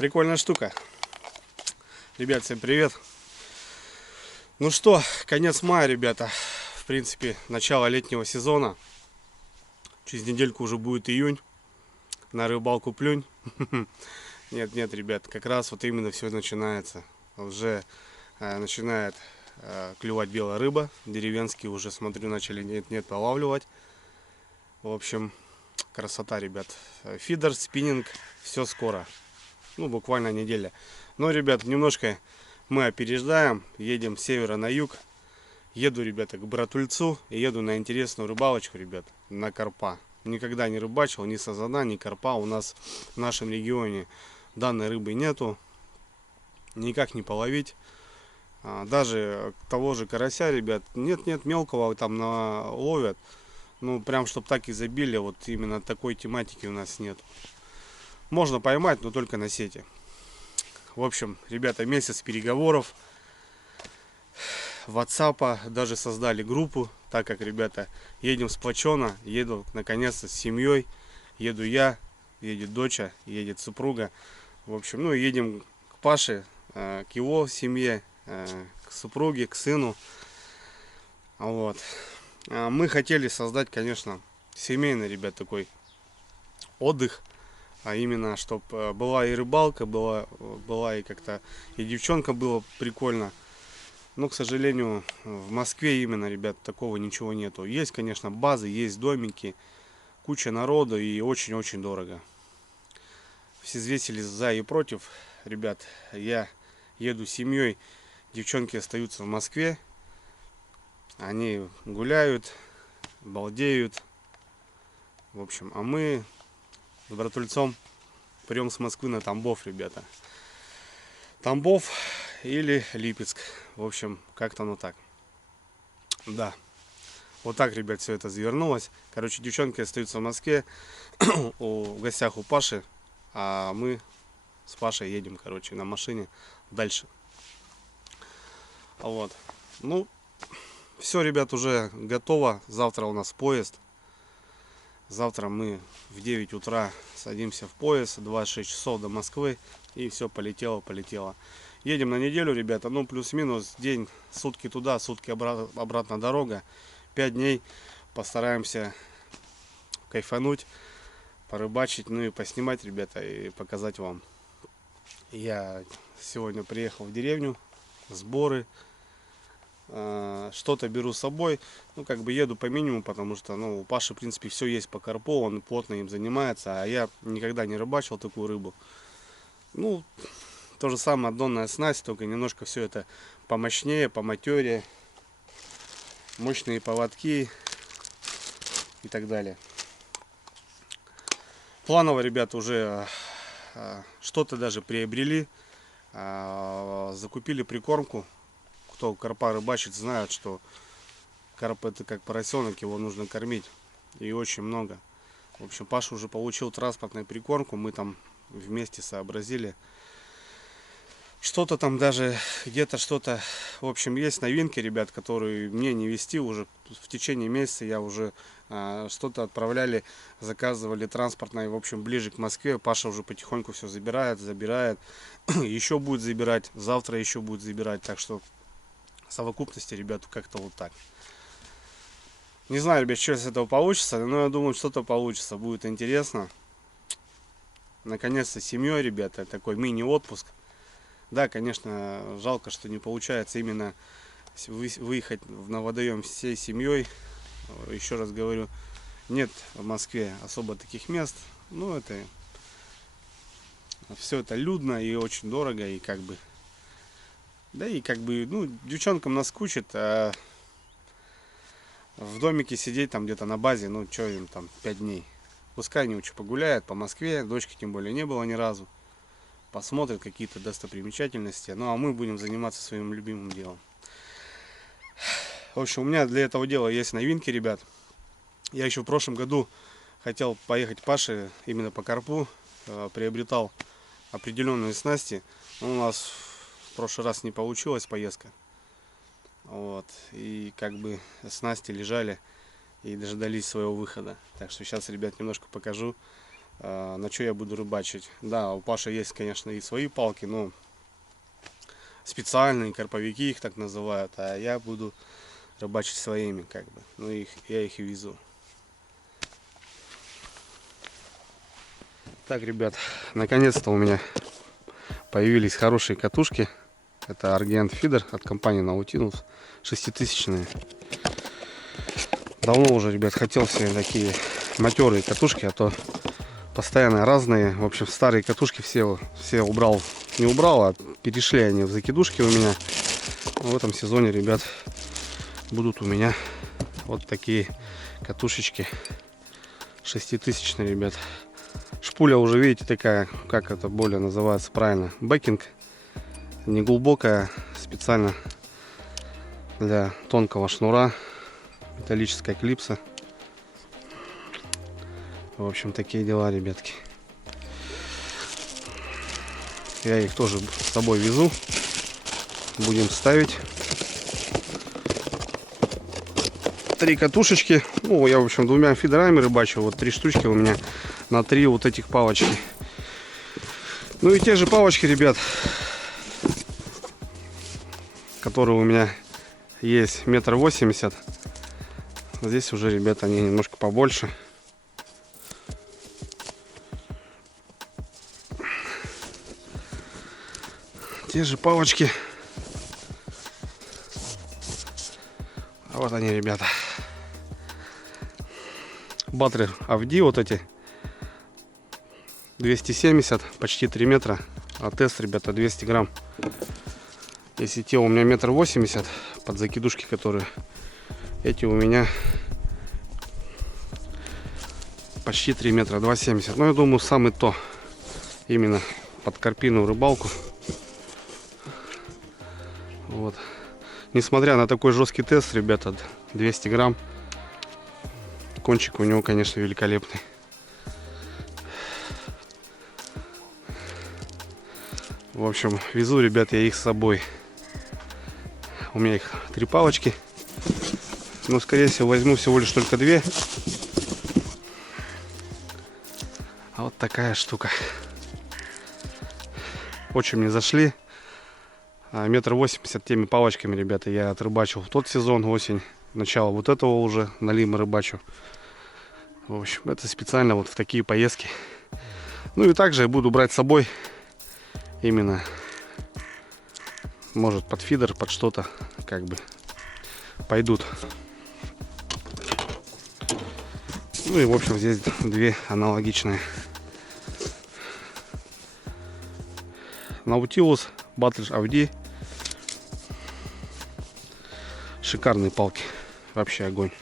Прикольная штука. Ребят, всем привет. Ну что, конец мая, ребята. В принципе, начало летнего сезона. Через недельку уже будет июнь. На рыбалку плюнь. Нет, ребят, как раз вот именно все начинается. Уже начинает клевать белая рыба. Деревенские уже, смотрю, начали нет полавливать. В общем, красота, ребят. Фидер, спиннинг, все скоро. Ну, буквально неделя. Но, ребят, немножко мы опережаем. Едем с севера на юг. Еду, ребята, к Братульцу. И еду на интересную рыбалочку, ребят, на карпа. Никогда не рыбачил ни сазана, ни карпа. У нас в нашем регионе данной рыбы нету. Никак не половить. Даже того же карася, ребят, нет мелкого там ловят. Ну, прям, чтобы так изобилие, вот именно такой тематики у нас нет. Можно поймать, но только на сети. В общем, ребята, месяц переговоров. WhatsApp даже создали группу, так как, ребята, едем сплоченно, еду наконец-то с семьей. Еду я, едет доча, едет супруга. В общем, ну, едем к Паше, к его семье, к супруге, к сыну. Вот. Мы хотели создать, конечно, семейный, ребят, такой отдых. А именно, чтобы была и рыбалка, была и как-то и девчонка было прикольно. Но, к сожалению, в Москве именно, ребят, такого ничего нету. Есть, конечно, базы, есть домики, куча народу и очень-очень дорого. все взвесили за и против. Ребят, я еду с семьей, девчонки остаются в Москве. Они гуляют, балдеют. В общем, а мы с братульцом прям с Москвы на Тамбов, ребята. Тамбов или Липецк. В общем, как-то оно так. Да. Вот так, ребят, все это завернулось. Короче, девчонки остаются в Москве, в гостях у Паши, а мы с Пашей едем, короче, на машине дальше. Вот. Ну, все, ребят, уже готово. Завтра у нас поезд. Завтра мы в 9 утра садимся в поезд, 26 часов до Москвы, и все, полетело. Едем на неделю, ребята, ну, плюс-минус день, сутки туда, сутки обратно дорога. 5 дней постараемся кайфануть, порыбачить, ну и поснимать, ребята, и показать вам. Я сегодня приехал в деревню, сборы, что-то беру с собой, ну как бы еду по минимуму, потому что, ну, у Паши, в принципе, все есть по карпу, он плотно им занимается, а я никогда не рыбачил такую рыбу. Ну, то же самое, донная снасть, только немножко все это помощнее, поматерее. Мощные поводки и так далее. Планово, ребята, уже что-то даже приобрели. Закупили прикормку. Кто карпа рыбачит, знает, что карп это как поросенок, его нужно кормить. И очень много. В общем, Паша уже получил транспортную прикормку. Мы там вместе сообразили. Что-то там даже, где-то что-то, в общем, есть новинки, ребят, которые мне не вести уже в течение месяца. Я уже что-то отправляли, заказывали транспортное, в общем, ближе к Москве. Паша уже потихоньку все забирает. Еще будет забирать, завтра еще будет забирать. Так что в совокупности, ребят, как-то вот так. Не знаю, ребят, что из этого получится, но я думаю, что-то получится, будет интересно. Наконец-то с семьей, ребята, такой мини-отпуск. Да, конечно, жалко, что не получается именно выехать на водоем всей семьей. Еще раз говорю, нет в Москве особо таких мест. Ну, это все это людно и очень дорого, и как бы, да и как бы, ну, девчонкам наскучит, а в домике сидеть там где-то на базе, ну, что им там 5 дней. Пускай они лучше погуляют по Москве, дочки тем более не было ни разу. Посмотрят какие-то достопримечательности. Ну а мы будем заниматься своим любимым делом. В общем, у меня для этого дела есть новинки, ребят. Я еще в прошлом году хотел поехать к Паше именно по карпу. Приобретал определенные снасти. Но у нас в прошлый раз не получилась поездка. Вот. И как бы снасти лежали и дождались своего выхода. Так что сейчас, ребят, немножко покажу, на что я буду рыбачить. Да, у Паши есть, конечно, и свои палки, но специальные карповики их так называют, а я буду рыбачить своими, как бы. Ну, я их и везу. Так, ребят, наконец-то у меня появились хорошие катушки. Это Argent Feeder от компании Nautilus, 6000-е. Давно уже, ребят, хотел себе такие матерые катушки, а то постоянно разные. В общем, старые катушки все убрал. Не убрал, а перешли они в закидушки у меня. В этом сезоне, ребят, будут у меня вот такие катушечки 6000-е, ребят. Шпуля уже, видите, такая, как это более называется правильно, бэкинг. Не глубокая, специально для тонкого шнура. Металлическая клипса. В общем, такие дела, ребятки. Я их тоже с собой везу. Будем ставить. 3 катушечки. Ну, я, в общем, 2 фидерами рыбачу. Вот 3 штучки у меня на 3 вот этих палочки. Ну и те же палочки, ребят, которые у меня есть 1,80 м. Здесь уже, ребята, они немножко побольше. Те же палочки. А вот они, ребята. Батрер Авди вот эти. 270, почти 3 метра. А тест, ребята, 200 грамм. Если те у меня 1,80 м под закидушки, которые, эти у меня почти 3 метра, 2,70. Но я думаю, самый то. Именно под карпиную рыбалку. Вот. Несмотря на такой жесткий тест, ребята, 200 грамм. Кончик у него, конечно, великолепный. В общем, везу, ребят, я их с собой. У меня их 3 палочки. Но, скорее всего, возьму всего лишь только 2. А вот такая штука. Очень мне зашли. 1,80 м теми палочками, ребята, я отрыбачил в тот сезон, осень. Начало вот этого уже на лимы рыбачу. В общем, это специально вот в такие поездки. Ну и также я буду брать с собой именно, может, под фидер, под что-то, как бы пойдут. Ну и в общем здесь 2 аналогичные. Nautilus, Battles AD. Шикарные палки. Вообще огонь.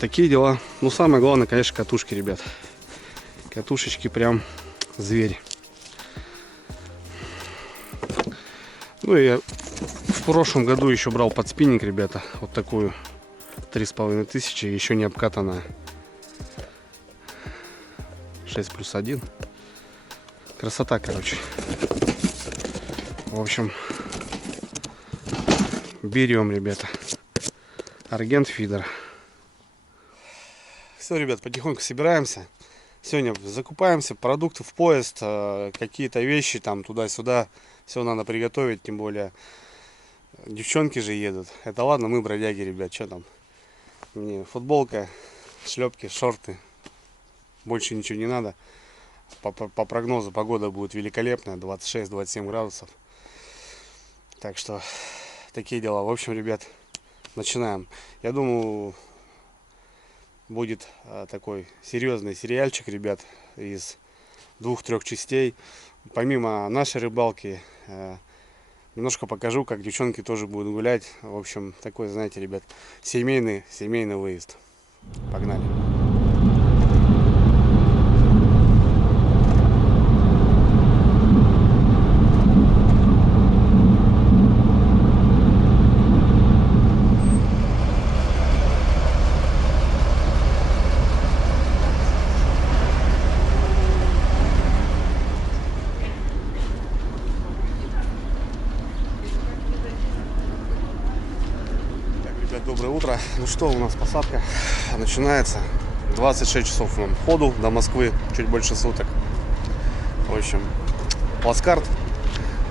Такие дела. Ну, самое главное, конечно, катушки, ребят. Катушечки прям звери. Ну, я в прошлом году еще брал под спиннинг, ребята. Вот такую 3500, еще не обкатанная. 6+1. Красота, короче. В общем, берем, ребята. Аргент фидер. Все, ребят, потихоньку собираемся. Сегодня закупаемся, продукты в поезд, какие-то вещи там туда-сюда. Все надо приготовить, тем более девчонки же едут. Это ладно, мы бродяги, ребят, что там? Мне футболка, шлепки, шорты. Больше ничего не надо. По прогнозу погода будет великолепная, 26-27 градусов. Так что такие дела. В общем, ребят, начинаем. Я думаю, будет такой серьезный сериальчик, ребят, из 2-3 частей. Помимо нашей рыбалки, немножко покажу, как девчонки тоже будут гулять. В общем, такой, знаете, ребят, семейный выезд. Погнали. Доброе утро. Ну что, у нас посадка начинается. 26 часов нам ходу до Москвы, чуть больше суток. В общем, плацкарт.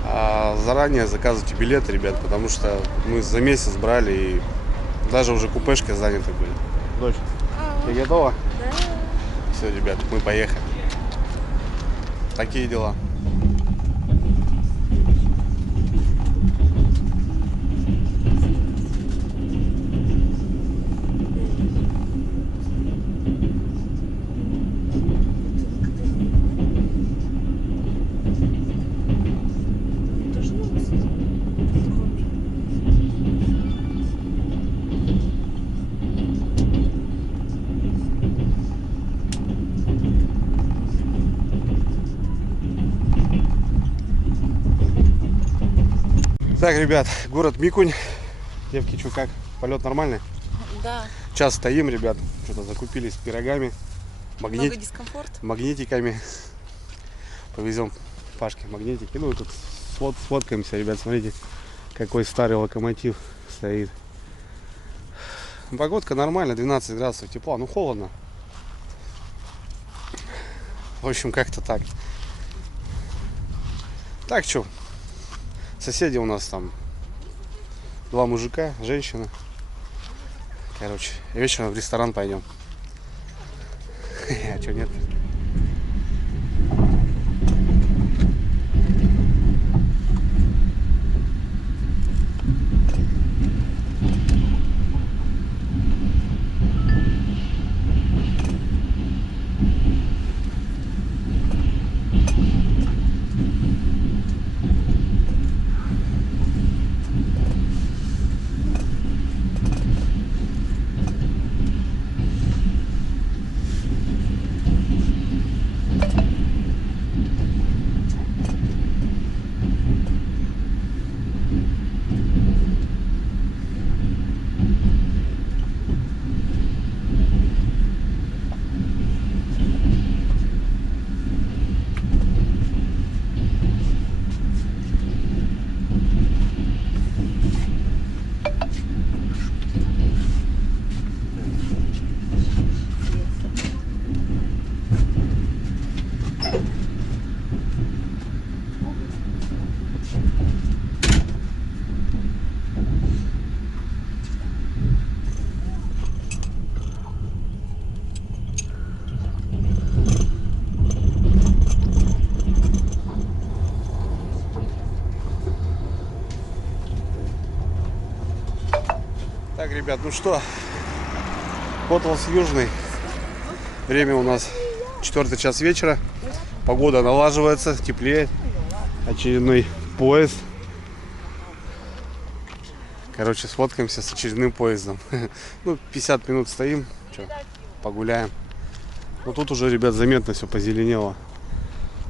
Заранее заказывайте билеты, ребят, потому что мы за месяц брали и даже уже купешки заняты были. Дочь, ты готова? Да. Все, ребят, мы поехали. Такие дела. Так, ребят, город Микунь. Девки, что, как? Полет нормальный? Да. Сейчас стоим, ребят. Что-то закупились с пирогами. Много дискомфорт. Магнитиками. Повезем Пашке магнитики. Ну и тут сфоткаемся, ребят. Смотрите, какой старый локомотив стоит. Погодка нормальная, 12 градусов тепла. Ну, холодно. В общем, как-то так. Так, что? Соседи у нас там 2 мужика, женщина. Короче, вечером в ресторан пойдем. А что, нет? ребят, ну что, Котлас Южный. Время у нас 4 час вечера. Погода налаживается, теплеет. Очередной поезд. Короче, сфоткаемся с очередным поездом. Ну, 50 минут стоим. Че, погуляем. Но тут уже, ребят, заметно все позеленело.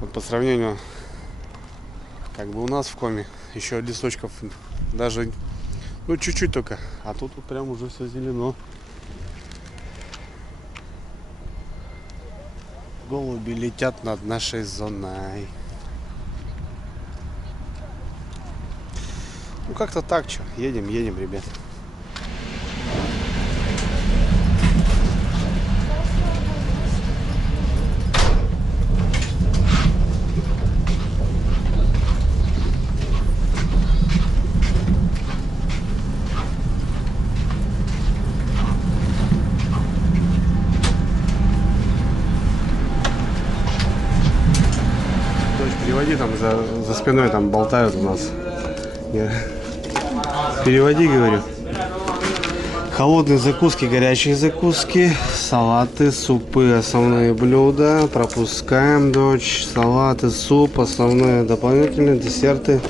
Вот по сравнению, как бы у нас в Коми, еще листочков даже, ну, чуть-чуть только. А тут вот прям уже все зелено. Голуби летят над нашей зоной. Ну, как-то так, что. Едем, ребят. Переводи, там за спиной там болтают у нас. Переводи, говорю. Холодные закуски, горячие закуски, салаты, супы, основные блюда. Пропускаем, дочь. Салаты, суп, основные дополнительные, десерты.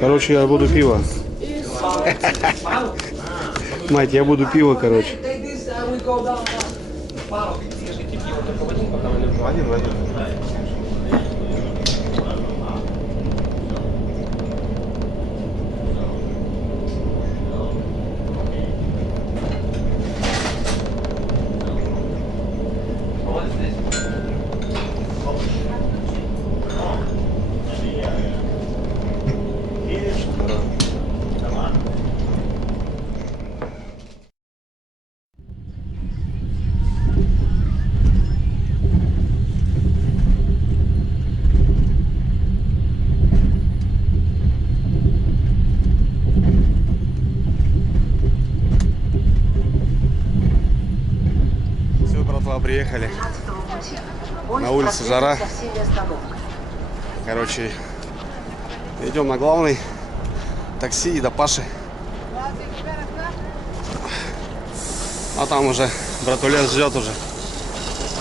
Короче, я буду пиво. Мать, я буду пиво, короче. Один. Приехали. На улице жара. Короче, идем на главный. Такси и до Паши. А там уже братулес ждет уже.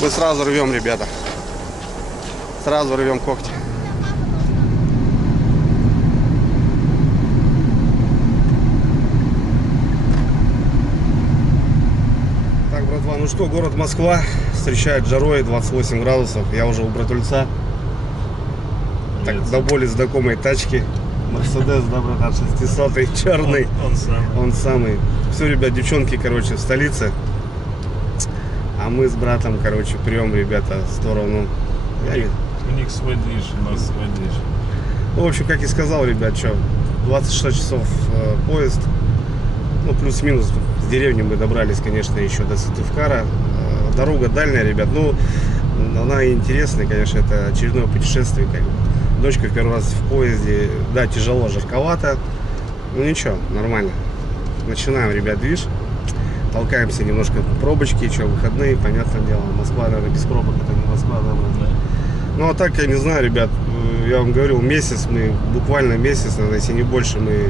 Мы сразу рвем, ребята. Сразу рвем когти. Ну что, город Москва встречает жарой 28 градусов. Я уже у братульца. Так, до боли знакомой тачки. Мерседес, да, братан, 600-й, черный. Он самый. Все, ребят, девчонки, короче, в столице. А мы с братом, короче, прем, ребята, в сторону. У них свой движ, у нас свой движ. Ну, в общем, как и сказал, ребят, что 26 часов поезд. Ну, плюс-минус. С деревни мы добрались, конечно, еще до Сыктывкара. Дорога дальняя, ребят. Ну, она интересная, конечно, это очередное путешествие. Дочка первый раз в поезде. Да, тяжело, жарковато. Ну, ничего, нормально. Начинаем, ребят, движ. Толкаемся немножко пробочки, что, выходные, понятное дело. Москва, наверное, без пробок, это не Москва, да. Ну, а так, я не знаю, ребят, я вам говорил, месяц мы, буквально месяц, наверное, если не больше, мы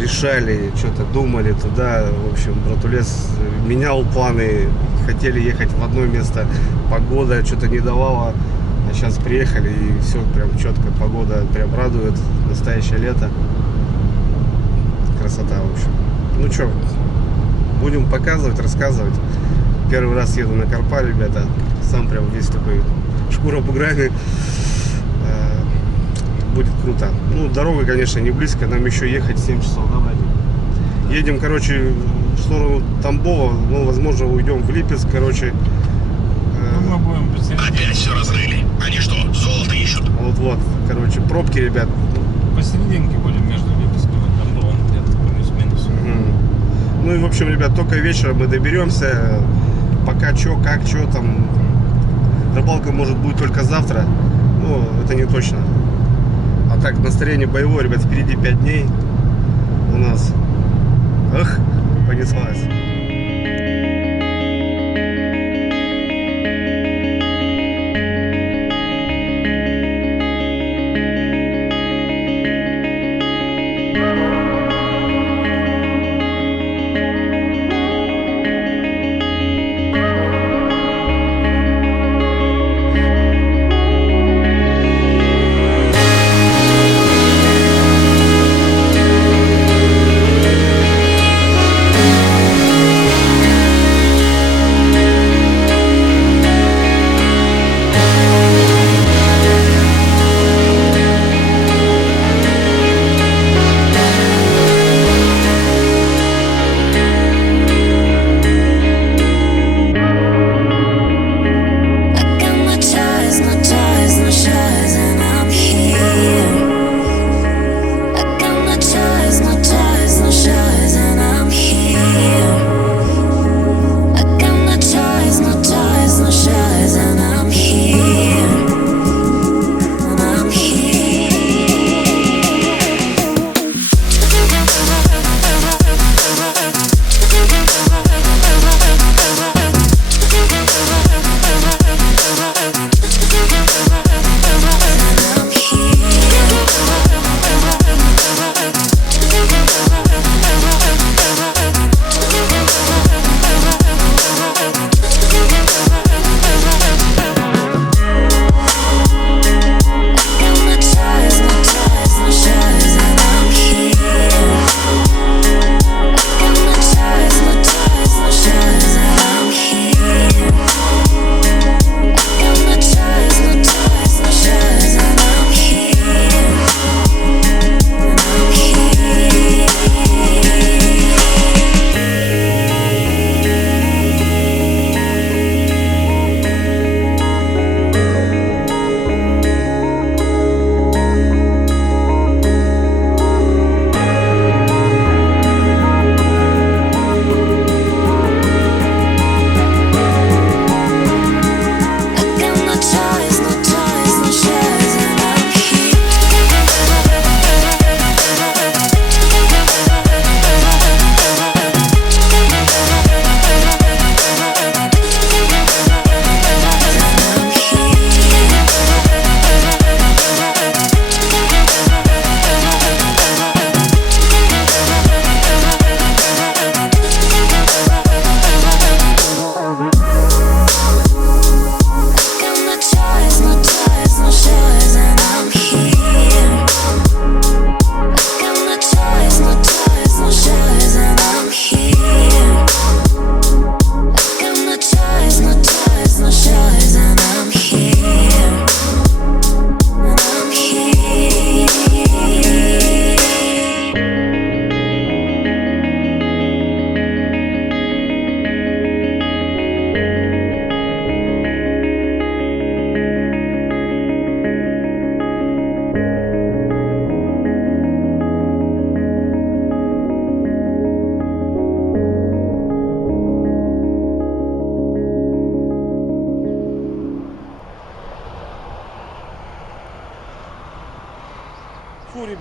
решали, что-то думали туда. В общем, братулес менял планы, хотели ехать в одно место, погода что-то не давала, а сейчас приехали и все прям четко, погода прям радует, настоящее лето, красота, в общем. Ну что, будем показывать, рассказывать. Первый раз еду на Карпа, ребята, сам прям весь такой шкура буграми. Будет круто. Ну, дорога, конечно, не близко, нам еще ехать 7 часов, да, братик? Едем, короче, в сторону Тамбова, ну, возможно, уйдем в Липецк, короче. Ну, мы будем посередине. Опять все разрыли. Они что, золото ищут? Вот, короче, пробки, ребят. Посерединке будем между Липецком и Тамбовом, где-то плюс-минус. Ну и, в общем, ребят, только вечером мы доберемся. Пока что, как, что там. Рыбалка, может, будет только завтра. Ну, это не точно. А так, настроение боевое, ребят, впереди 5 дней у нас. Эх, понеслась.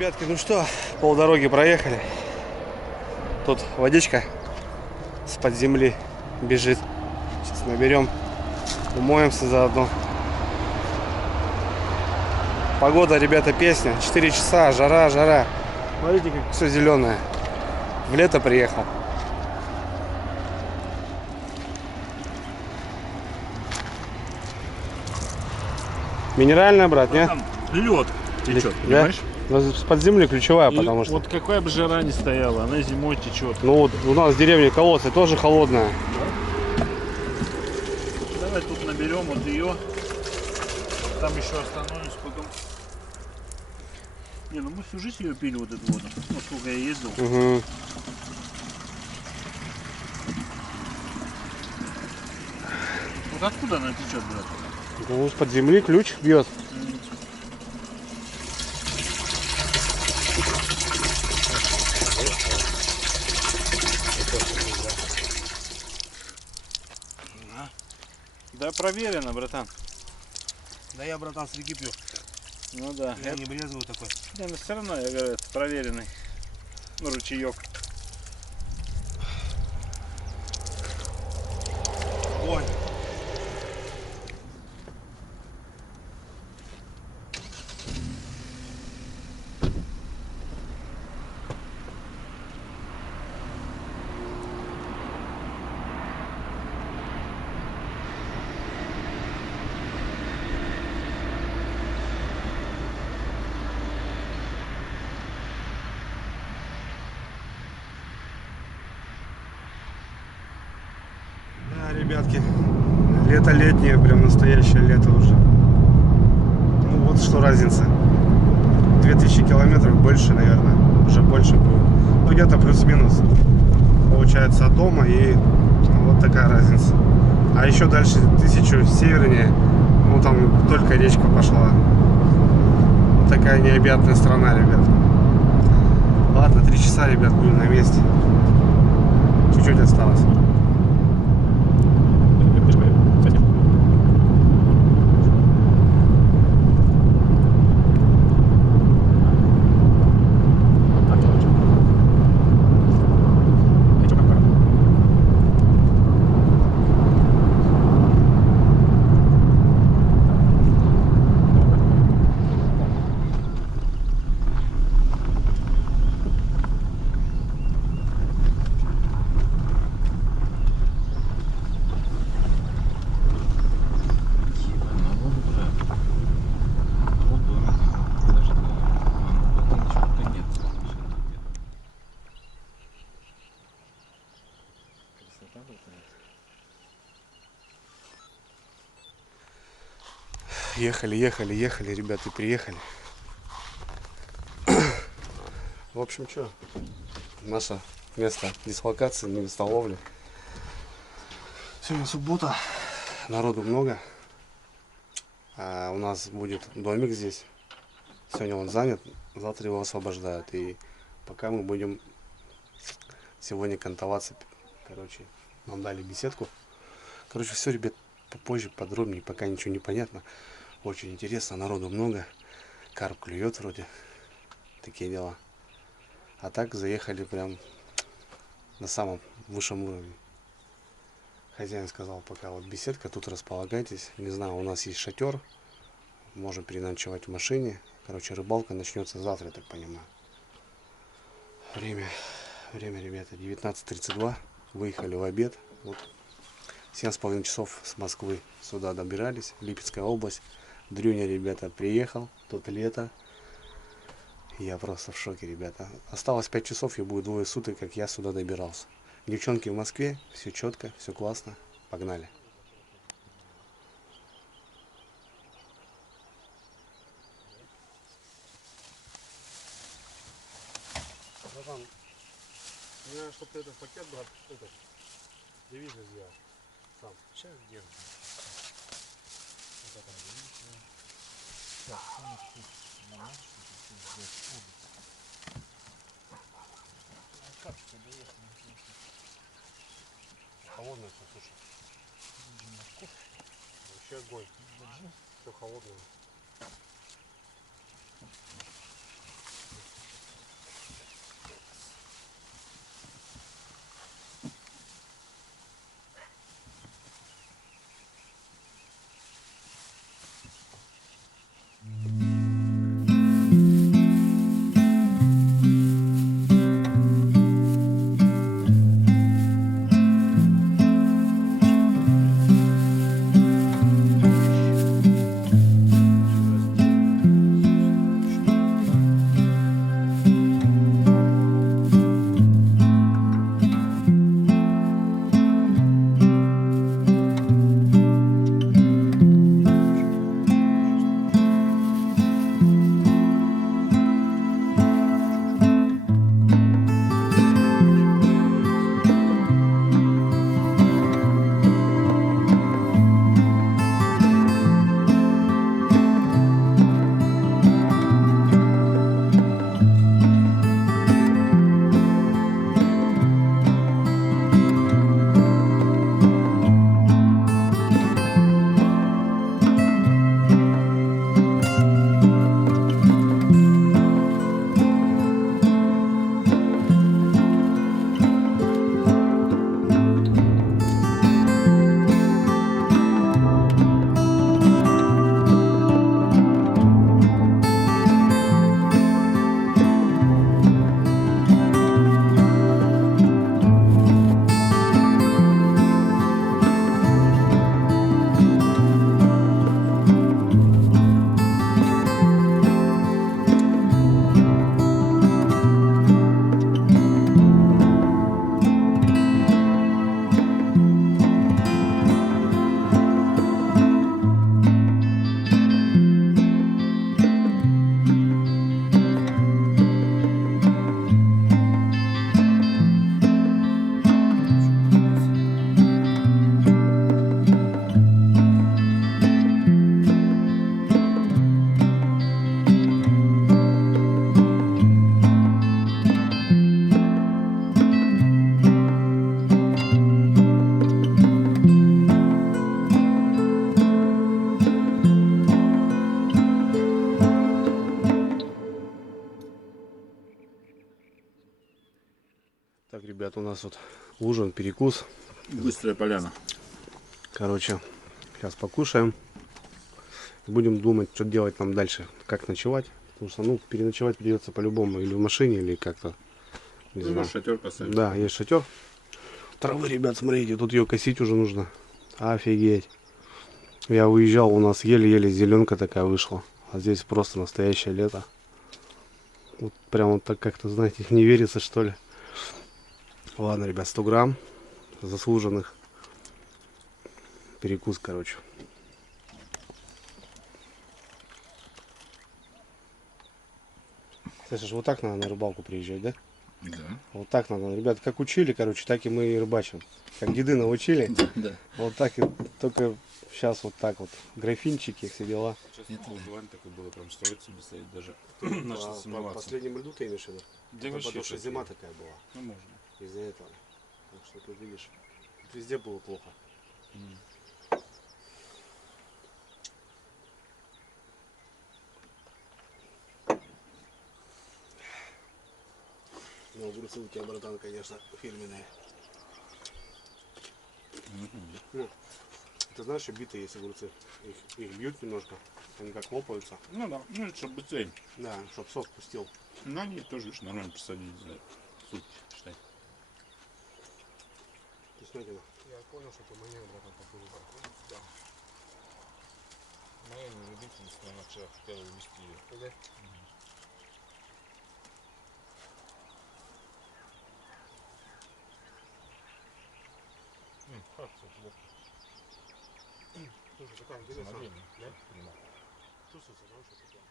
Ребятки, ну что, полдороги проехали. Тут водичка с-под земли бежит. Сейчас наберем, умоемся заодно. Погода, ребята, песня. 4 часа, жара, жара. Смотрите, как все зеленое. В лето приехал. Минеральная, брат, не? Там лед течет, Да? понимаешь? Ну, с-под земли ключевая, И потому что... вот какая бы жара ни стояла, она зимой течет. Ну вот у нас в деревне колодцы тоже холодная. Давай тут наберем вот ее. Там еще остановимся, потом. Не, ну мы всю жизнь ее пили, вот эту воду. Ну, сколько я ездил. Угу. Вот откуда она течет, брат? Ну, с-под земли ключ бьет. Да, проверено, братан. Да я, братан, с реки пью. Ну да. Я не брезгую такой. Не, но все равно, я говорю, это проверенный ручеек. Ой. Да, ребятки, лето летнее, прям настоящее лето уже. Ну вот что разница. 2000 километров больше, наверное, уже больше будет. Ну где-то плюс-минус получается от дома, и вот такая разница. А еще дальше 1000 севернее, ну там только речка пошла. Вот такая необъятная страна, ребят. Ладно, 3 часа, ребят, будем на месте. Чуть-чуть осталось. Ехали, ребята, и приехали. В общем, что, наше место дислокации, место ловли. Сегодня суббота, народу много. А у нас будет домик здесь. Сегодня он занят, завтра его освобождают. И пока мы будем сегодня кантоваться, короче, нам дали беседку. Короче, все, ребят, попозже, подробнее, пока ничего не понятно. Очень интересно, народу много. Карп клюет вроде. Такие дела. А так заехали прям на самом высшем уровне. Хозяин сказал, пока вот беседка, тут располагайтесь. Не знаю, у нас есть шатер. Можем переночевать в машине. Короче, рыбалка начнется завтра, я так понимаю. Время, ребята, 19:32. Выехали в обед. Вот 7,5 часов с Москвы сюда добирались. Липецкая область. Дрюня, ребята, приехал. Тут лето. Я просто в шоке, ребята. Осталось 5 часов, и будет 2 суток, как я сюда добирался. Девчонки в Москве. Все четко, все классно. Погнали. Братан, мне надо, чтобы ты этот пакет, брат, этот, девизы сделал. Сам. Сейчас сделаю. Вот это девизы. Так, холодное все, слушай. Вообще огонь. Все холодное. Так, ребят, у нас вот ужин, перекус. Быстрая поляна. Короче, сейчас покушаем. Будем думать, что делать нам дальше, как ночевать. Потому что, ну, переночевать придется по-любому. Или в машине, или как-то. Не знаю. Шатер поставить. Да, есть шатер. Травы, ребят, смотрите, тут ее косить уже нужно. Офигеть. Я уезжал, у нас еле-еле зеленка такая вышла. А здесь просто настоящее лето. Вот прям вот так как-то, знаете, не верится, что ли. Ладно, ребят, 100 грамм заслуженных. Перекус, короче. Слышишь, вот так надо на рыбалку приезжать, да? Да. Вот так надо. Ребят, как учили, короче, так и мы и рыбачим. Как деды научили. Да. Вот так и только сейчас вот так вот. Графинчики, все дела. Нет, желание такое было прям строить себе стоять даже. Начал По сомневаться. последнему льду ты имеешь в виду? Да Это вообще потому что такие. зима такая была. Ну, можно. Из-за этого. Так что тут видишь, везде было плохо. Ну, огурцы у тебя, братан, конечно, фирменные. Ну, ты знаешь, что битые есть огурцы? Их бьют немножко, они как лопаются. Ну да, ну это чтобы быстрее. Да, чтоб сок пустил. Но они тоже уж нормально посадить за сутки, считай. Ты смотри, я понял, что ты мне, братан, покажу. Да. Моя не любительница, она вчера хотела увезти ее. Слушай, такая интересная. Самодельная. Да? Да. Чувствуется, да, что такое?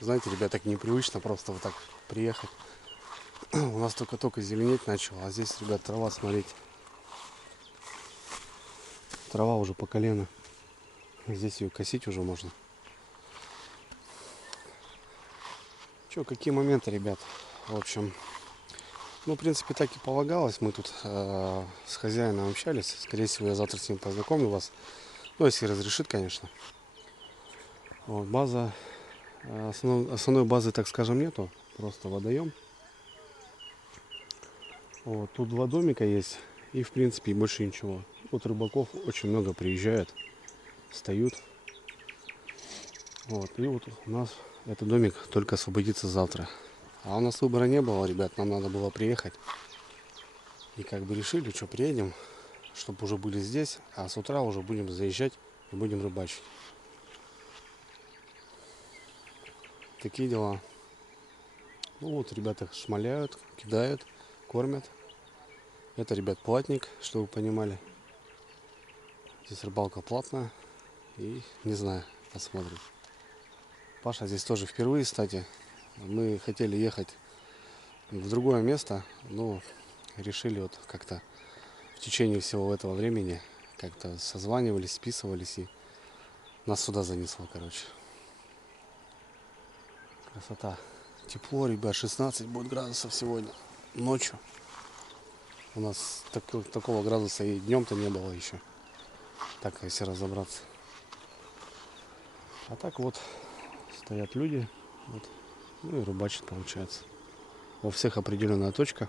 Знаете, ребят, так непривычно просто вот так приехать. У нас только-только зеленеть начало, а здесь, ребят, трава, смотрите. Трава уже по колено. Здесь ее косить уже можно. Че, какие моменты, ребят? В общем, ну, в принципе, так и полагалось. Мы тут с хозяином общались. Скорее всего, я завтра с ним познакомлю вас. Ну, если разрешит, конечно. Вот, база. Основной базы, так скажем, нету. Просто водоем. Вот, тут 2 домика есть. И, в принципе, больше ничего. Вот рыбаков очень много приезжает. Встают. Вот, и вот у нас этот домик только освободится завтра. А у нас выбора не было, ребят. Нам надо было приехать. И как бы решили, что приедем, чтобы уже были здесь. А с утра уже будем заезжать и будем рыбачить. Такие дела. Ну вот, ребята шмаляют, кидают, кормят. Это, ребят, платник, чтобы вы понимали. Здесь рыбалка платная. И не знаю, посмотрим. Паша здесь тоже впервые, кстати. Мы хотели ехать в другое место, но решили вот как-то в течение всего этого времени как-то созванивались, списывались, и нас сюда занесло, короче. Красота. Тепло, ребят, 16 будет градусов сегодня ночью. У нас такого градуса и днем-то не было еще. Так, если разобраться. А так вот стоят люди. Вот, ну и рыбачат, получается. У всех определенная точка.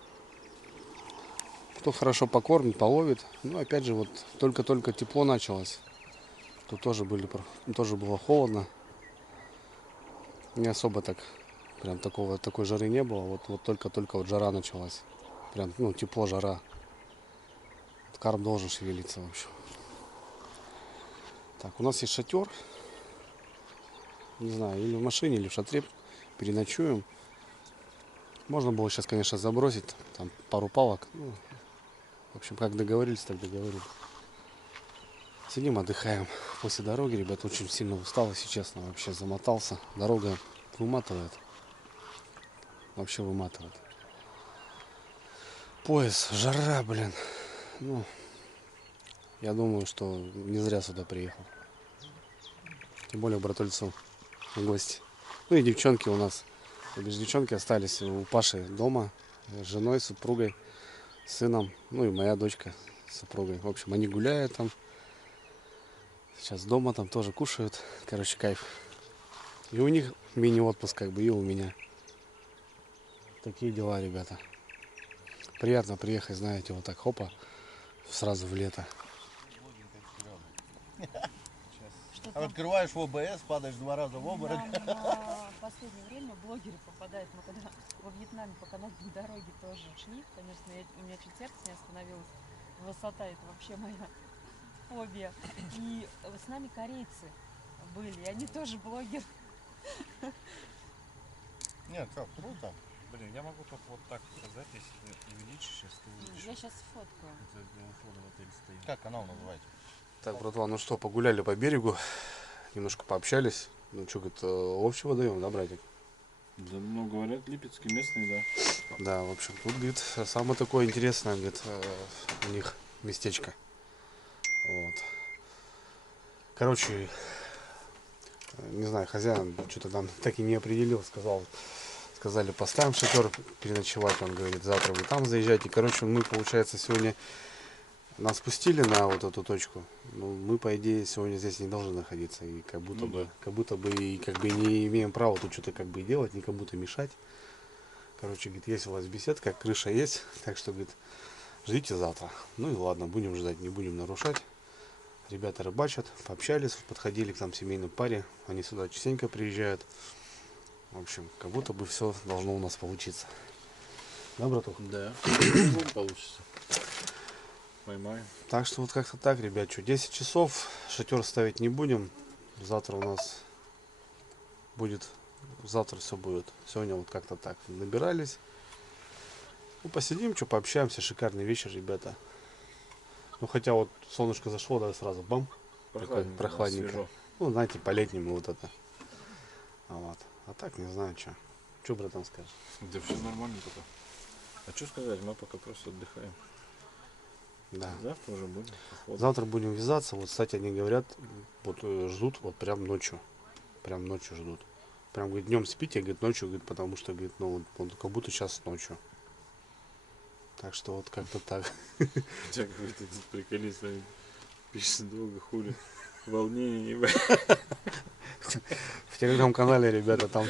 Кто хорошо покормит, половит. Ну, опять же, вот только-только тепло началось. Тут тоже было холодно. Не особо так, прям такой жары не было. Вот только-только вот жара началась. Прям, ну, тепло, жара. Карп должен шевелиться, в общем. Так, у нас есть шатер. Не знаю, или в машине, или в шатре переночуем. Можно было сейчас, конечно, забросить там пару палок. Ну, в общем, как договорились, так договорились. Сидим, отдыхаем после дороги, ребят. Очень сильно устал, если честно, вообще замотался. Дорога выматывает. Вообще выматывает. Пояс, жара, блин. Ну, я думаю, что не зря сюда приехал. Тем более, братольцу в гости. Ну и девчонки у нас. Без девчонки остались у Паши дома с женой, супругой, сыном. Ну и моя дочка с супругой. В общем, они гуляют там. Сейчас дома там тоже кушают. Короче, кайф. И у них мини-отпуск, как бы, и у меня. Такие дела, ребята. Приятно приехать, знаете, вот так, хопа, сразу в лето. Открываешь в ОБС, падаешь 2 раза в обморок. Нам в последнее время блогеры попадают. Мы когда во Вьетнаме по канатной дороге тоже шли, конечно, у меня чуть сердце не остановилось. Высота — это вообще моя фобия. И с нами корейцы были, и они тоже блогеры. Нет, что, круто. Блин, я могу только вот так сказать, если ты увеличишь, если ты увеличишь. Я сейчас сфоткаю. Это для ухода в отель стоит. Как канал называется? Так, братва, ну что, погуляли по берегу, немножко пообщались. Ну что, говорит, общего даем, да, братик? Да, ну, говорят, липецкий местный, да. Да, в общем, тут, говорит, самое такое интересное, говорит, у них местечко. Вот. Короче, не знаю, хозяин что-то там так и не определил, сказали, поставим шатер переночевать, он говорит, завтра вы там заезжайте. Короче, мы, получается, сегодня нас спустили на вот эту точку. Ну, мы, по идее, сегодня здесь не должны находиться. И как будто бы и как бы не имеем права тут что-то как бы делать, никому-то мешать. Короче, говорит, есть у вас беседка, крыша есть, так что, говорит, ждите завтра. Ну и ладно, будем ждать, не будем нарушать. Ребята рыбачат, пообщались, подходили к нам семейной паре. Они сюда частенько приезжают. В общем, как будто бы все должно у нас получиться. Да, братух? Да, получится. Поймаем. Так что вот как-то так, ребят, что 10 часов, шатер ставить не будем. Завтра у нас будет, завтра все будет. Сегодня вот как-то так набирались. Ну, посидим, что пообщаемся, шикарный вечер, ребята. Ну, хотя вот солнышко зашло, да, сразу бам, прохладненько. Свежо. Ну, знаете, по-летнему вот это. Вот. А так, не знаю, что. Что, братан, скажешь? Да все нормально пока. А что сказать, мы пока просто отдыхаем. Да. Завтра уже будем. Походу. Завтра будем вязаться. Вот, кстати, они говорят, вот ждут вот прям ночью. Прям ночью ждут. Прям, говорит, днем спите, говорит, ночью, говорит, потому что, говорит, ну, вот как будто сейчас ночью. Так что вот как-то так. Хотя какой-то тут приколист пишет долго, хули. Волнение. В телеграм-канале, ребята, там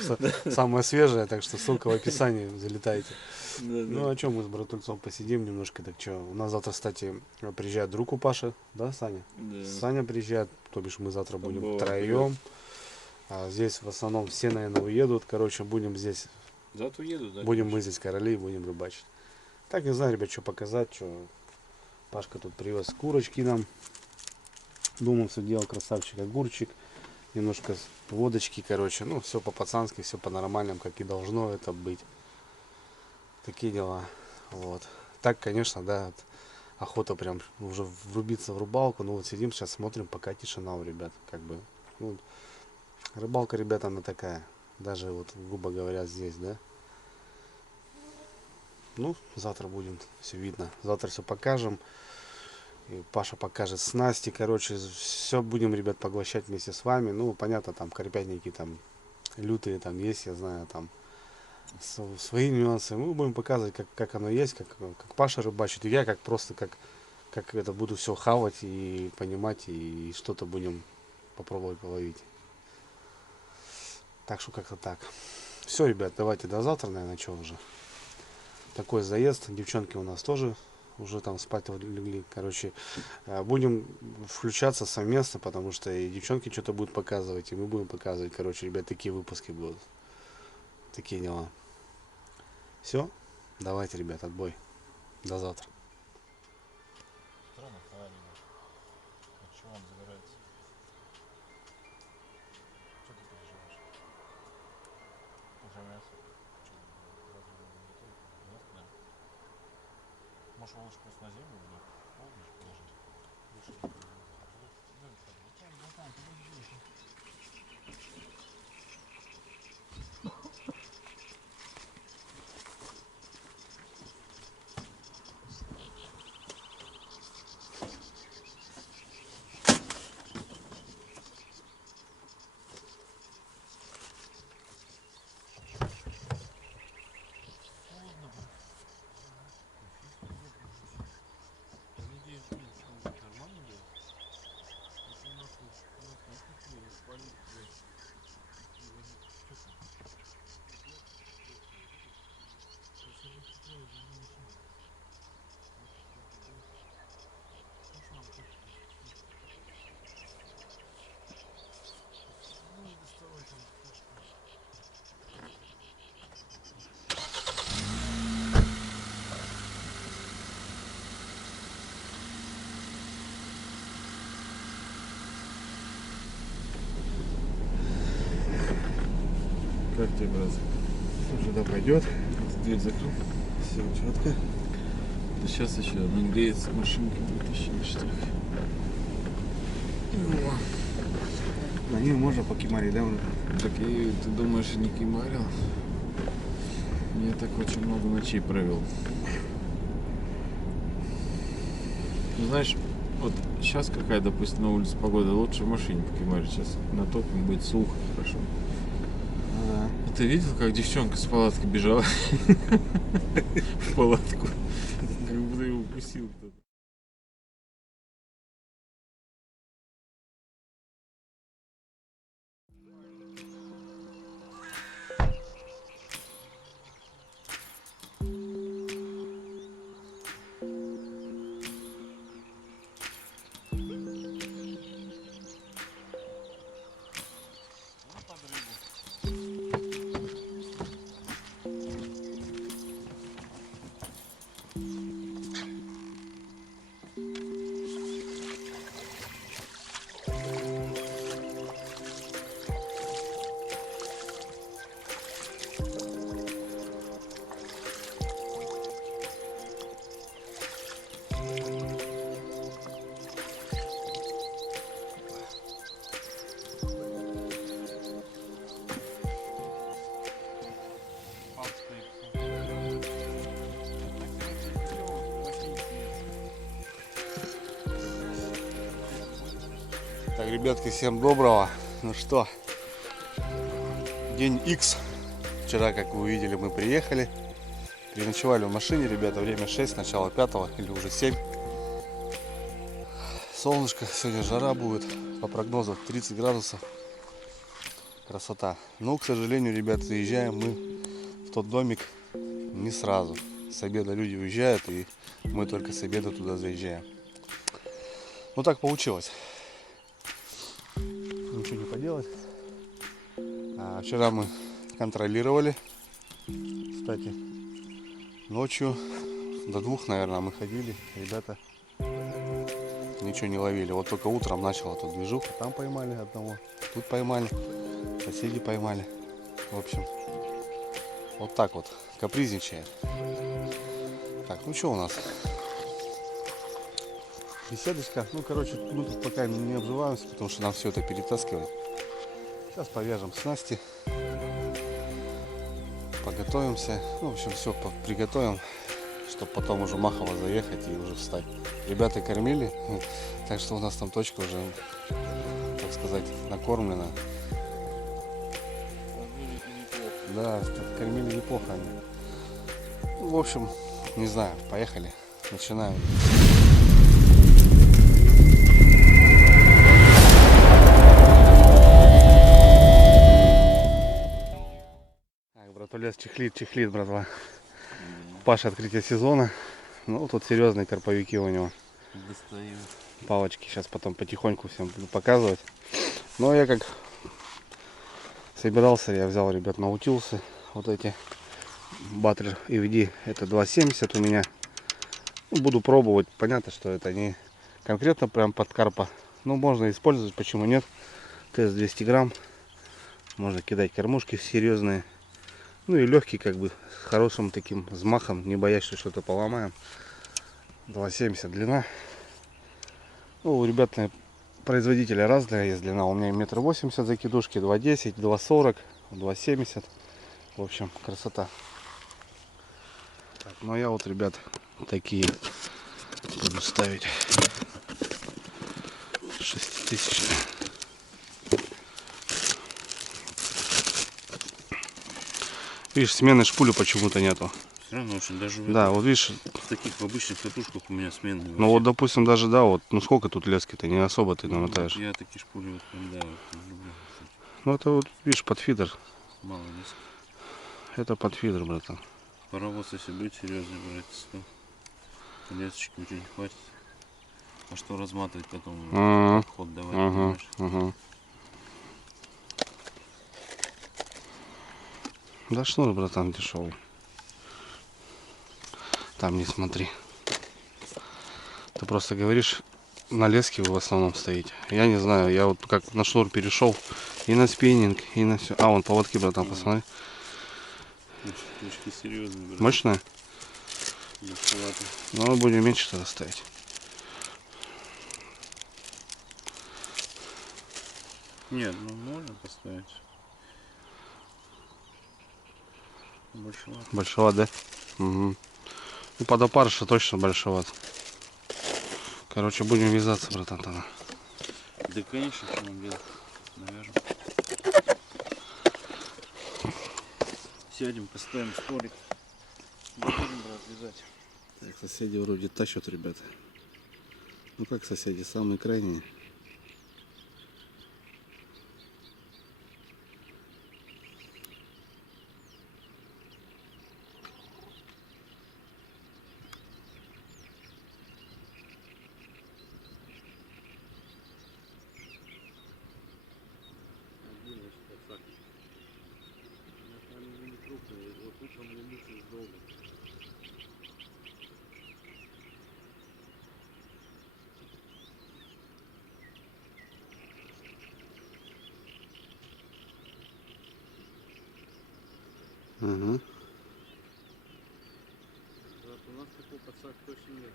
самое свежее, так что ссылка в описании, залетайте. Ну, о чем мы с братульцом посидим немножко, так что. У нас завтра, кстати, приезжает друг у Паши, да, Саня? Да. Саня приезжает, то бишь мы завтра будем Было, втроем. А здесь в основном все, наверное, уедут. Короче, будем здесь, Завтра уеду, да? будем мы здесь короли, будем рыбачить. Так, не знаю, ребят, что показать, что. Пашка тут привез курочки нам. Думал, все делал, красавчик, огурчик. Немножко водочки, короче. Ну, все по-пацански, все по-нормальному, как и должно это быть. Такие дела. Вот. Так, конечно, да, охота прям уже врубиться в рыбалку. Ну, вот сидим сейчас, смотрим, пока тишина у ребят. Как бы, ну, рыбалка, ребята, она такая. Даже вот, грубо говоря, здесь, да. Ну, завтра будем, все видно. Завтра все покажем. И Паша покажет снасти. Короче, все будем, ребят, поглощать вместе с вами. Ну, понятно, там карпятники там лютые там есть, я знаю, там свои нюансы. Мы будем показывать, как оно есть, как Паша рыбачит. И я как просто, как это буду все хавать и понимать, и что-то будем попробовать половить. Так что как-то так. Все, ребят, давайте до завтра, наверное, что уже. Такой заезд. Девчонки у нас тоже уже там спать легли. Короче, будем включаться совместно, потому что и девчонки что-то будут показывать, и мы будем показывать. Короче, ребят, такие выпуски будут. Такие дела. Все. Давайте, ребят, отбой. До завтра. Странно, немножко. От чего он загорается? Что ты переживаешь? Уже мясо. Нет, да. Может, лучше просто на землю или полночь положить? Лучше не положить. Как тебе, брат? Уже да пойдет. Дверь закрыл? Все четко. Да сейчас еще нагреется машинка будет еще ништяк. На ней можно покемарить, да? Так и ты думаешь, не кемарил? Я так очень много ночей провел. Ну, знаешь, вот сейчас какая, допустим, на улице погода, лучше в машине покемарить. Сейчас на топе будет сухо, хорошо. Ага. А ты видел, как девчонка с палатки бежала в палатку? Как будто его укусил кто-то. Так, ребятки, всем доброго. Ну что, день X. Вчера, как вы увидели, мы приехали. Переночевали в машине, ребята. Время 6, начало 5 или уже 7. Солнышко, сегодня жара будет. По прогнозу 30 градусов. Красота. Но, к сожалению, ребята, заезжаем мы в тот домик не сразу. С обеда люди уезжают, и мы только с обеда туда заезжаем. Ну так получилось. Ничего не поделать. Вчера мы контролировали. Кстати, ночью до 2, наверное, мы ходили. Ребята ничего не ловили. Вот только утром начала тут движуха. Там поймали одного, тут поймали, соседи поймали. В общем, вот так вот капризничает. Так, ну что у нас? Беседочка. Ну, короче, мы тут пока не обживаемся, потому что нам все это перетаскивать. Сейчас повяжем снасти. Поготовимся. Ну, в общем, все приготовим, чтобы потом уже махово заехать и уже встать. Ребята кормили, так что у нас там точка уже, так сказать, накормлена. Да, кормили неплохо они. Ну, в общем, не знаю, поехали. Начинаем. Братулес чехлит, братва. Паша, открытие сезона. Ну, тут серьезные карповики у него. Достаю. Палочки сейчас потом потихоньку всем буду показывать. Но я как собирался, я взял, ребят, наутилусы. Вот эти Батлер EVD. Это 2,70 у меня. Ну, буду пробовать. Понятно, что это не конкретно прям под карпа. Но можно использовать, почему нет. Тест 200 грамм. Можно кидать кормушки серьезные. Ну и легкий, как бы, с хорошим таким взмахом, не боясь, что что-то поломаем. 2,70 длина. Ну, у ребят, производителя разная есть длина. У меня 1,80 м закидушки, 2,10, 2,40, 2,70. В общем, красота. Так, ну я вот, ребят, такие буду ставить. 6000. Видишь, смены шпули почему-то нету. Все равно очень даже Да, вот видишь. в таких в обычных катушках у меня сменные. Ну вот, допустим, даже, да, вот, ну сколько тут лески-то, не особо ты намотаешь. Я такие шпули вот прям, да, вот, люблю. Ну это вот, видишь, под фидер. Мало лески. Это под фидер, братан. Паровоз, если быть серьезный, брать, то лесочки очень хватит. А что разматывать потом, ход давать, понимаешь? Да шнур, братан, дешевый. Там не смотри. Ты просто говоришь, на леске вы в основном стоите. Я не знаю, я вот как на шнур перешел, И на спиннинг, и на все. А, вон поводки, братан, посмотри. Крючки серьезные, брат. Мощная? Большевато. Ну, будем меньше тогда ставить. Нет, ну можно поставить. Большевато. Большеват, да? Угу. Ну, под опарыша точно большеват. Короче, будем вязаться, братан, тогда. Да, конечно, в самом деле. Наверное. Сядем, поставим столик. Будем, брат, вязать. Так, соседи вроде тащат, ребята. Ну как соседи, самые крайние. Ага. У нас такой подсак точно нет.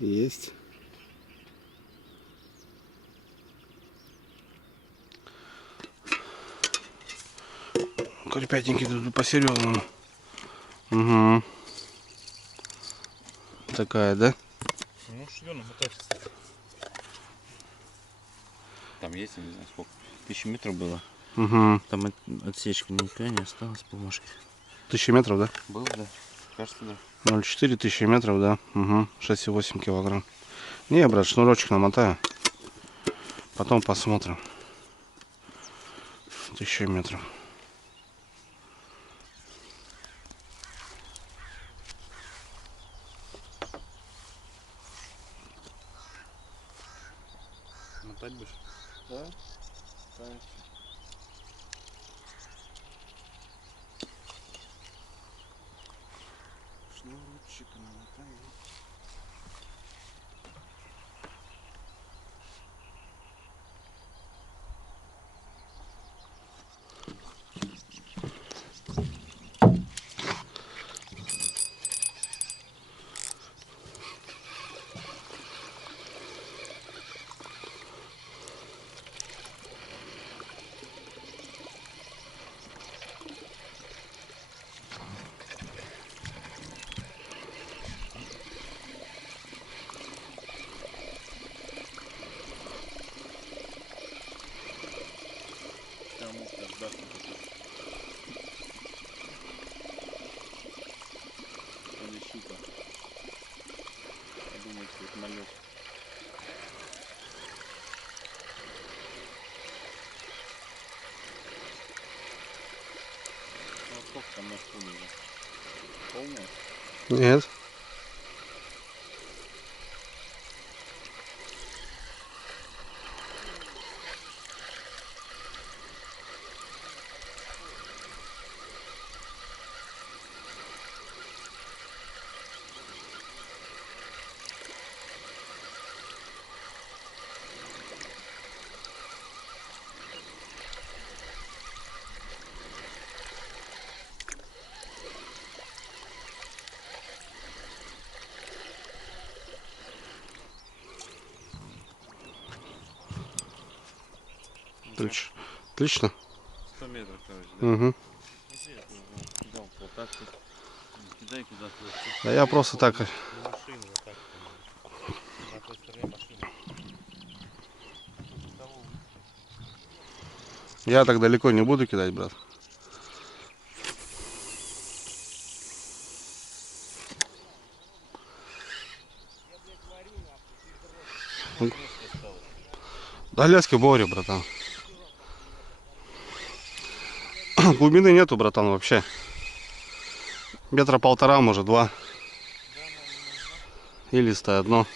Есть. Карпятники тут по-серьезному. Угу. Такая, да? Ну, шьёно, мотается. Там есть, я не знаю сколько. 1000 метров было. Угу. Там отсечка никакая не осталась, бумажки. 1000 метров, да? Был, да? Кажется, да. 0,4 тысячи метров, да. Угу. 6,8 килограмм. Не, брат, шнурочек намотаю. Потом посмотрим. 1000 метров. Мотать будешь? Да. Конечно. Шнурочек намотаем. Там дождаться такой. Или щука. Я думаю, что это малек. Ну, сколько там на шкуне? Полная? Нет. Отлично. 100 метров, короче, да? Угу. Кидал вот так вот. Кидай куда-то. А я просто так. На машину вот так. На той стороне машина. Я так далеко не буду кидать, брат. Да лески Боря, братан. Глубины нету, братан, вообще. Метра полтора, может, 2. И листая дно.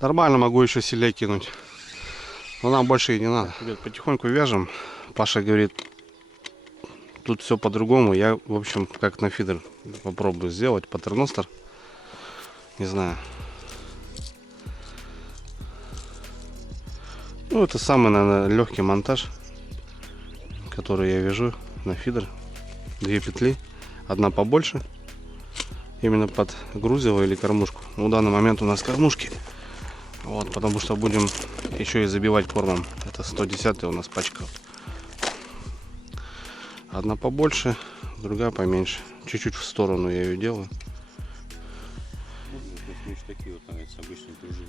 Нормально, могу еще силей кинуть. Но нам больше и не надо. Ребят, потихоньку вяжем. Паша говорит, тут все по-другому. Я, в общем, как на фидер попробую сделать патерностер. Не знаю. Ну, это самый, наверное, легкий монтаж, который я вяжу на фидер. 2 петли. Одна побольше. Именно под грузило или кормушку. В данный момент у нас кормушки. Вот, потому что будем еще и забивать кормом. Это 110 у нас пачка. Одна побольше, другая поменьше. Чуть-чуть в сторону я ее делаю. Такие вот нравятся, обычные пружины.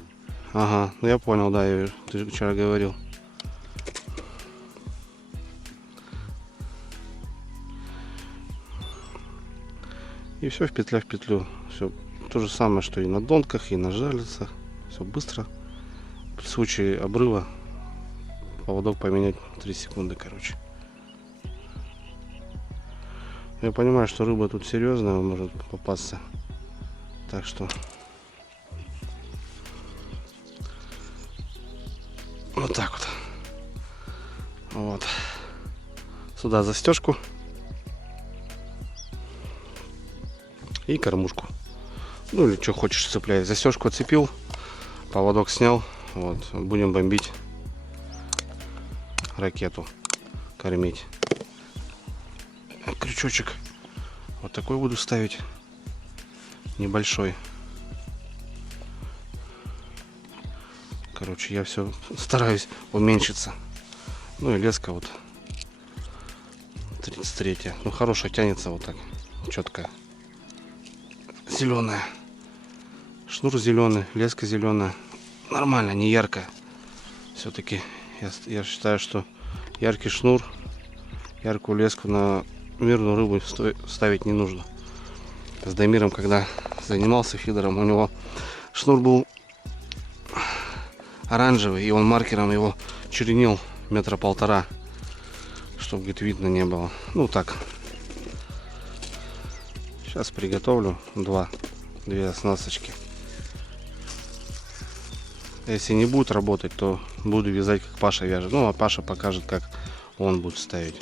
Ага, ну я понял, да, ты вчера говорил. И все в петля в петлю. Все то же самое, что и на донках, и на жерлицах. Все быстро. При случае обрыва поводок поменять 3 секунды, короче. Я понимаю, что рыба тут серьезная может попасться. Так что вот так вот. Вот. Сюда застежку. И кормушку. Ну или что хочешь, цепляй. Застежку отцепил, поводок снял. Вот. Будем бомбить ракету. Кормить. Крючочек вот такой буду ставить. Небольшой. Короче, я все стараюсь уменьшиться. Ну и леска вот 33. Ну хорошая, тянется вот так. Четкая. Зеленая. Шнур зеленый, леска зеленая. Нормально, не яркая. Все-таки я считаю, что яркий шнур, яркую леску на мирную рыбу ставить не нужно. С Дамиром, когда занимался фидером, у него шнур был оранжевый, и он маркером его чернил 1,5 метра, чтобы, говорит, видно не было. Ну так. Сейчас приготовлю 2 оснасточки. Если не будет работать, то буду вязать, как Паша вяжет. Ну, а Паша покажет, как он будет ставить.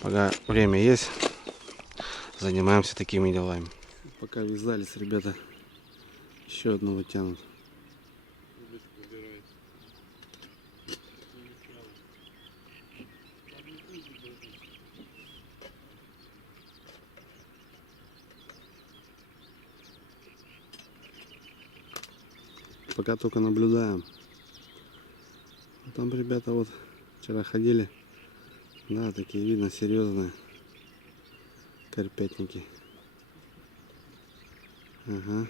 Пока время есть, занимаемся такими делами. Пока вязались, ребята, еще одного тянут. Пока только наблюдаем. Там ребята вот вчера ходили. Да, такие видно серьезные карпятники. Ага.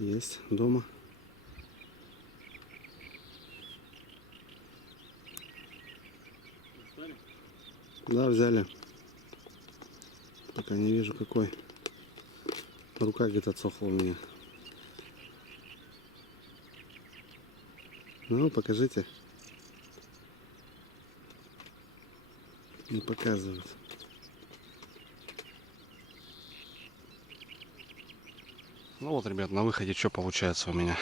Есть дома. Да, взяли. Пока не вижу какой. Рука где-то отсохла у меня. Ну, покажите. Не показывают. Ну вот, ребят, на выходе что получается у меня?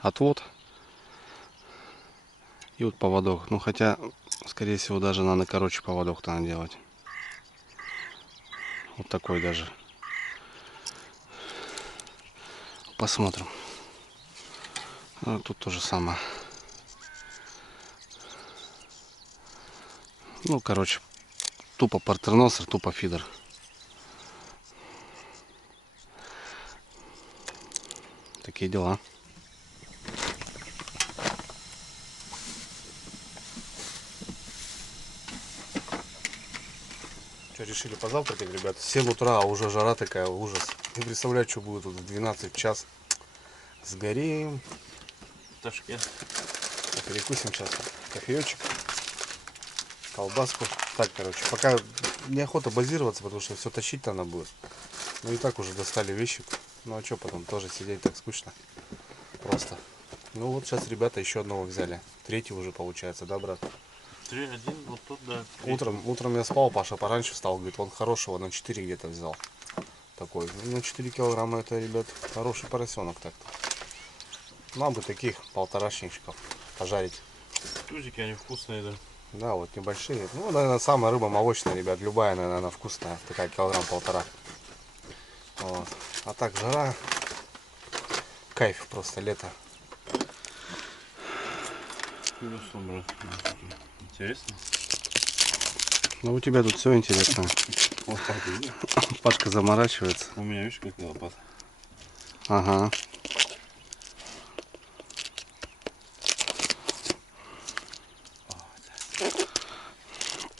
Отвод. И вот поводок. Ну, хотя, скорее всего, даже надо короче поводок надо делать. Вот такой даже. Посмотрим. А тут то же самое. Ну, короче, тупо партерносер, тупо фидер. Такие дела. Что, решили позавтракать, ребят? 7 утра, а уже жара такая, ужас. Не представляю, что будет тут в 12 час. Сгорим. Ташкент. Перекусим сейчас. Кофеечек. Колбаску. Так, короче, пока неохота базироваться, потому что все тащить-то надо будет. Ну и так уже достали вещи. Ну а что потом, тоже сидеть так скучно. Просто. Ну вот сейчас ребята еще одного взяли. Третий уже получается, да, брат? 3-1, вот тут, да. Утром я спал, Паша пораньше встал, говорит, он хорошего на 4 где-то взял. Такой. Ну, на 4 килограмма это, ребят, хороший поросенок так-то. Нам бы таких полторашничков пожарить. Тузики, они вкусные, да. Да, вот небольшие. Ну, наверное, самая рыба молочная, ребят. Любая, наверное, она вкусная. Такая килограмм-полтора. Вот. А так жара. Кайф просто, лето. Ну что, брат, интересно? Ну, у тебя тут все интересно. Вот так, видишь? Пашка заморачивается. У меня, видишь, какая лопата. Ага.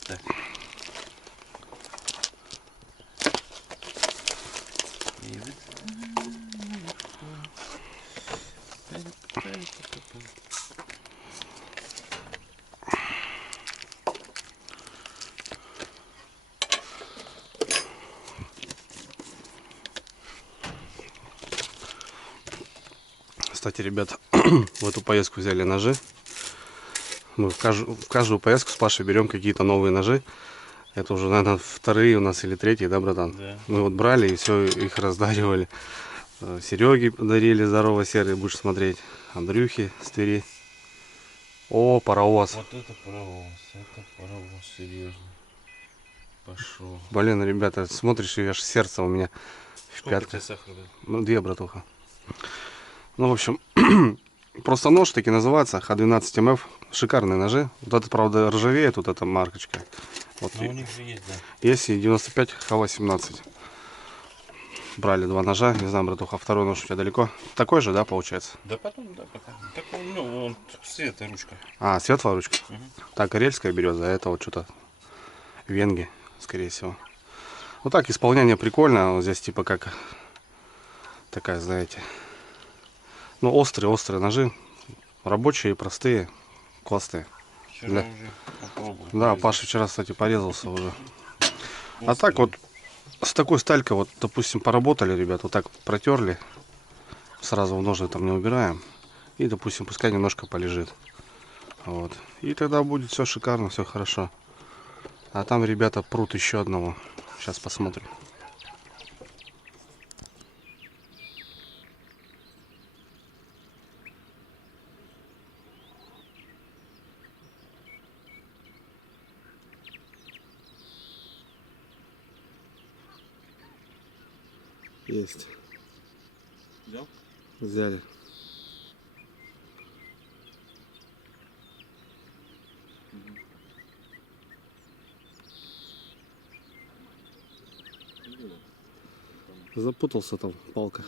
Так. Кстати, ребят, в эту поездку взяли ножи. Мы в каждую поездку с Пашей берем какие-то новые ножи. Это уже, наверное, вторые у нас или третьи, да, братан? Да. Мы вот брали и все, их раздаривали. Сереге подарили, здорово, Серый, будешь смотреть. Андрюхе с Твери. О, паровоз. Вот это паровоз, серьезно. Пошел. Блин, ребята, смотришь, и аж сердце у меня в Сколько пятках. тебе сахара? Ну, 2, братуха. Ну, в общем, просто нож таки называется Х12МФ. Шикарные ножи. Вот этот, правда, ржавеет, вот эта маркочка. Вот Ну, у них же есть, да. есть и 95 Х18. Брали 2 ножа. Не знаю, братуха, второй нож у тебя далеко. Такой же, да, получается? Да потом, да, потом. Так он, ну, он светлая ручка. А, светлая ручка. Мгм. Так, карельская берет, а это вот что-то венги, скорее всего. Вот так, исполнение прикольное. Вот здесь типа как такая, знаете, ну, острые ножи. Рабочие, простые, классные. Вчера Да. уже попробовал. Да, Паша вчера, кстати, порезался уже. А так вот, с такой сталькой, вот, допустим, поработали, ребят, вот так протерли. Сразу в ножны там не убираем. И, допустим, пускай немножко полежит. Вот. И тогда будет все шикарно, все хорошо. А там ребята прут еще одного. Сейчас посмотрим. Есть. Взял? Взяли. Запутался там в палках.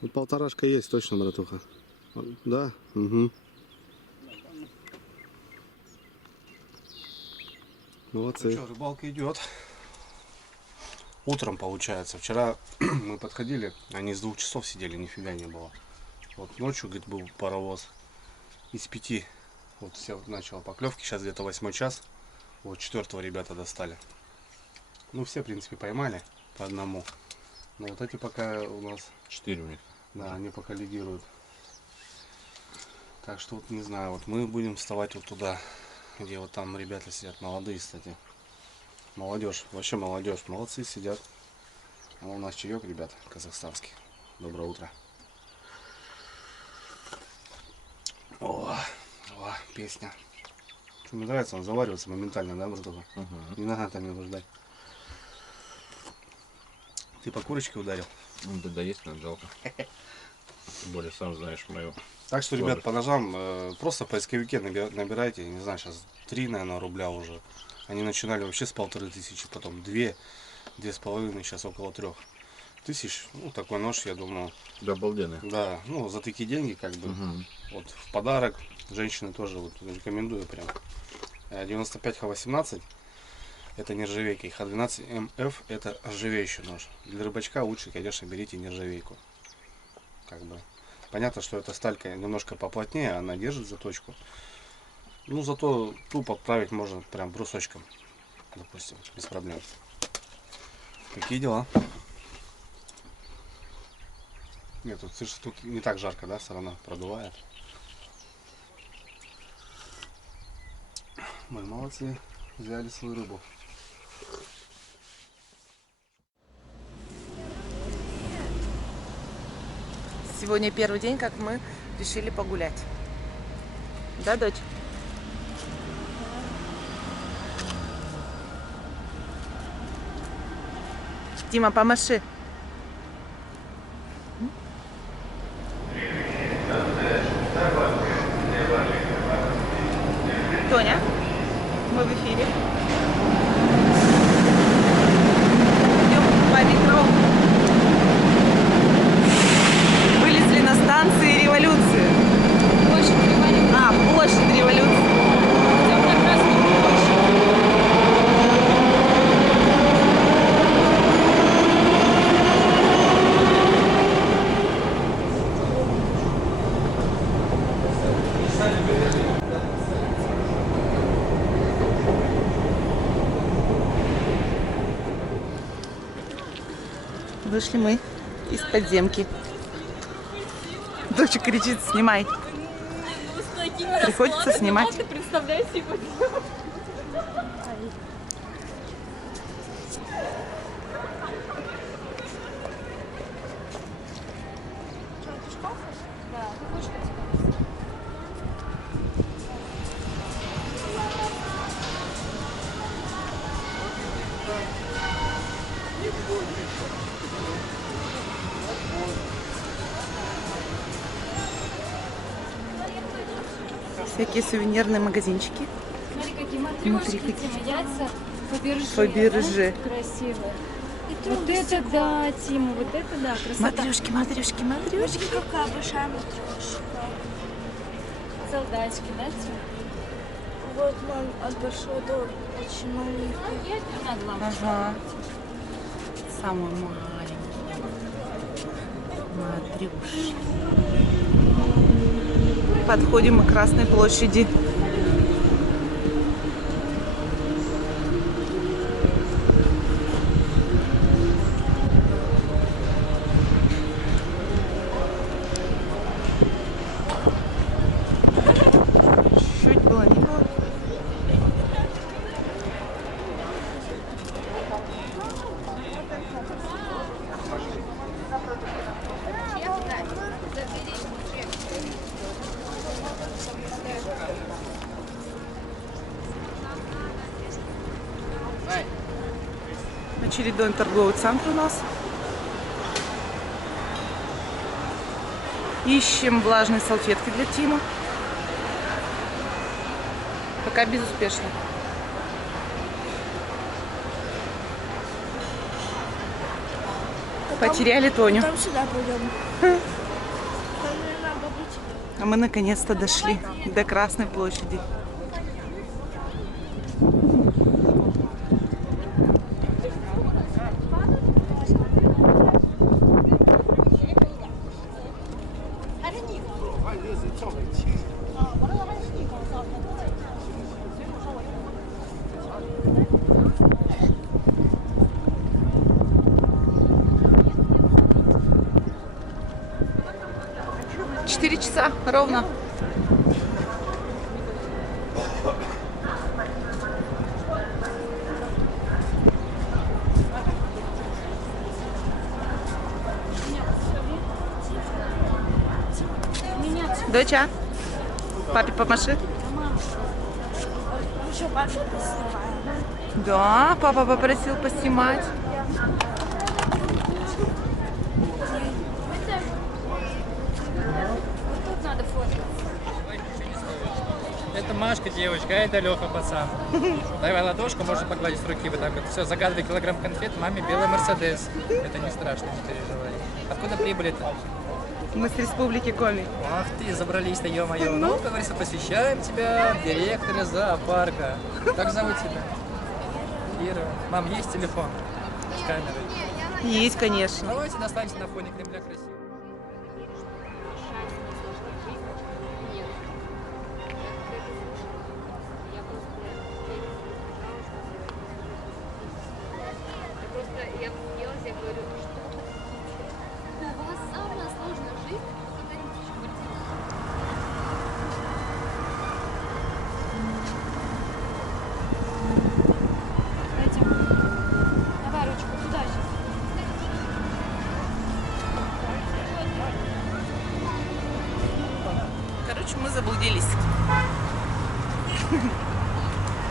Ну, полторашка есть точно, братуха. Да? Угу. Молодцы. Ну что, рыбалка идет. Утром получается. Вчера мы подходили, они с 2 часов сидели, нифига не было. Вот ночью, говорит, был паровоз. Из 5 вот все начало поклевки. Сейчас где-то 8 час. Вот 4-го ребята достали. Ну все, в принципе, поймали по одному. Но вот эти пока у нас, 4 у них. да, они пока лидируют. Так что вот не знаю, вот мы будем вставать вот туда, где вот там ребята сидят, молодые, кстати. Молодежь, вообще молодежь, молодцы сидят. А у нас чаек, ребят, казахстанский. Доброе утро. О, песня. Что, мне нравится, он заваривается моментально, да, братуха? Не надо там его ждать. Ты по курочке ударил? Ну, да есть надо, жалко. Тем более, сам знаешь, мое. Так что, ребят, по ножам просто в поисковике набирайте, не знаю, сейчас 3, наверное, рубля уже. Они начинали вообще с 1500, потом 2, 2,5, сейчас около 3000. Ну, такой нож, я думаю. Да, обалденный. Да, ну, за такие деньги, как бы, вот в подарок. Женщины тоже вот рекомендую прям. 95 Х18 это нержавейка, и Х12МФ это ржавеющий нож. Для рыбачка лучше, конечно, берите нержавейку. Как бы. Понятно, что эта сталька немножко поплотнее, она держит заточку. Ну, зато тупо править можно прям брусочком, допустим, без проблем. Какие дела? Нет, тут, слышишь, тут не так жарко, да, все равно продувает. Мы молодцы, взяли свою рыбу. Сегодня первый день, как мы решили погулять. Да, дочь? Дима, помаши. Тоня, мы в эфире. Идем по метро. Вылезли на станции Революции. Площадь Революции. А, площадь Революции. Идем на Красную площадь. Вышли мы из подземки. Доча кричит: снимай. Приходится снимать. Ты представляешь себе? Всякие сувенирные магазинчики. Смотри, какие Внутри матрешки, какие. Тима, яйца Фаберже. Фаберже. Да? Красивые. Вот это да, Тима, вот это да, красота. Матрюшки, матрюшки, матрюшки. Какая большая матрешка. Солдатики, да, Тима? Вот, мам, от большого до очень маленькой. Надо лампочку. Ага. Самый маленький. Матрюшки. Подходим мы к Красной площади. Чуть было, не было. Очередной торговый центр у нас. Ищем влажные салфетки для Тима. Пока безуспешно. Потеряли Тоню. Там сюда пойдем. Там, наверное, бабушка. А мы наконец-то дошли до Красной площади. Четыре часа ровно. Доча, папе помаши. Еще папа поснимаем. Да, папа попросил поснимать. Тут надо фотку. Это Машка, девочка, а это Леха, пацан. Давай ладошку, можно погладить с руки вот так вот. Все, загадывай килограмм конфет, маме белый Мерседес. Это не страшно, не переживай. Откуда прибыли-то? Мы с Республики Коми. Ах ты, забрались-то, ё-моё. Ну, как говорится, посвящаем тебя директора зоопарка. Как зовут тебя? Ира. Мам, есть телефон с камерой? Есть, конечно. Давайте достанемся на фоне Кремля красиво. Я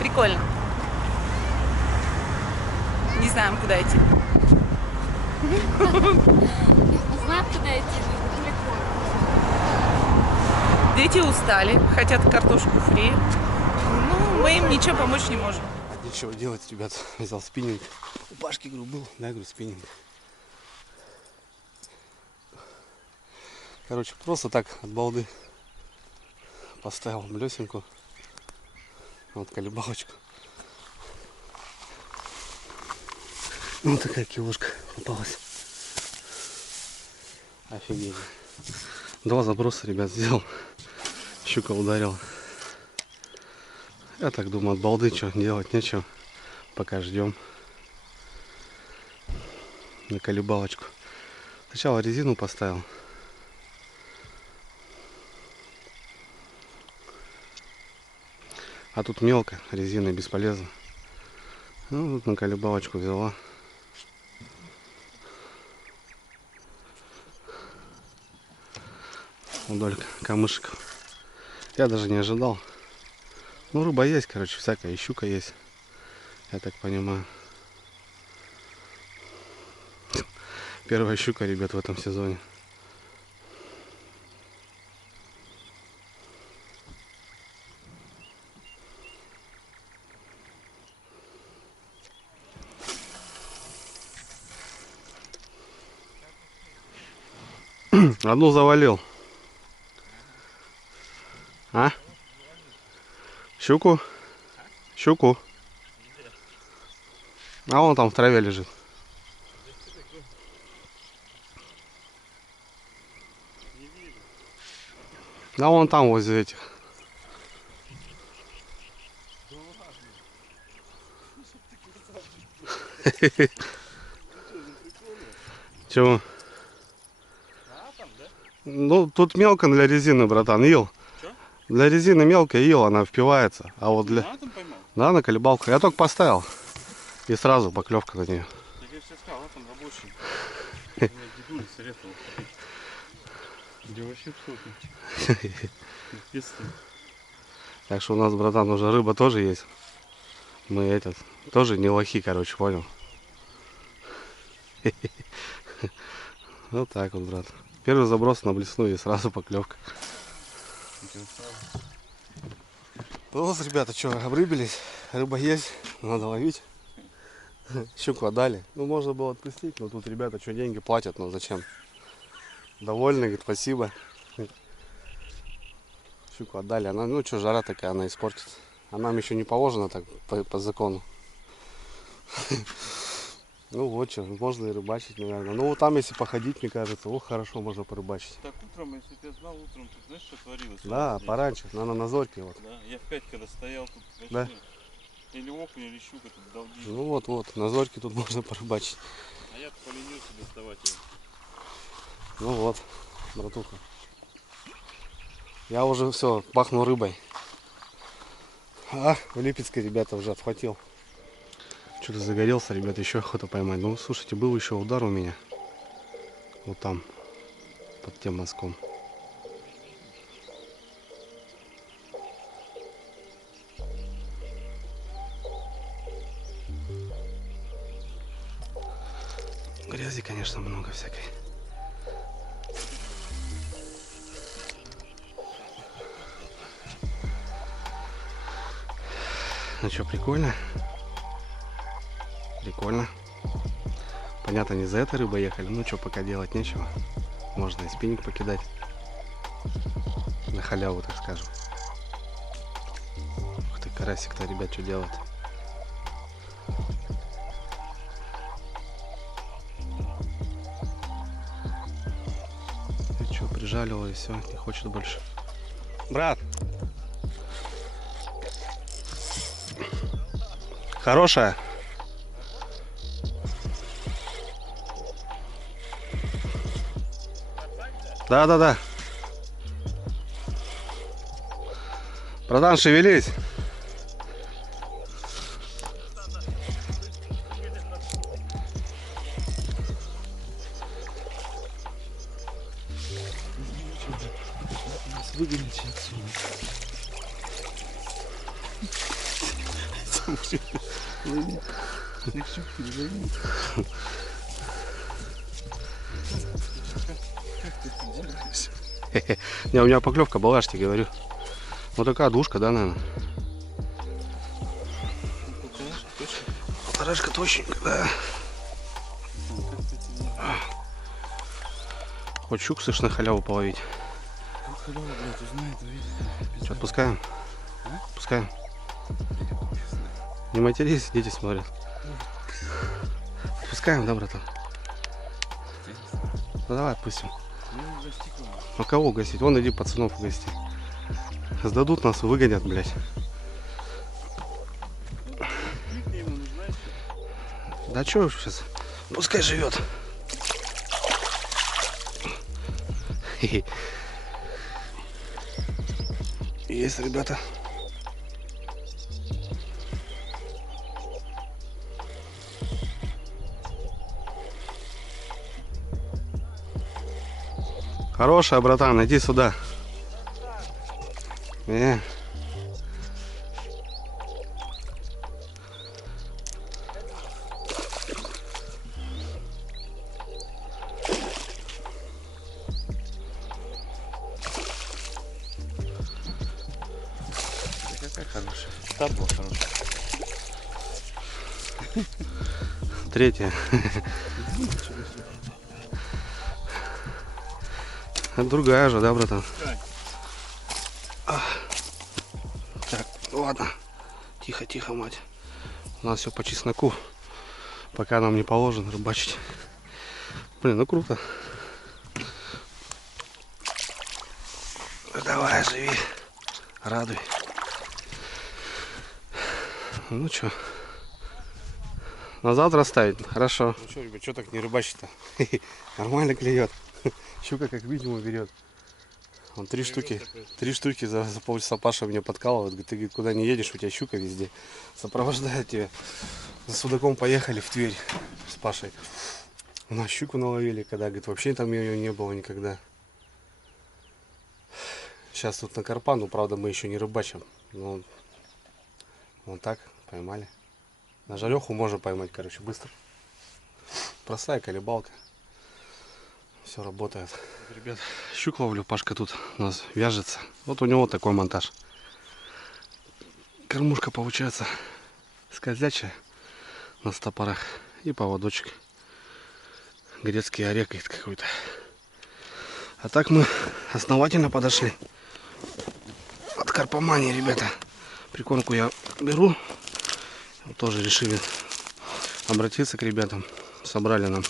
Прикольно. Не знаем, куда идти. Знаю, куда идти, далеко. Дети устали, хотят картошку фри. Ну, мы им ничего помочь не можем. Ничего делать, ребят. Взял спиннинг. У Пашки, говорю, был, да, говорю, спиннинг. Короче, просто так от балды поставил блесенку. Вот колебалочку. Вот такая килошка попалась. Офигеть. 2 заброса, ребят, сделал. Щука ударила. Я так думаю, от балды что делать нечего. Пока ждем. На колебалочку. Сначала резину поставил. А тут мелко, резина бесполезна. Ну, тут на колебалочку взяла. Вдоль камышек. Я даже не ожидал. Ну, рыба есть, короче, всякая, и щука есть. Я так понимаю. Первая щука, ребят, в этом сезоне. Одну завалил. А? Щуку? Щуку. А он там в траве лежит. Да вон там возле этих. Чего? Ну, тут мелко для резины, братан, ил. Для резины мелко ил, она впивается. А вот для... Да, на колебалку. Я только поставил. И сразу поклевка на нее. Я сейчас сказал, там рабочий. Дедуля советовал. Где вообще что-то. Так что у нас, братан, уже рыба тоже есть. Мы этот, тоже не лохи, короче, понял? Вот так вот, брат. Первый заброс на блесну и сразу поклевка. Ну вот, ребята, что, обрыбились. Рыба есть, надо ловить. Щуку отдали. Ну, можно было отпустить, но тут ребята что, деньги платят, но зачем? Довольны, говорит, спасибо. Щуку отдали. Она, ну что, жара такая, она испортится. А нам еще не положено так по закону. Ну вот что, можно и рыбачить, наверное. Ну вот там, если походить, мне кажется, ох, хорошо можно порыбачить. Так утром, если бы я знал, утром тут знаешь, что творилось? Да, Здесь. пораньше, наверное, на зорьке вот. Да, я в 5 когда стоял тут, вообще, Да. или окунь, или щука тут долбили. Ну вот, на зорьке тут можно порыбачить. А я поленился доставать его. Ну вот, братуха. Я уже все, пахну рыбой. А, в Липецке, ребята, уже отхватил. Что-то загорелся, ребята, еще охота поймать. Ну, слушайте, был еще удар у меня. Вот там, под тем мазком. Грязи, конечно, много всякой. Ну что, прикольно? Прикольно. Понятно, не за этой рыбой ехали. Ну что, пока делать нечего. Можно и спиннинг покидать. На халяву, так скажем. Ух ты, карасик-то, ребят, что делать? И что, прижалило и все, не хочет больше. Брат! Хорошая? Да. Братан, шевелись. Не, у меня поклевка была, я ж тебе говорю. Вот такая душка, да, наверное? Полторашка точненько, да. Хоть щук, слышь, на халяву половить. Что, отпускаем? Отпускаем. Не матерись, дети смотрят. Отпускаем, да, братан? Ну давай отпустим. А кого гостить? Вон иди пацанов угости. Сдадут нас и выгонят, блядь. Да чё сейчас? Пускай живет. Есть, ребята. Хорошая, братан, иди сюда. Какая хорошая. Та была хорошая. Третья. Это другая же, да, братан? Так, ладно. Тихо, тихо, мать. У нас все по чесноку. Пока нам не положено рыбачить. Блин, ну круто. Давай, живи. Радуй. Ну что, на завтра ставить? Хорошо. Ну что, ребят, что так не рыбачить-то? Нормально клюет. Щука, как видимо, берет. Он три штуки за полчаса Паша меня подкалывает. Говорит, ты говорит, куда не едешь, у тебя щука везде. Сопровождает тебя. За судаком поехали в Тверь с Пашей. У нас щуку наловили, когда, говорит, вообще там ее не было никогда. Сейчас тут на карпа, ну правда мы еще не рыбачим. Но вот так поймали. На жареху можно поймать, короче, быстро. Простая колебалка. Все работает. Ребят, щук ловлю, Пашка тут у нас вяжется. Вот у него такой монтаж. Кормушка получается скользячая на стопорах и поводочек. Грецкий орех какой-то. А так мы основательно подошли. От карпомании, ребята. Прикормку я беру. Тоже решили обратиться к ребятам. Собрали нам.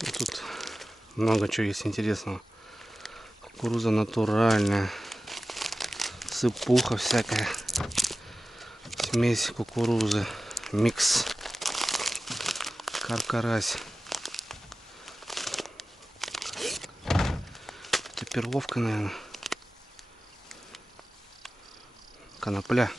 И тут много чего есть интересного. Кукуруза натуральная. Сыпуха всякая. Смесь кукурузы. Микс. Каркарась. Это перловка, наверное. Конопля.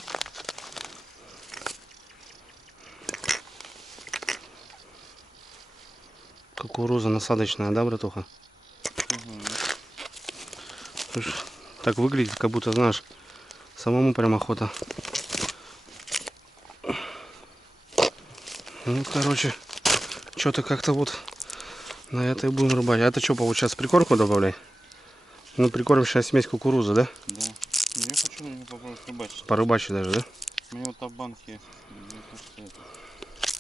Кукуруза насадочная, да, братуха? Угу. Так выглядит, как будто, знаешь, самому прям охота. Ну, короче, что-то как-то вот на это и будем рыбачить. А это что, получается, прикормку добавлять? Ну, прикормочная смесь кукурузы, да? Да. Я хочу на него попробовать рыбачить. Порыбачить даже, да? У меня вот там банки, мне кажется,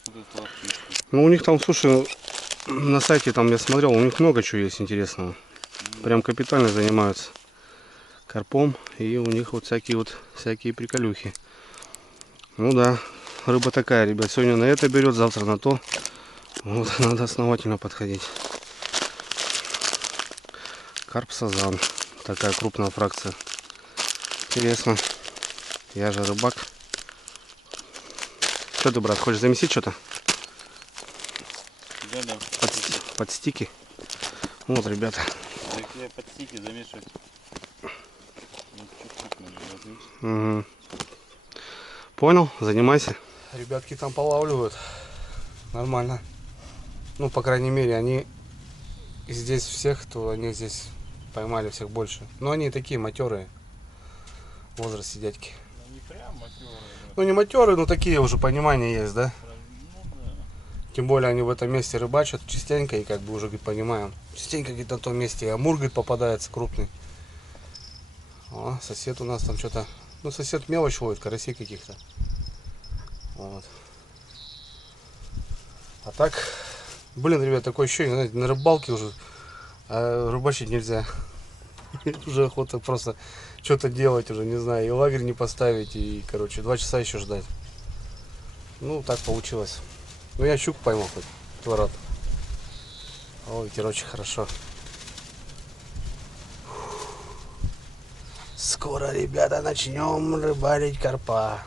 вот это лапки. Ну, у них там, слушай, на сайте там я смотрел, у них много чего есть интересного. Прям капитально занимаются карпом, и у них вот всякие приколюхи. Ну да, рыба такая, ребят, сегодня на это берет, завтра на то. Вот, надо основательно подходить. Карп-сазан, такая крупная фракция. Интересно, я же рыбак. Что ты, брат, хочешь замесить что-то? Да. Под стики. Вот, ребята. Так я под стики замешивать. Угу. Понял, занимайся. Ребятки там полавливают. Нормально. Ну, по крайней мере, они здесь всех, то они здесь поймали всех больше. Но они такие матерые. Возраст дядьки. Ну, не прям Ну, не матерые, но такие уже понимания есть, да? Тем более они в этом месте рыбачат частенько и как бы уже, говорит, понимаем. Частенько, говорит, на том месте и амур, говорит, попадается крупный. О, сосед у нас там что-то... Ну, сосед мелочь ловит, карасей каких-то. Вот. А так... Блин, ребят, такое ощущение, знаете, на рыбалке уже рыбачить нельзя. Уже охота просто что-то делать уже, не знаю. И лагерь не поставить, и, короче, 2 часа еще ждать. Ну, так получилось. Ну, я щуку поймал хоть, ворот. Ой, ветерочек, хорошо. Скоро, ребята, начнем рыбалить карпа.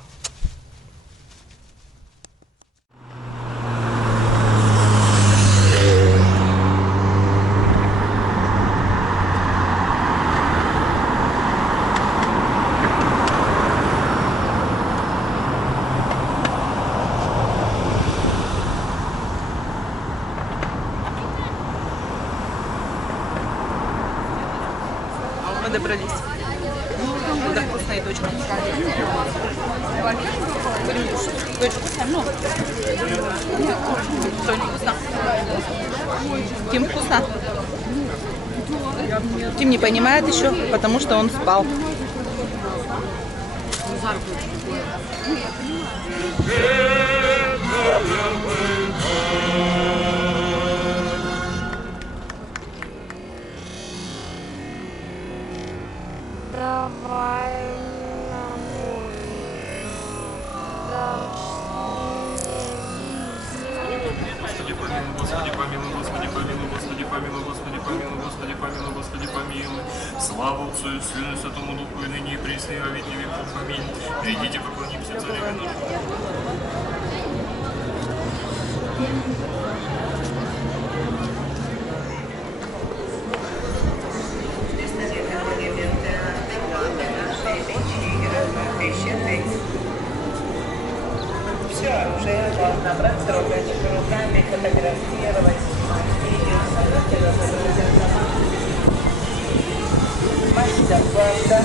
Мы добрались. Да, вкусная точка. Будем кушать. Точка вкусная, ну. Что, не вкусно? Тим вкусно? Тим не понимает еще, потому что он спал. Давай на Господи помилуй, Господи помилуй, Господи помилуй, Господи помилуй, Господи помилуй, Господи помилуй, Господи помилуй. Слава Отцу и Сыну и Святому Духу, и ныне и присно и во веки веков. Аминь. Придите, поклонимся цареве нашему. Все оружие можно брать, трогать руками, фотографировать, снимать видео, мастер глаза,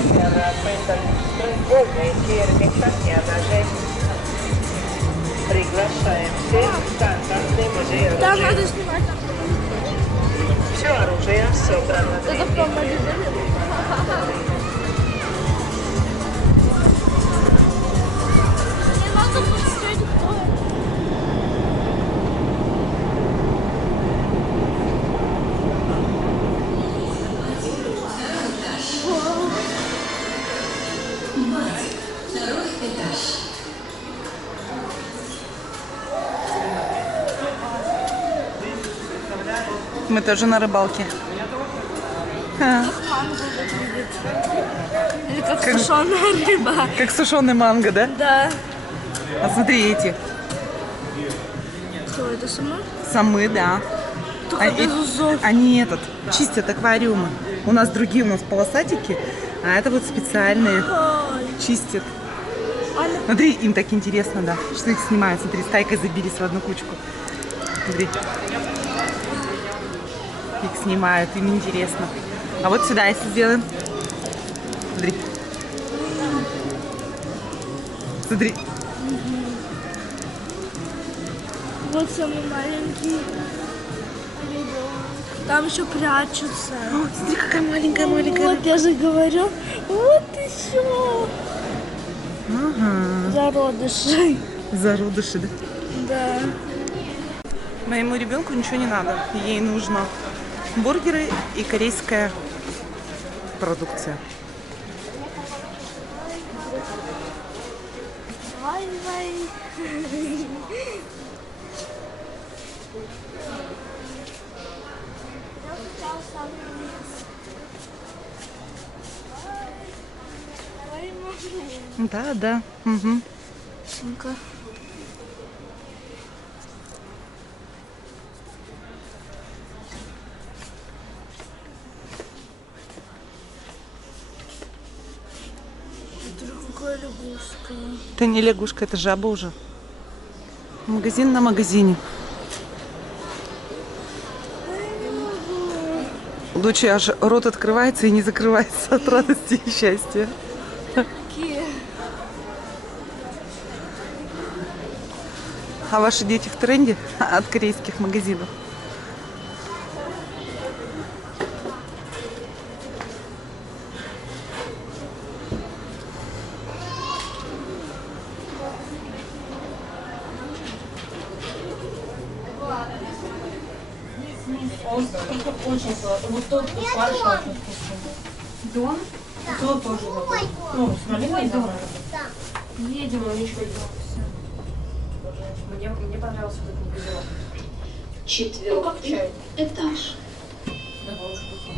треугольные термика, ножей. Приглашаем всех в стандартный музей оружия. Там надо снимать. Все оружие собрано. Это в том магазине. Не надо посмотреть, кто это. Мы тоже на рыбалке. Ха. Или как сушеная рыба. Как сушеный манго, да? Да. А смотри эти. Кто это сама? Самы, да. Только без узов. Они чистят аквариумы. У нас другие, у нас полосатики, а это вот специальные чистят. Смотри, им так интересно, да, что их снимают. Смотри, стайкой забились в одну кучку. Смотри. Их снимают, им интересно. А вот сюда, если сделаем. Смотри. Смотри. Вот самый маленький. Там еще прячутся. О, смотри, какая маленькая. Вот я же говорю. Вот еще. Ага. Зародыши. Зародыши, да? Да. Моему ребенку ничего не надо. Ей нужно бургеры и корейская продукция. Ай-вай. Да, да. Угу. Ну-ка. Какая лягушка. Это не лягушка, это жаба уже. Магазин на магазине. У дочери аж рот открывается и не закрывается от радости и счастья. Какие? А ваши дети в тренде от корейских магазинов? Очень сладкий. Вот тот фарш очень вкусный. Дон? Тот тоже. Ну, с малиной Дон. Едем, Манечка, идем. Мне понравился этот негазированный. 4-й этаж. Давай уже вкусно.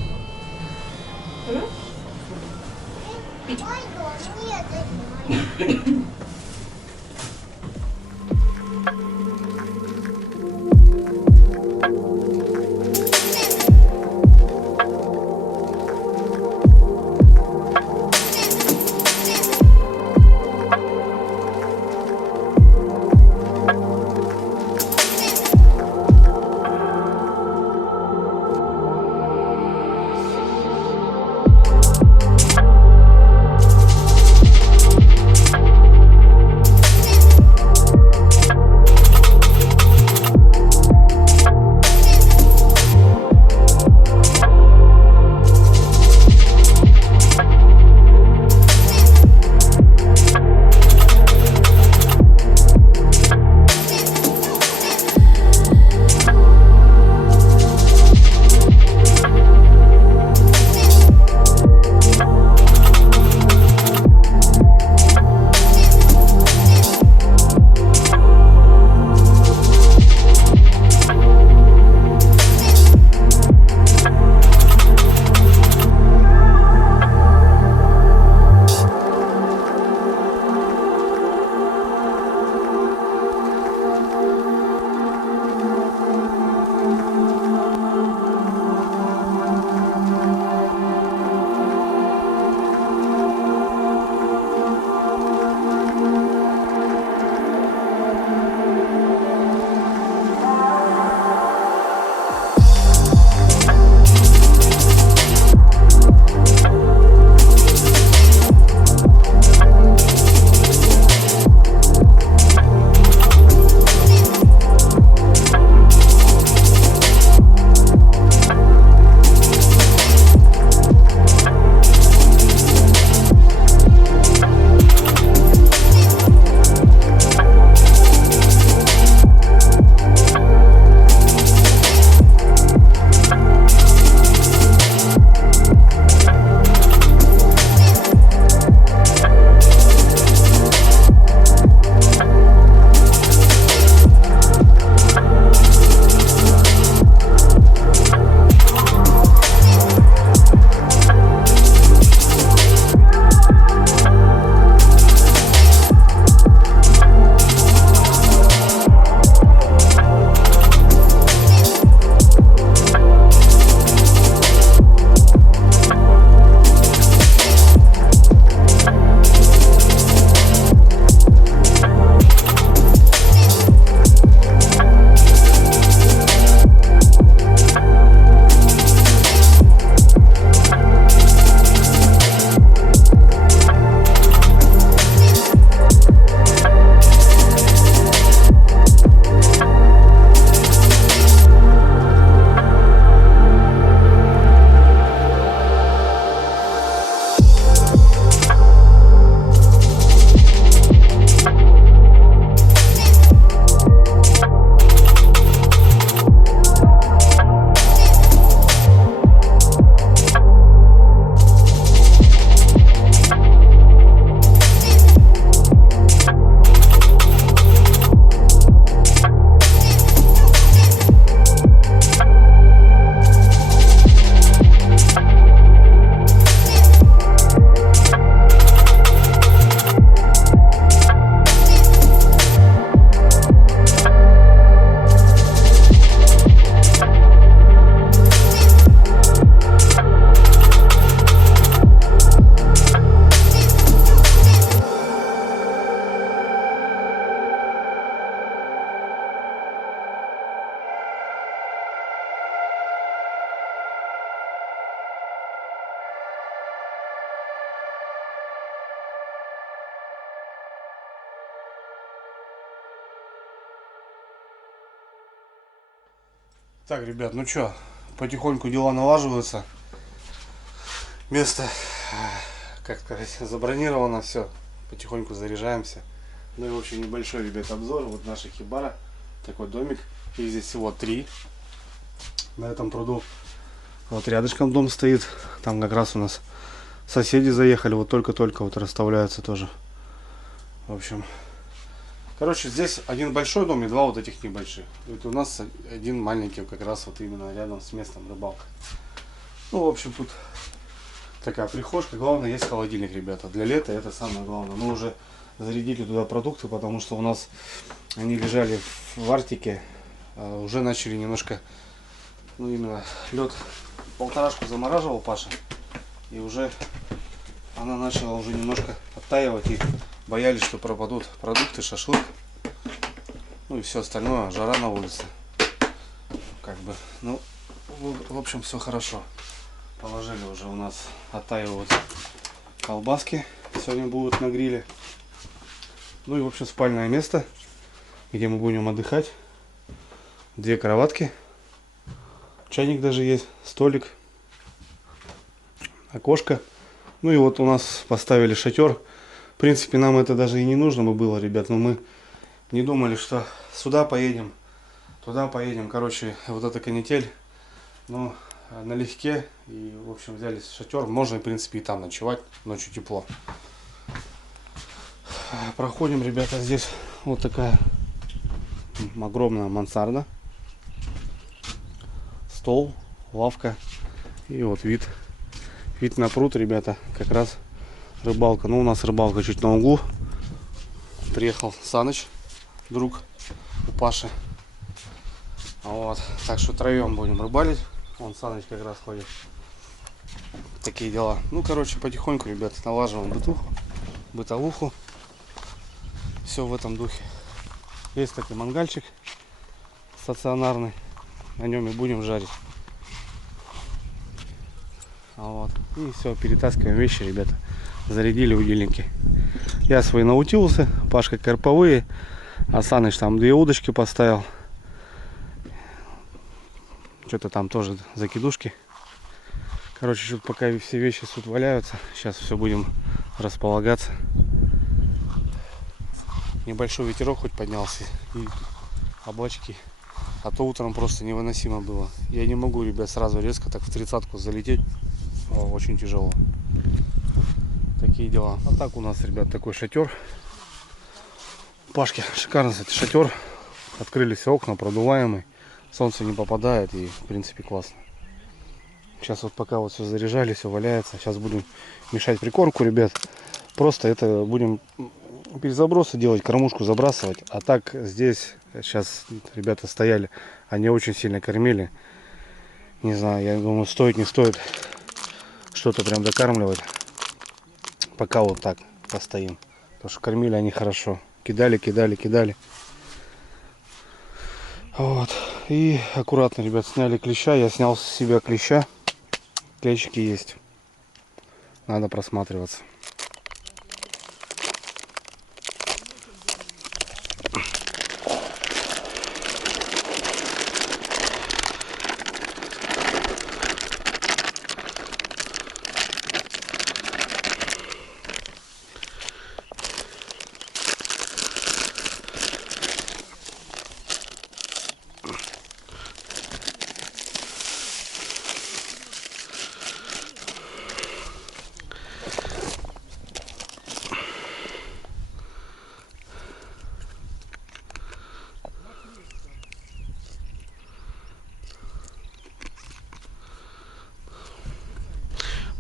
Так, ребят, ну чё, потихоньку дела налаживаются. Место, как сказать, забронировано, все. Потихоньку заряжаемся. Ну и в общем небольшой, ребят, обзор. Вот наша хибара. Такой домик. Их здесь всего 3. На этом пруду. Вот рядышком дом стоит. Там как раз у нас соседи заехали. Вот только-только вот расставляются тоже. В общем. Короче, здесь один большой дом и 2 вот этих небольших. Это у нас один маленький, как раз вот именно рядом с местом рыбалка. Ну, в общем, тут такая прихожка. Главное, есть холодильник, ребята. Для лета это самое главное. Мы уже зарядили туда продукты, потому что у нас они лежали в Арктике. Уже начали немножко, ну именно лед, полторашку замораживал Паша. И уже она начала уже немножко оттаивать. И боялись, что пропадут продукты, шашлык. Ну и все остальное, жара на улице. Как бы, ну, в общем, все хорошо. Положили уже у нас, оттаивают колбаски. Сегодня будут на гриле. Ну и в общем спальное место, где мы будем отдыхать. 2 кроватки. Чайник даже есть, столик. Окошко. Ну и вот у нас поставили шатер. В принципе, нам это даже и не нужно бы было, ребят. Но мы не думали, что сюда поедем, туда поедем. Короче, вот эта канитель. Ну, налегке. И, в общем, взяли шатер. Можно, в принципе, и там ночевать. Ночью тепло. Проходим, ребята, здесь вот такая огромная мансарда. Стол, лавка. И вот вид. Вид на пруд, ребята. Как раз рыбалка. Ну, у нас рыбалка чуть на углу. Приехал Саныч, друг у Паши. Вот. Так что втроем будем рыбалить. Вон Саныч как раз ходит. Такие дела. Ну, короче, потихоньку, ребята, налаживаем бытовуху. Все в этом духе. Есть такой мангальчик стационарный. На нем и будем жарить. Вот. И все, перетаскиваем вещи, ребята. Зарядили удильники. Я свои наутилусы, Пашка карповые. А Саныч там 2 удочки поставил. Что-то там тоже закидушки. Короче, что-то пока все вещи тут валяются. Сейчас все будем располагаться. Небольшой ветерок хоть поднялся. И облачки. А то утром просто невыносимо было. Я не могу, ребят, сразу резко так в 30-ку залететь. Очень тяжело. Такие дела. А так у нас, ребят, такой шатер. Пашки, шикарно, кстати, шатер. Открылись все окна, продуваемый. Солнце не попадает и, в принципе, классно. Сейчас вот пока вот все заряжали, все валяется. Сейчас будем мешать прикормку, ребят. Просто это будем перезабросы делать, кормушку забрасывать. А так здесь сейчас ребята стояли, они очень сильно кормили. Не знаю, я думаю, стоит, не стоит что-то прям докармливать. Пока вот так постоим. Потому что кормили они хорошо. Кидали. Вот. И аккуратно, ребят, сняли клеща. Я снял с себя клеща. Клещики есть. Надо просматриваться.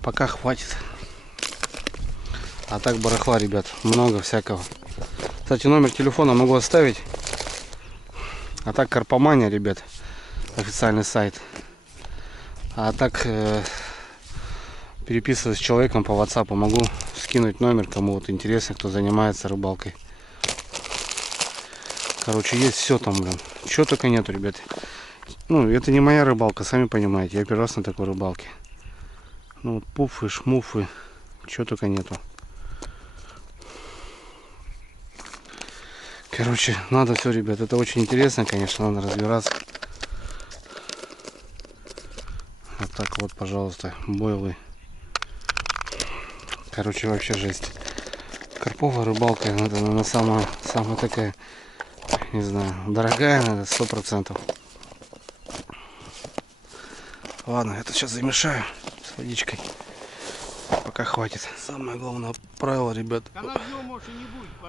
Пока хватит. А так барахла, ребят, много всякого. Кстати, номер телефона могу оставить. А так Карпомания, ребят, официальный сайт. А так переписываюсь с человеком по WhatsApp, могу скинуть номер, кому вот интересно, кто занимается рыбалкой. Короче, есть все там, блин. Чего только нету, ребят. Ну, это не моя рыбалка, сами понимаете. Я первый раз на такой рыбалке. Ну, вот пуфы, шмуфы, чего только нету. Короче, надо все, ребят. Это очень интересно, конечно, надо разбираться. Вот, пожалуйста, бойлы. Короче, вообще жесть. Карповая рыбалка, она самая такая, не знаю, дорогая, надо 100%. Ладно, это сейчас замешаю с водичкой. Пока хватит. Самое главное правило, ребят.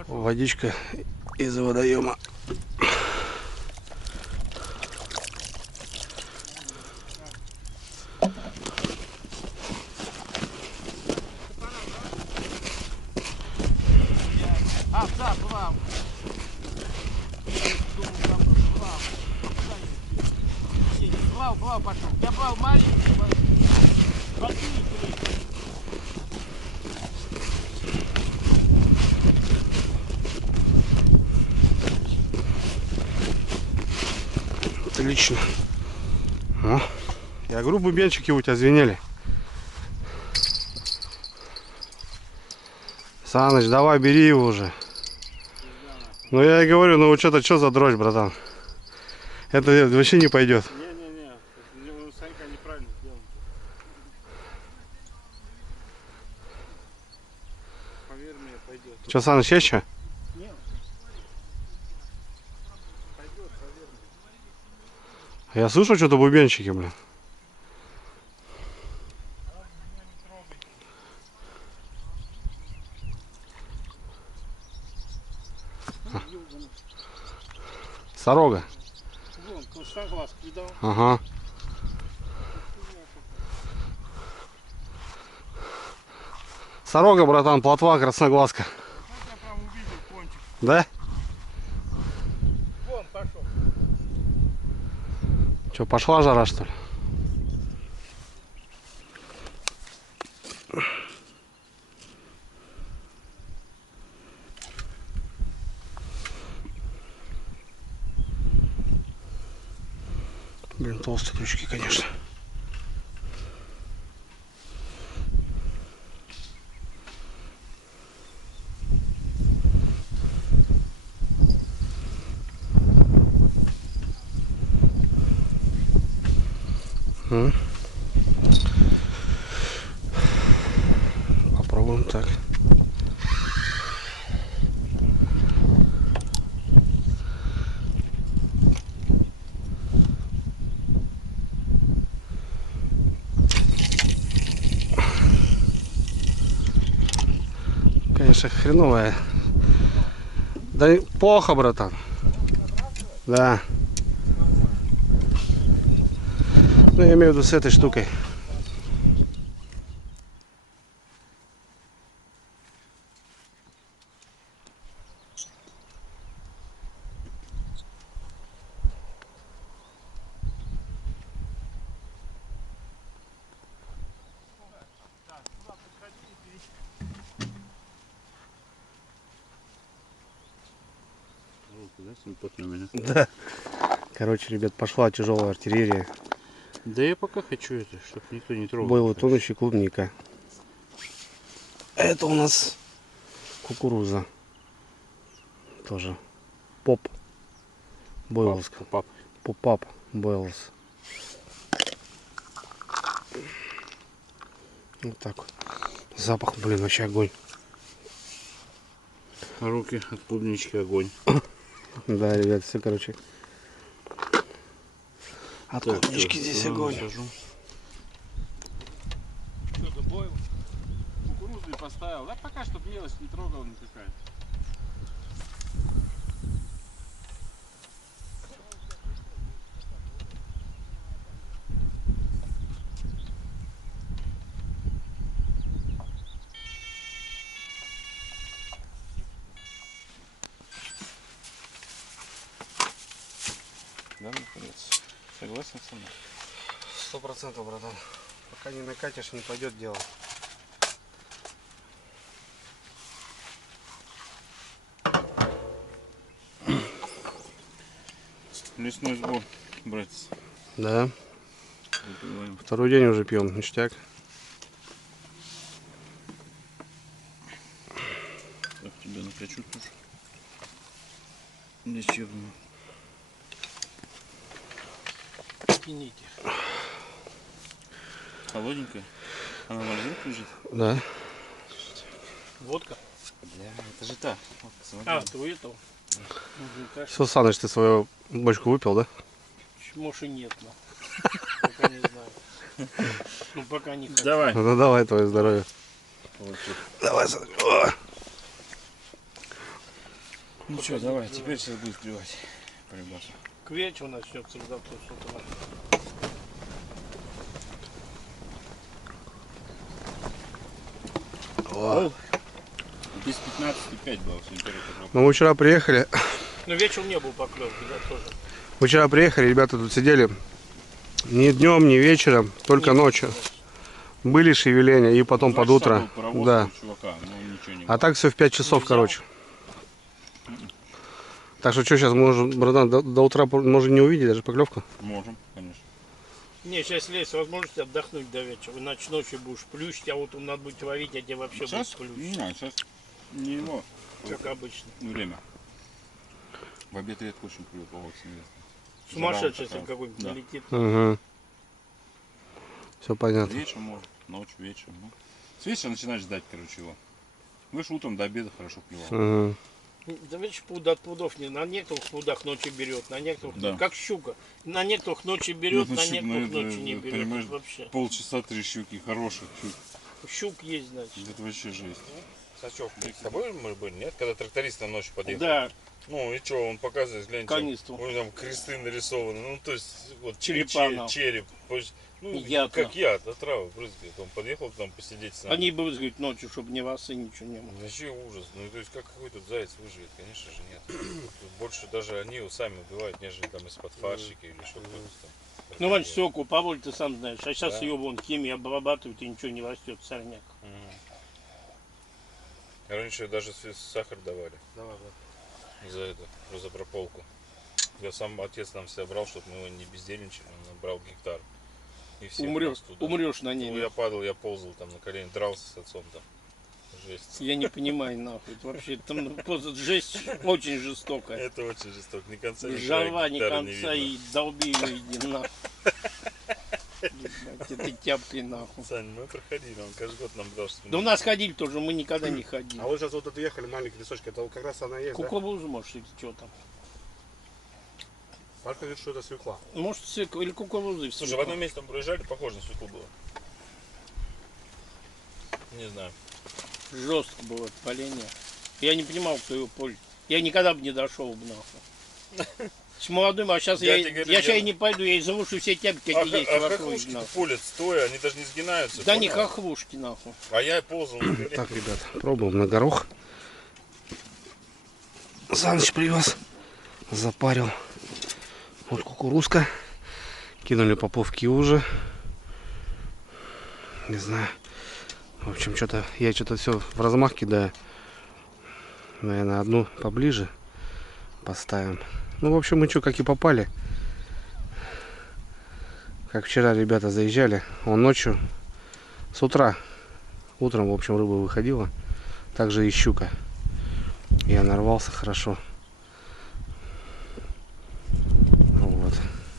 Водичка из водоема. Отлично. О, я говорю, бубенчики у тебя звенели. Саныч, давай, бери его уже. Ну я и говорю, ну что-то, что за дрожь, братан? Это вообще не пойдет. Не, Санька неправильно сделал. Поверь мне, пойдет. Что, Саныч, еще? Нет. Пойдет, поверь мне. Я слышу что-то бубенчики, блин. Сорога. Вон, красноглазка видал? Ага. Сорога, братан, плотва, красноглазка. Я прям увидел кончик. Да? Вон, пошел. Что, пошла жара, что ли? Блин, толстые крючки, конечно. Попробуем так. Конечно, хреновая. Да плохо, братан. Да. Ну, я имею в виду с этой штукой. Да, симпотный у меня. Да. Короче, ребят, пошла тяжелая артиллерия. Да я пока хочу это, чтобы никто не трогал. Бойлы тонущий, клубника. Это у нас кукуруза. Тоже. Поп. Бойлс. Поп. Поп-ап. Бойлс. Вот так вот. Запах, блин, вообще огонь. Руки от клубнички огонь. Да, ребят, все, короче. От клубнички здесь огонь. Что-то бойл. Кукурузный поставил. Да пока, чтобы мелочь не трогал никакая. Да, наконец. Согласен со мной? 100%, братан. Пока не накатишь, не пойдет дело. Лесной сбор, братец. Да. Выпиваем. Второй день уже пьем, ништяк. Так, тебя накачу тоже. Лечебную. Спините. Холодненькая. Она в морозилке лежит? Да. Водка? Бля, это же та. Водка, смотри. А, ты у этого? Все, Саныч, ты свою бочку выпил, да? Может и нет, но. Пока не знаю. Ну пока не хочу. Давай. Ну давай, твое здоровье. Вот тут. Давай, Саныч. О! Ну что, давай, теперь сейчас будет клевать. По-любому. К вечеру начнется завтра с утра. О. Без 15,5 было температура. Ну, мы вчера приехали. Ну вечером не был поклев, да, тоже. Мы вчера приехали, ребята тут сидели. Ни днем, ни вечером, только ночью. Были шевеления и потом под утро. Да. Чувака, но ничего не А так все в 5 часов, короче. Так что сейчас можем, братан, до утра можем не увидеть даже поклевку? Можем, конечно. Не, сейчас есть возможность отдохнуть до вечера. Иначе ночью будешь плющить, а вот надо будет ловить, а тебе вообще Сейчас, будет плющить. не, сейчас не его. Как обычно. Время. В обед редко очень клюет, по вот Сумасшедший, если какой-нибудь да. налетит. Угу. Все понятно. Вечером может, ночью, вечером. Ну. С вечера начинаешь ждать, короче, его. Выше утром до обеда хорошо клевал. Угу. Да видишь, от пудов не. На некоторых пудах ночью берет, на некоторых, Да. как щука. На некоторых ночью берет, Ну, на щук, некоторых ну, ночью не это, берет. понимаешь, Это вообще. полчаса 3 щуки, хороших щук. Щук есть, значит. Это вообще жесть. Сачев, мы с тобой мы были, нет? Когда тракторист на ночью подъехал. Да. Ну и что, он показывает, гляньте, Канистру. у него там кресты нарисованы, ну то есть вот Черепа, нахуй. череп, ну Яд, как яд, отрава брызгает. Он подъехал там посидеть с нами. Они бы говорить ночью, чтобы не вас и ничего не было. Вообще ужас, ну то есть как какой тут заяц выживет, конечно же нет. Тут больше даже они сами убивают, нежели там из-под фаршика или что-то там. Ну, раньше соку, Павль, ты сам знаешь. А сейчас Да. ее вон химией обрабатывают и ничего не растет, сорняк. Раньше даже сахар давали. За это, за прополку. Я сам, отец нам всегда брал, чтобы мы его не бездельничали, он брал гектар. И все Умрешь на ней. Ну, я падал, я ползал там на колени, дрался с отцом там. Жесть. Я не понимаю, нахуй. Это вообще там просто жесть очень жестокая. Это очень жестоко. Ни конца, ни Жава, ни гектара не конца, видно. и долби ее, иди нахуй. Ебать, это тяпкой нахуй. Сань, мы проходили, он каждый год нам брал, что Да у нас ходили тоже, мы никогда не ходили. А вот сейчас вот отъехали маленькие лесочки, это как раз она есть, Кукурузу, может, или что там. Пашка говорит, что это свекла. Может, свекла или кукурузы. Слушай, в одном месте там проезжали, похоже на свеклу было. Не знаю. Жестко было поление. Я не понимал, кто его пользует. Я никогда бы не дошел бы нахуй. С молодым, а сейчас я сейчас и не пойду, я излушу все тяпки, какие есть вокруг. Хохлушки пулят стоя, они даже не сгинаются. Да понял? не хохлушки нахуй. А я ползал на коленях. Так, ребят, пробуем на горох. Саныч привез, запарил. Вот кукурузка. Кинули поповки уже. Не знаю. В общем, что-то я что-то все в размах кидаю. Наверное, одну поближе поставим. Ну, в общем, мы что, как и попали. Как вчера ребята заезжали. Он ночью, с утра. Утром, в общем, рыба выходила. Также и щука. Я нарвался хорошо. Вот.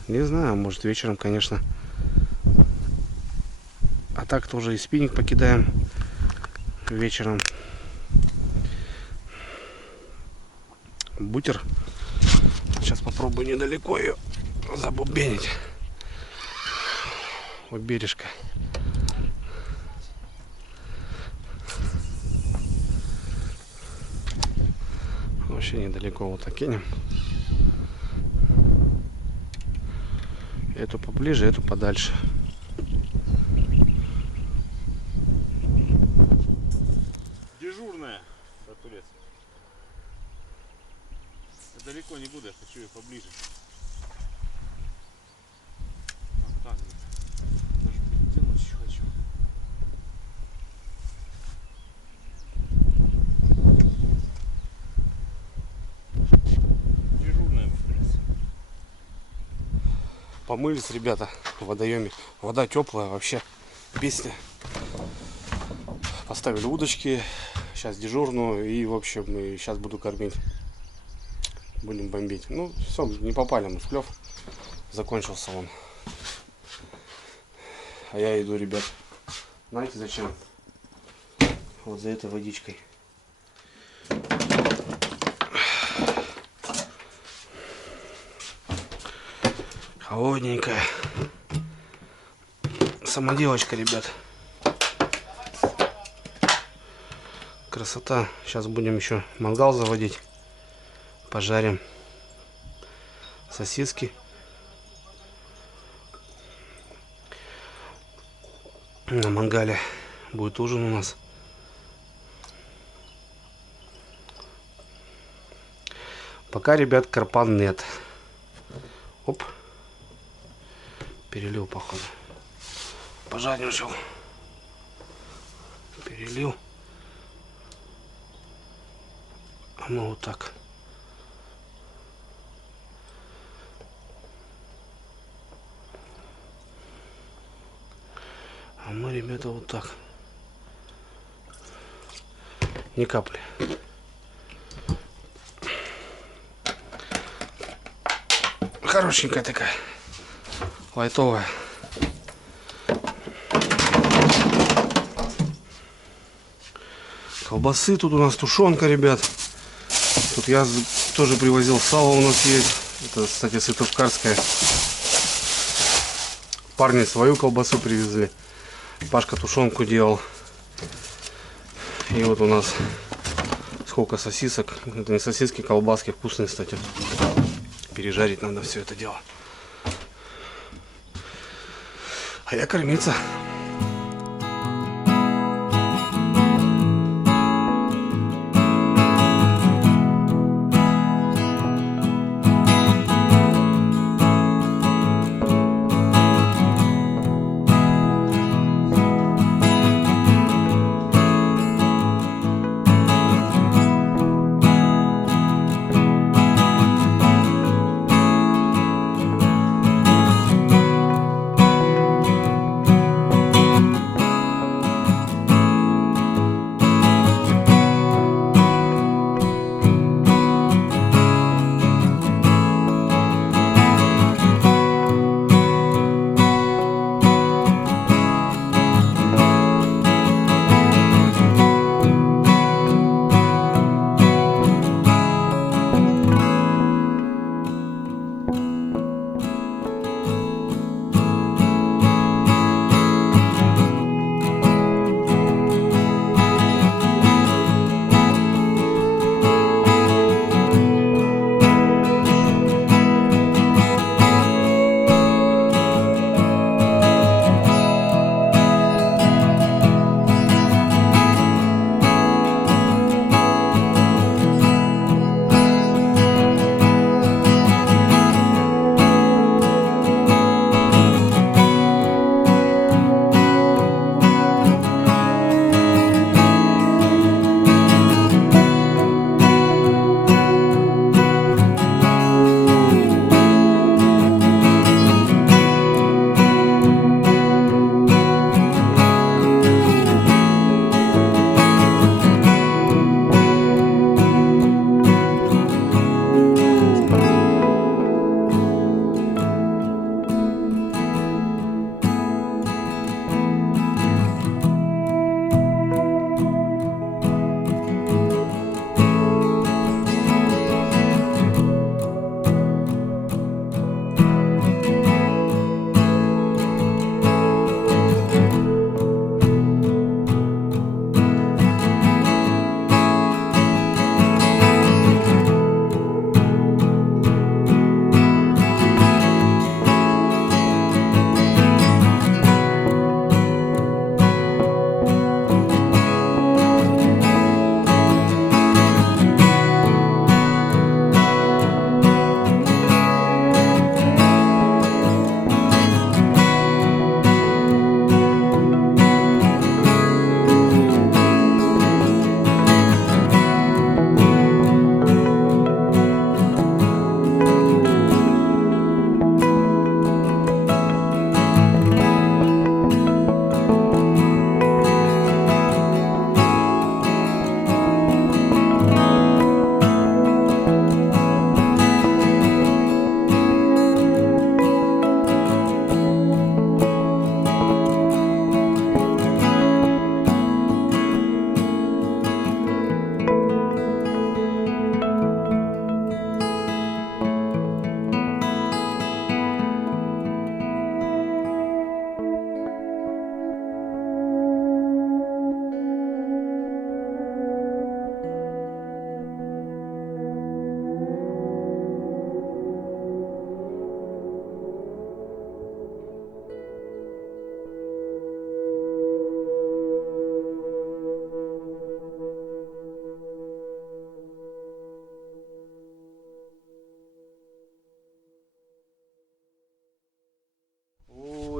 Не знаю, может вечером, конечно. А так тоже и спиннинг покидаем вечером. Бутер. Сейчас попробую недалеко ее забубенить. У бережка. Вообще недалеко вот так кинем. Эту поближе, эту подальше. Дежурная, братулец. Я далеко не буду, я хочу ее поближе. А, так, даже подтянуть еще хочу. Дежурная, братулец. Помылись, ребята, в водоеме. Вода теплая, вообще песня. Поставили удочки. Сейчас дежурную. И, в общем, сейчас буду кормить. Будем бомбить. Ну, все, не попали мы в клев. Закончился он. А я иду, ребят. Знаете зачем? Вот за этой водичкой. Холодненькая. Самоделочка, ребят. Красота. Сейчас будем еще мангал заводить. Пожарим сосиски. На мангале будет ужин у нас. Пока, ребят, карпан нет. Оп. Перелил, походу. Пожарим решил. Перелил. А мы вот так. А мы, ребята, вот так. Ни капли. Хорошенькая такая. Лайтовая. Колбасы. Тут у нас тушенка, ребят. Тут я тоже привозил сало, у нас есть. Это, кстати, сыктывкарская. Парни свою колбасу привезли. Пашка тушенку делал. И вот у нас сколько сосисок. Это не сосиски, колбаски вкусные, кстати. Пережарить надо все это дело. А я кормиться.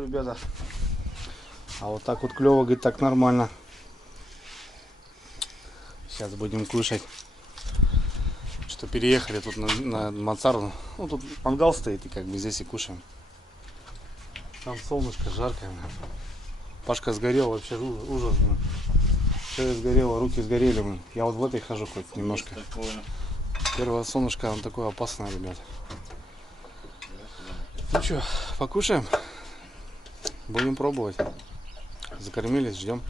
ребята. А вот так вот клево, говорит, так нормально. Сейчас будем кушать. Что переехали тут на мансарду. Ну тут мангал стоит, и как бы здесь и кушаем. Там солнышко жаркое. Пашка сгорел, вообще ужас. Шея сгорела, руки сгорели. Я вот в этой хожу хоть немножко. Первое солнышко, оно такое опасное, ребят. Ну что, покушаем? Будем пробовать. Закормились, ждем.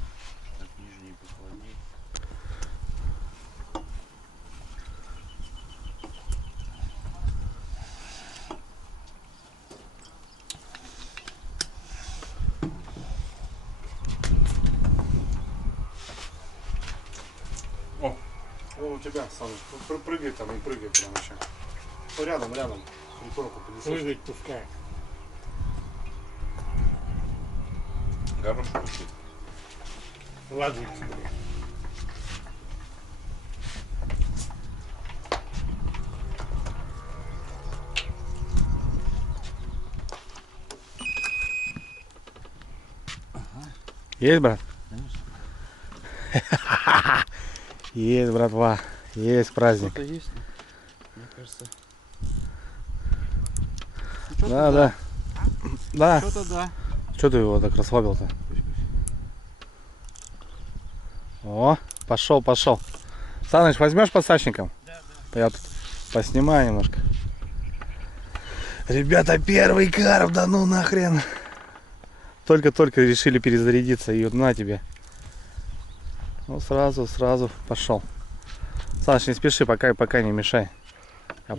О, вон у тебя, Саныч, прыгай там и прыгай прям еще. Ну, рядом. Прикорку поднесешь. Прыгать пускай. Горошек кушает. Ладно. Есть, брат? Есть, братва. Есть праздник. Что-то есть, мне кажется. Да. Да. Что-то да. Что ты его так расслабил-то? О, пошел. Саныч, возьмешь подсачником? Да. Я тут поснимаю немножко. Ребята, первый карп, да ну нахрен. Только решили перезарядиться, и вот на тебе. Ну сразу пошел. Саныч, не спеши, пока не мешай. А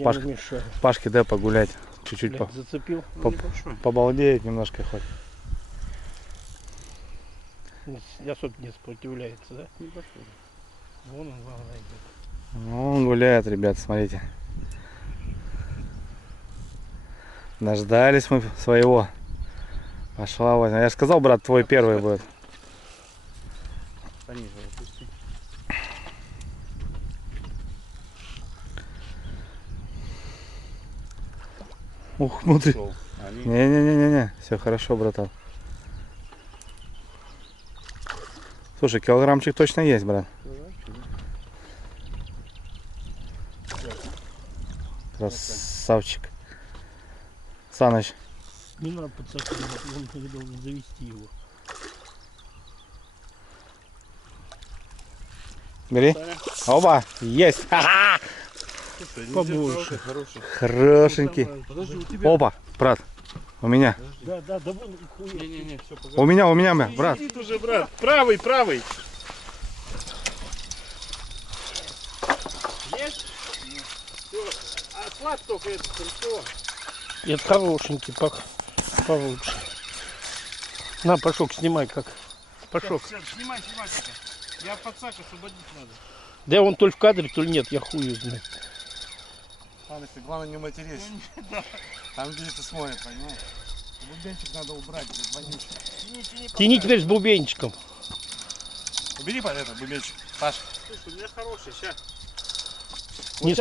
Пашке дай погулять. Чуть-чуть зацепил. Побалдеет немножко хоть. Не особо не сопротивляется, да? Небольшой. Вон он, главное, идет. Ну, он гуляет, ребят, смотрите. Дождались мы своего. Пошла возьма. Я же сказал, брат, твой первый будет. Пониже опусти. Ух, смотри. Не. Все хорошо, братан. Слушай, килограммчик точно есть, брат. Красавчик. Саныч. Не надо подсаживать, он должен завести его. Бери. Оба, есть. Побольше. Хорошенький. Опа, брат, у меня. Да, вон хуя. Не, все, у меня, брат. Сидит уже, брат. Правый. Есть? Все. А слаб только этот, что? Это хорошенький, получше. На, Пашок, снимай как. Пашок. Все, снимай только. Я подсак освободить надо. Да он то ли в кадре, то ли нет, я хую знаю. Главное не матерись. Там где ты смотришь, понимаешь? Бубенчик надо убрать, вонючий. Тяни теперь с бубенчиком. Убери под это бубенчик, Паш. Слушай, у меня хороший, сейчас. Не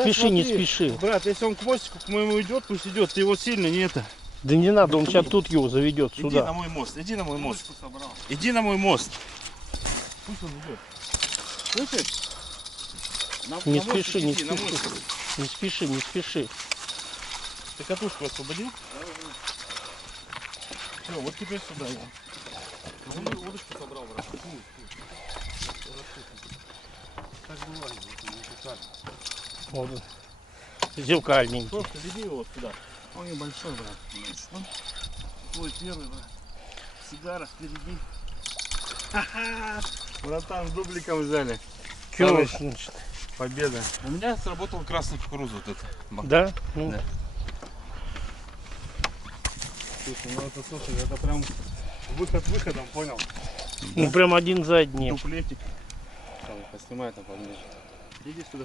спеши. Брат, если он к мостику к моему идет, пусть идет. Ты его сильно не это. Да не надо, он сейчас тут его заведет сюда. Иди на мой мост. Иди на мой мост. Пусть он идет. Слышишь? Не спеши. Ты катушку освободил? Все, вот теперь сюда я. Он удочку собрал, брат. Так бывает. Вот. Зеркальненький. Просто веди его вот сюда. Он небольшой, брат. Твой первый, брат. Сигара впереди. Братан, с дубликом взяли. Значит. Победа. У меня сработал красный кукуруз вот это. Да? Ну. Да. Слушай, это прям выход выходом, понял? Ну прям один за одним. Дуплетик. Поснимай там поближе. Иди сюда.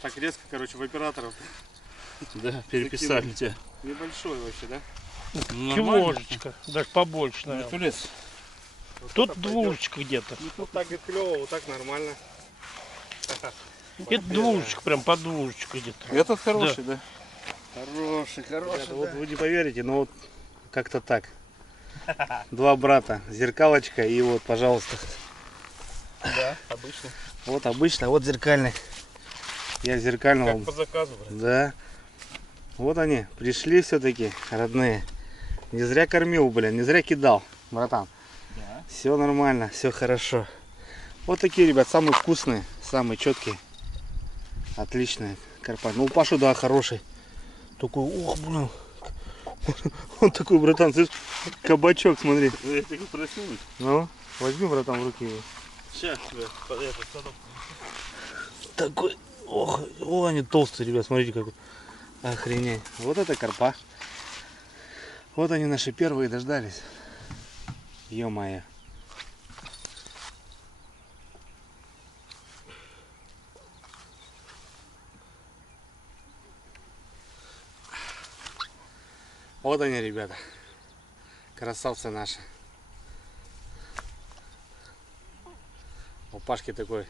Так резко, короче, в операторов. Да, переписали тебя. Небольшой вообще, да? Чевошечка, даже побольше, наверное. Тут двушечка где-то. Вот так клево, вот так нормально. Это двушечка, прям под двушечку где-то. Этот хороший, да? Хороший, Ребята, вот вы не поверите, но вот как-то так. Два брата, зеркалочка и вот, пожалуйста. Да, обычно. Вот обычно, вот зеркальный. Я зеркального. Как по заказу, брат. Да. Вот они, пришли все-таки, родные. Не зря кормил, блин, не зря кидал, братан. Да. Все нормально, все хорошо. Вот такие, ребят, самые вкусные, самые четкие. Отличные карпа. Ну, у Паши, да, хороший. Такой, ох, блин. Он такой, братан, слышишь, кабачок, смотри. Я тебя просил. Ну, возьми, братан, в руки его. Сейчас тебя Такой, ох, о, они толстые, ребят, смотрите, какой. Охренеть. Вот это карпа. Вот они наши первые дождались. Ё-моё. Вот они, ребята. Красавцы наши. У Пашки такой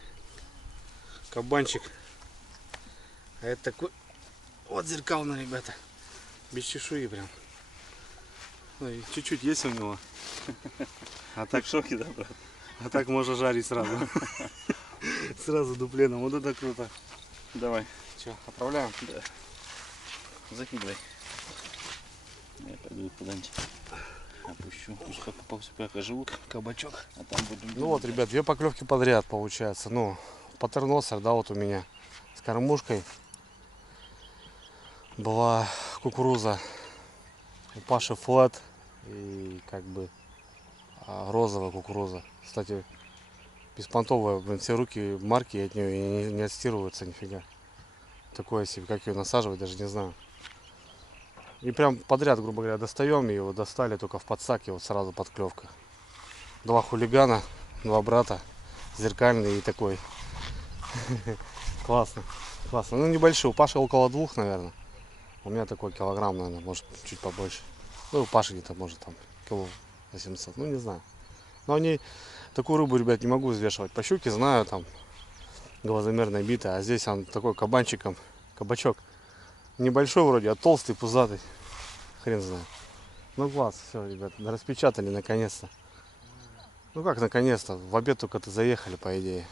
кабанчик. А это такой вот зеркальный, ребята. Без чешуи прям. Ну, и чуть-чуть есть у него. А так в шоке, да, брат? А так можно жарить сразу. Сразу дупленом. Вот это круто. Давай. Че, отправляем? Да. Закидывай. Я пойду их куда-нибудь опущу. Пусть пока живут. Кабачок. А там будем... Ну вот, ребят, две поклевки подряд получается. Ну, паттерносер, да, вот у меня с кормушкой. Была кукуруза. У Паши флэт и как бы розовая кукуруза. Кстати, беспонтовая, блин, все руки марки от нее не отстирываются нифига. Такое себе, как ее насаживать, даже не знаю. И прям подряд, грубо говоря, достаем его, достали только в подсаке, вот сразу подклевка. Два хулигана, два брата, зеркальный и такой. Классно, классно. Ну небольшой, у Паши около 2, наверное. У меня такой килограмм, наверное, может чуть побольше. Ну, у Паши где-то может там кило 800, ну не знаю. Но они, такую рыбу, ребят, не могу взвешивать. По щуке знаю, там, глазомерная бита, а здесь он такой кабанчиком, кабачок. Небольшой вроде, а толстый, пузатый. Хрен знает. Ну класс, все, ребят, распечатали наконец-то. Ну как наконец-то, в обед только-то заехали, по идее.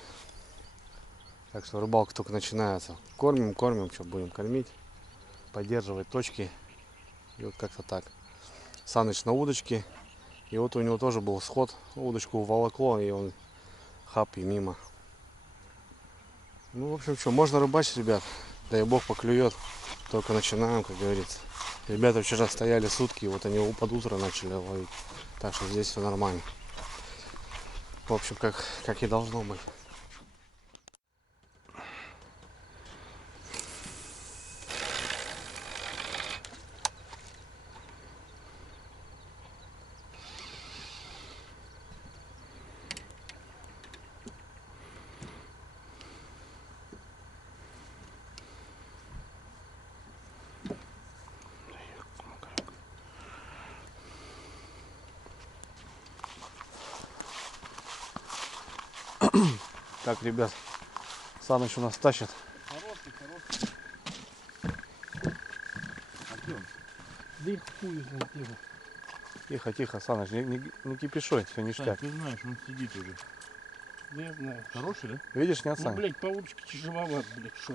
Так что рыбалка только начинается. Кормим, кормим, что будем кормить. Поддерживать точки. И вот как-то так. Саныч на удочке. И вот у него тоже был сход. Удочку уволокло, и он хап и мимо. Ну, в общем, что, можно рыбачить, ребят. Дай бог поклюет. Только начинаем, как говорится. Ребята вчера стояли сутки, вот они под утро начали ловить. Так что здесь все нормально. В общем, как и должно быть. Так, ребят, Саныч у нас тащит. Хороший. Да и хуй знает его. Тихо, тихо, Саныч, не кипишуй, все ништяк. Ты знаешь, он сидит уже. Да я знаю. Хороший, да? Видишь, нет, Ну, Сань? блядь, по удочке тяжеловат, блядь, шо.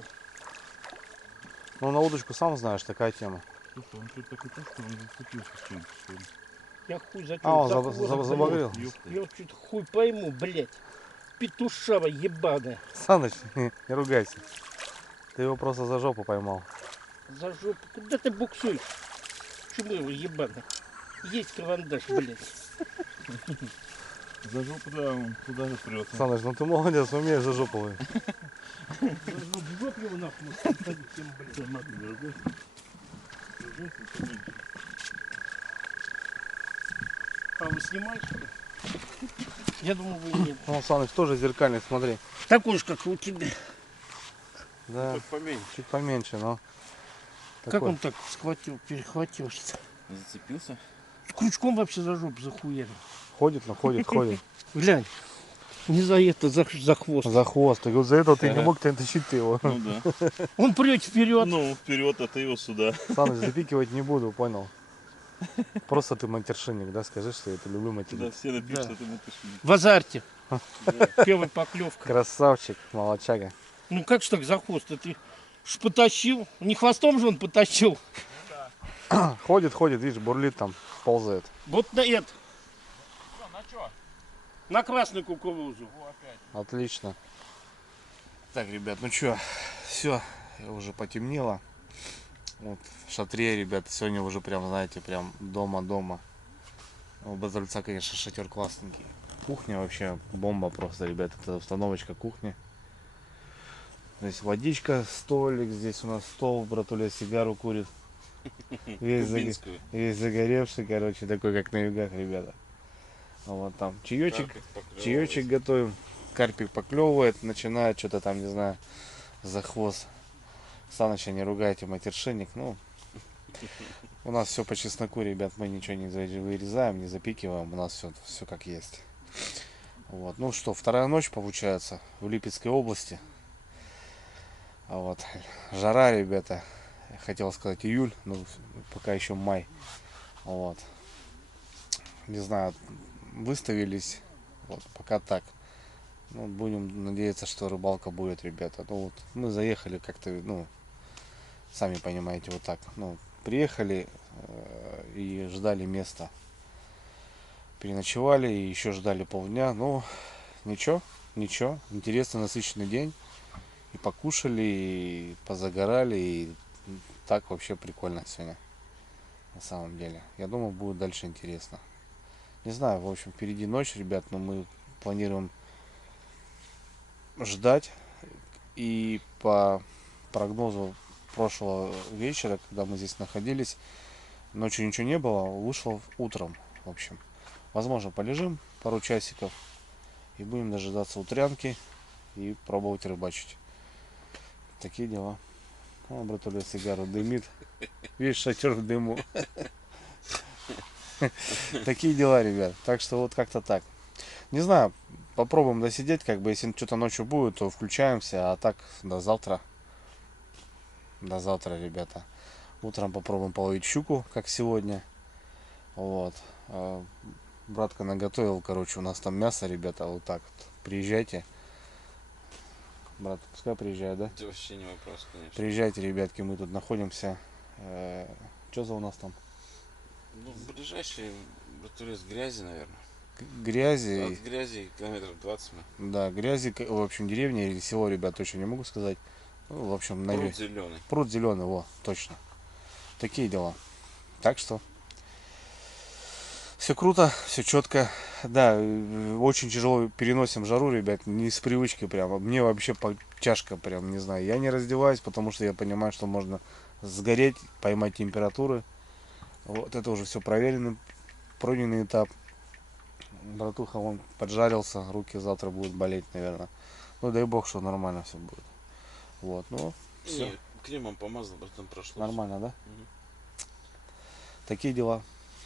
Ну, на удочку сам знаешь, такая тема. Слушай, он что-то такой то, что он зацепился с чем-то, что ли. Я хуй за А, он забагрил. Я что-то хуй пойму, блядь. Петушава ебаная. Саныч, не ругайся. Ты его просто за жопу поймал. За жопу. Куда ты буксуешь? Чему его ебаный? Есть карандаш, блядь. За жопу, да, он туда же прет. Саныч, ну ты молодец, умеешь за жопу ловить. В жопу его нахуй. А вы снимаете? Я думаю, вы нет. Ну, Саныч тоже зеркальный, смотри. Такой же, как и у тебя. Да, чуть поменьше, но... Как он так схватил, перехватился? Зацепился? С крючком вообще за жопу захуярил. Ходит, но ходит. Глянь. Не за это, за хвост. За хвост. И вот за это ты не мог тащить ты его. Ну да. Он прет вперед. Ну, вперед, а ты его сюда. Саныч, запикивать не буду, понял? Просто ты матершинник, да? Скажи, что я это люблю Да, материть. все напишут, что ты матершинник. В азарте. Первая поклевка. Красавчик, молодчага. Ну как ж так за хвост? Ты ж потащил. Не хвостом же он потащил. Ходит, видишь, бурлит там, ползает. Вот на это. На красную кукурузу. Отлично. Так, ребят, ну что, все, уже потемнело. Вот в шатре, ребят, сегодня уже прям, знаете, прям дома. У Базальца, конечно, шатер классненький. Кухня вообще бомба просто, ребят. Это установочка кухни. Здесь водичка, столик, здесь у нас стол, братуля сигару курит. Весь загоревший, короче, такой как на югах, ребята. Вот там чаечек готовим. Карпик поклевывает, начинает что-то там, не знаю, за хвост. Саныча, не ругайте, матершинник. Ну, у нас все по чесноку, ребят, мы ничего не вырезаем, не запикиваем, у нас все как есть. Вот. Ну что, вторая ночь получается в Липецкой области. Вот. Жара, ребята. Я хотел сказать июль, но пока еще май. Вот. Не знаю, выставились. Вот, пока так. Ну, будем надеяться, что рыбалка будет, ребята. Ну вот, мы заехали как-то, ну, сами понимаете, вот так. Ну, приехали и ждали места. Переночевали и еще ждали полдня. Ну, ничего. Интересный, насыщенный день. И покушали, и позагорали, и так вообще прикольно сегодня. На самом деле. Я думаю, будет дальше интересно. Не знаю, в общем, впереди ночь, ребят, но мы планируем ждать. И по прогнозу прошлого вечера, когда мы здесь находились, ночью ничего не было, вышло утром. В общем, возможно, полежим пару часиков и будем дожидаться утрянки и пробовать рыбачить. Такие дела. О, братуля сигару дымит. Видишь, шатер в дыму. Такие дела, ребят. Так что вот как-то так. Не знаю, попробуем досидеть, как бы, если что-то ночью будет, то включаемся, а так до завтра. До завтра, ребята. Утром попробуем половить щуку, как сегодня. Вот. Братка наготовил, короче, у нас там мясо, ребята, вот так вот. Приезжайте. Брат, пускай приезжает, да? Это вообще не вопрос, конечно. Приезжайте, ребятки, мы тут находимся. Что за у нас там? Ну, ближайшие, братуля, с грязи, наверное. Грязи. От грязи километров 20 мы. Да, грязи, в общем, деревня или село, ребят, точно не могу сказать. Ну, в общем, Пруд зеленый. Пруд зеленый, во, точно. Такие дела. Так что все круто, все четко. Да, очень тяжело переносим жару, ребят, не с привычки прям. Мне вообще тяжко прям, не знаю. Я не раздеваюсь, потому что я понимаю, что можно сгореть, поймать температуры. Вот это уже все проверенный, пройденный этап. Братуха, он поджарился, руки завтра будут болеть, наверное. Ну, дай бог, что нормально все будет. Вот, ну, все. Не, кремом помазал, потом прошло. Нормально, да? Угу. Такие дела.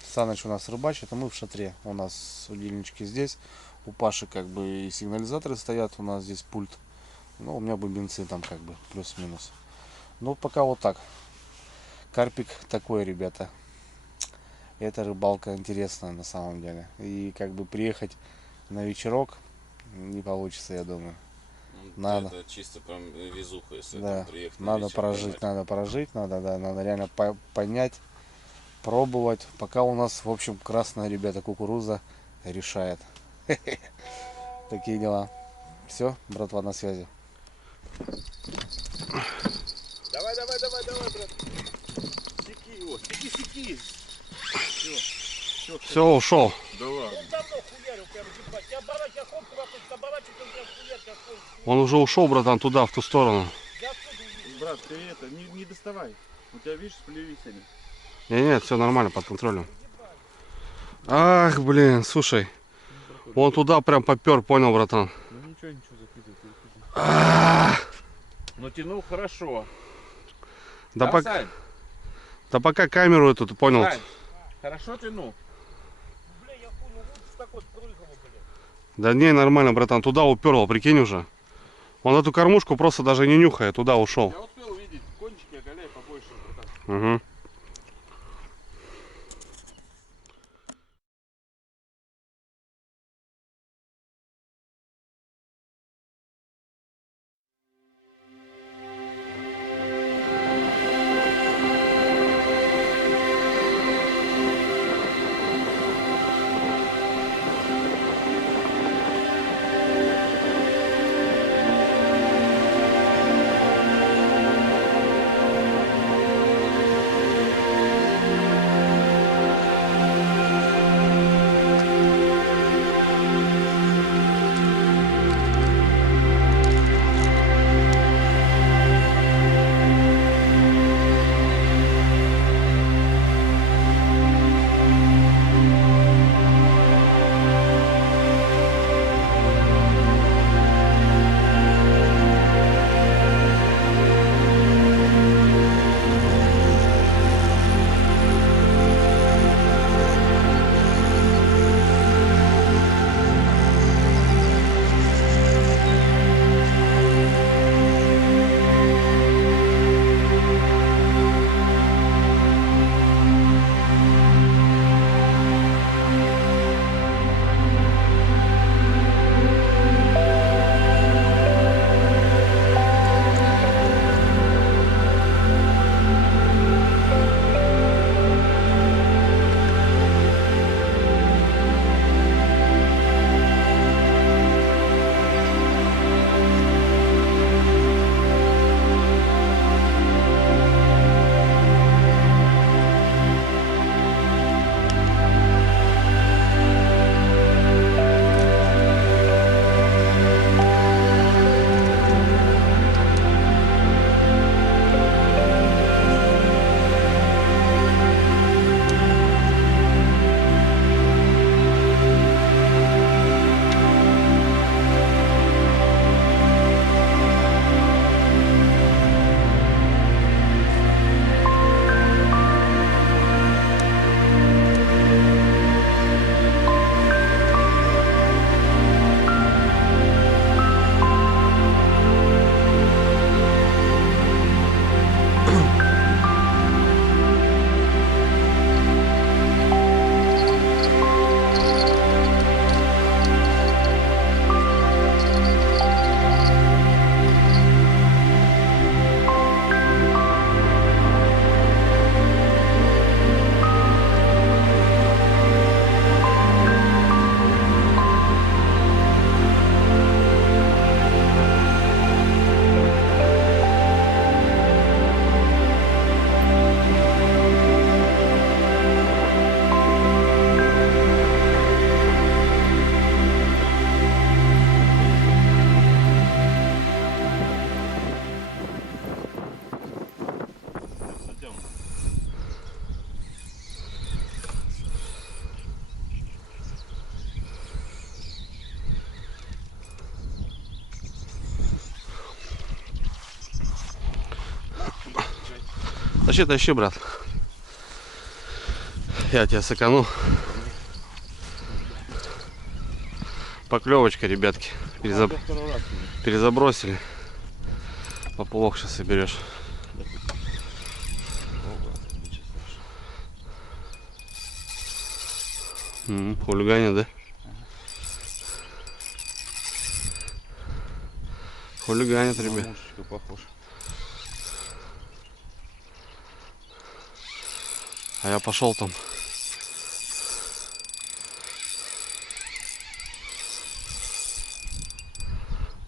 Саныч у нас рыбачит, а мы в шатре. У нас удильнички здесь. У Паши как бы и сигнализаторы стоят. У нас здесь пульт. Ну, у меня бубенцы там как бы плюс-минус. Ну, пока вот так. Карпик такой, ребята. Это рыбалка интересная на самом деле. И как бы приехать на вечерок не получится, я думаю. Надо. Это чисто прям везуха, если да, там приехать. Надо прожить, надо реально понять, пробовать. Пока у нас, в общем, красная, ребята, кукуруза решает. Такие дела. Все, братва, на связи. Давай, брат. Секи его, секи. Все, ушел. Да ладно. Он давно хуярил, прям, я бараки охотку, кабарачик, он прям хуярил. Он уже ушел, братан, туда, в ту сторону. Брат, ты это, не доставай. У тебя, видишь, сплелись они. Нет, все нормально, под контролем. Ах, блин, слушай. Он туда прям попер, понял, братан. Ну ничего, закидывай. Ну тянул хорошо. Да пока камеру эту, ты понял. Хорошо тянул. Бля, я понял, вот так вот прыгало, бля. Да не, нормально, братан, туда уперло, прикинь уже. Он эту кормушку просто даже не нюхая, туда ушел. Я успел увидеть, кончики оголяй побольше, братан. Угу. Тащи, тащи, брат. Я тебя сэкану. Поклевочка, ребятки. Перезабросили. Поплавок сейчас соберешь. Хулиганит, да? Хулиганит, ребят. А я пошел там.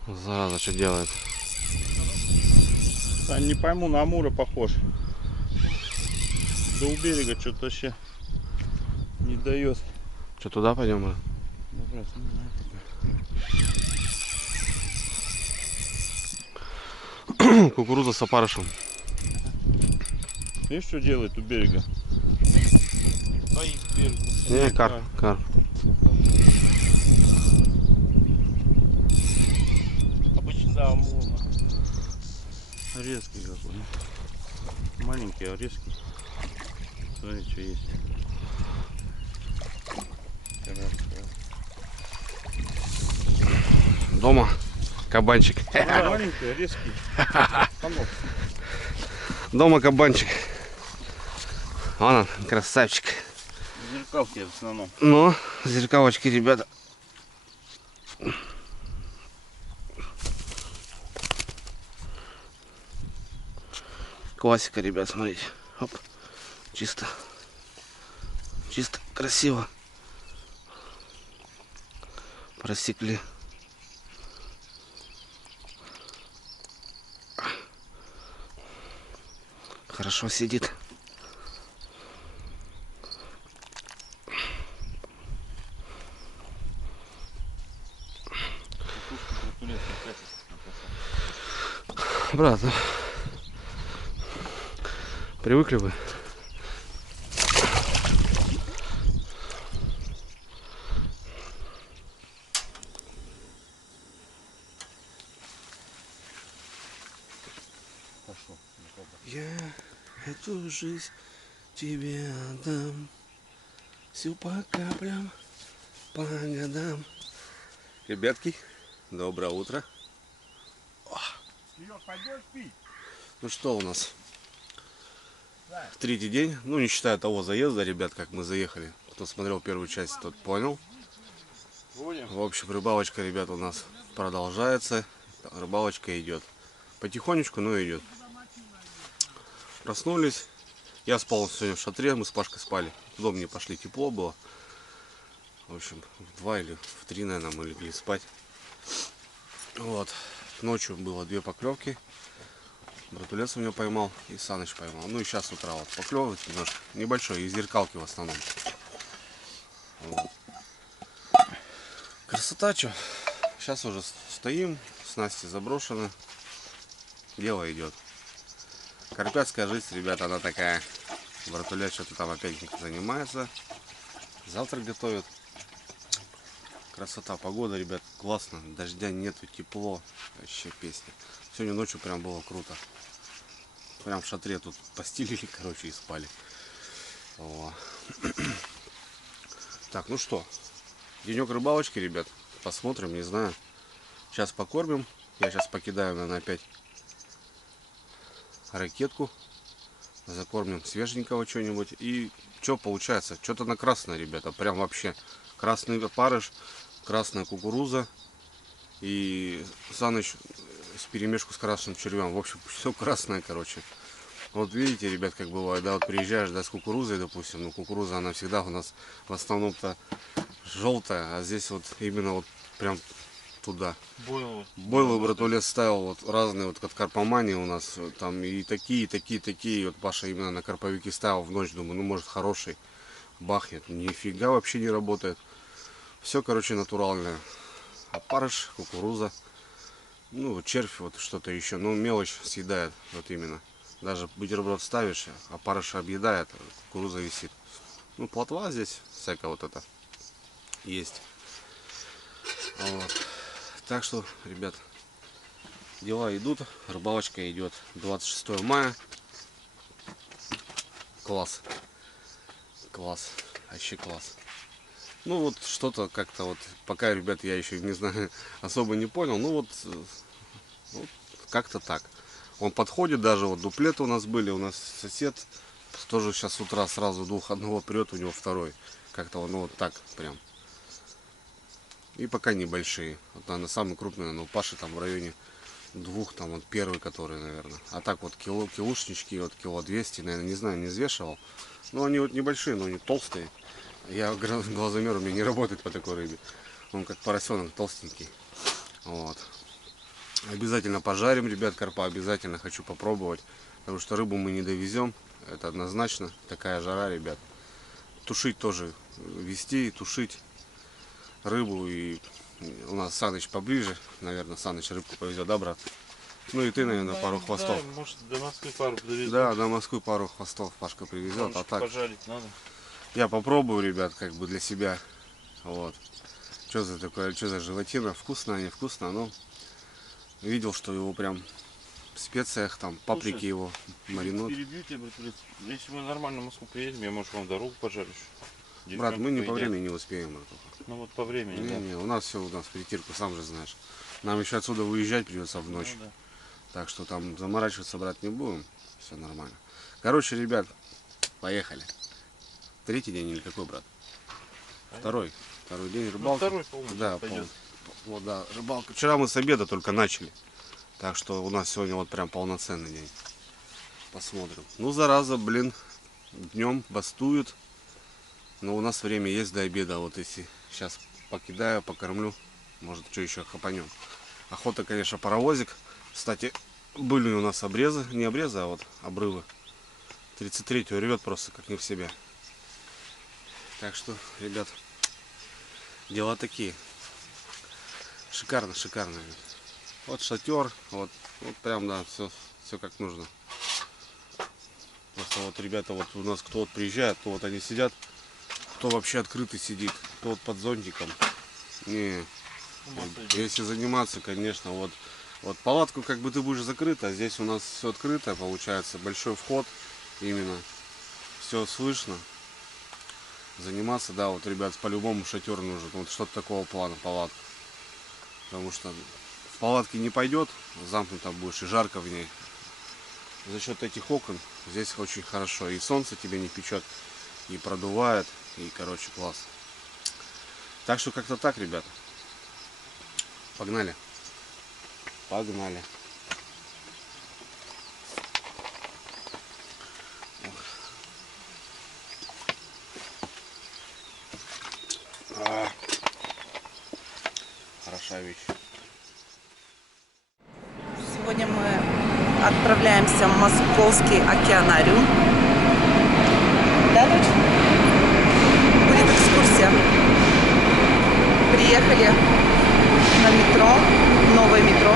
Зараза, что делает? Я не пойму, на Амура похож. Да у берега что-то вообще не дает. Что, туда пойдем? Да, брат, не знаю. Кукуруза с опарышем. Видишь, что делает у берега? Не, карп. Обычно, да, Амур. Резкий какой. Маленький, а резкий. Смотри, что есть. Дома кабанчик. Маленький, резкий. Дома кабанчик. Вон он, красавчик. Зеркалки в основном. Ну, зеркалочки, ребята. Классика, ребят, смотрите. Оп. Чисто. Чисто, красиво. Просекли. Хорошо сидит. Брат, ну, привыкли вы. Я эту жизнь тебе отдам, всю по каплям, по годам. Ребятки, доброе утро. Ну что у нас? Третий день, ну не считая того заезда, ребят, как мы заехали. Кто смотрел первую часть, тот понял. В общем, рыбалочка, ребят, у нас продолжается. Рыбалочка идет. Потихонечку, но идет. Проснулись. Я спал сегодня в шатре, мы с Пашкой спали. В дом не пошли, тепло было. В общем, в 2 или в 3, наверное, мы легли спать. Вот. Ночью было 2 поклевки. Братулец у меня поймал и Саныч поймал. Ну и сейчас с утра вот поклевывать немножко. Небольшой, из зеркалки в основном. Вот. Красота, что. Сейчас уже стоим, снасти заброшены. Дело идет. Карпятская жизнь, ребята, она такая. Братулец что-то там опять занимается. Завтрак готовит. Красота, погода, ребят, классно. Дождя нету, тепло. Вообще песня. Сегодня ночью прям было круто. Прям в шатре тут постелили, короче, и спали. О. Так, ну что. Денек рыбалочки, ребят. Посмотрим, не знаю. Сейчас покормим. Я сейчас покидаю, наверное, опять ракетку. Закормим свеженького что-нибудь. И что получается? Что-то на красное, ребята. Прям вообще. Красный опарыш, красная кукуруза. И Саныч с перемешку с красным червем. В общем, все красное, короче. Вот видите, ребят, как бывает. Да, вот приезжаешь, да, с кукурузой, допустим. Ну, кукуруза, она всегда у нас в основном-то желтая. А здесь вот именно вот прям туда. Бойлы братулец ставил вот разные, вот от карпомании у нас там и такие, такие. Вот Паша именно на карповики ставил в ночь, думаю, ну может хороший бахнет. Нифига вообще не работает. Все, короче, натуральное. Опарыш, кукуруза, ну червь, вот что-то еще, ну мелочь съедает, вот именно. Даже бутерброд ставишь, опарыш объедает, кукуруза висит. Ну плотва здесь всякая вот это есть. Вот. Так что, ребят, дела идут, рыбалочка идет. 26 мая. Класс. Класс. Вообще класс. Ну вот что-то как-то вот, пока, ребят, я еще не знаю, особо не понял. Ну вот как-то так. Он подходит даже, вот дуплеты у нас были, у нас сосед тоже сейчас с утра сразу одного прет, у него второй. Как-то ну вот так прям. И пока небольшие. Вот, наверное, самый крупный, наверное, у Паши там в районе 2, там вот первый, который, наверное. А так вот килушнички, вот кило 200, наверное, не знаю, не взвешивал. Но они вот небольшие, но они толстые. Я глазомер у меня не работает по такой рыбе. Он как поросенок толстенький. Вот. Обязательно пожарим, ребят, карпа. Обязательно хочу попробовать. Потому что рыбу мы не довезем. Это однозначно. Такая жара, ребят. Тушить тоже. Вести, тушить рыбу. И у нас Саныч поближе. Наверное, Саныч рыбку повезет, да, брат? Ну и ты, наверное, да, пару хвостов. Да, может, до Москвы пару привезет. Да, до Москвы пару хвостов Пашка привезет. А так пожарить надо. Я попробую, ребят, как бы для себя. Вот. Что за такое, что за животина? Вкусно, невкусно, но видел, что его прям в специях, там, паприки. Слушай, его маринуют. Перебью тебя, братулец. Если мы нормально в Москву приедем, я, может, вам дорогу пожарю. Брат, мы не по времени не успеем. Ну вот по времени, не, да? Не, у нас все, у нас притирку, сам же знаешь. Нам еще отсюда выезжать придется в ночь. Ну, да. Так что там заморачиваться, брать не будем. Все нормально. Короче, ребят, поехали. Третий день или какой, брат? Второй. Второй день рыбалки. Второй полный. Да, полный. Вот, да, рыбалка. Вчера мы с обеда только начали. Так что у нас сегодня вот прям полноценный день. Посмотрим. Ну, зараза, блин, днем бастуют. Но у нас время есть до обеда. Вот если сейчас покидаю, покормлю, может, что еще хапанем. Охота, конечно, паровозик. Кстати, были у нас обрезы. Не обрезы, а вот обрывы. 33-ю рвет просто как не в себя. Так что, ребят, дела такие. Шикарно, шикарно. Вот шатер, вот прям, да, все как нужно. Просто вот ребята, вот у нас кто вот приезжает, то вот они сидят, кто вообще открытый сидит, кто вот под зонтиком. Не, если заниматься, конечно, вот палатку как бы ты будешь закрыта, а здесь у нас все открыто, получается, большой вход, именно все слышно. Заниматься, да, вот, ребят, по-любому шатер нужен, вот что-то такого плана, палатка. Потому что в палатке не пойдет, замкнуто будешь и жарко в ней. За счет этих окон здесь очень хорошо. И солнце тебе не печет, и продувает, и, короче, класс. Так что как-то так, ребята. Погнали. Погнали. Хорошая вещь. Сегодня мы отправляемся в Московский океанариум. Да, дочь? Будет экскурсия. Приехали на метро, новое метро.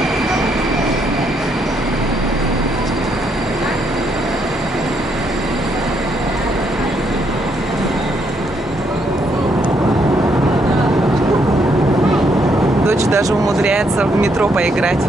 Дочь даже умудряется в метро поиграть.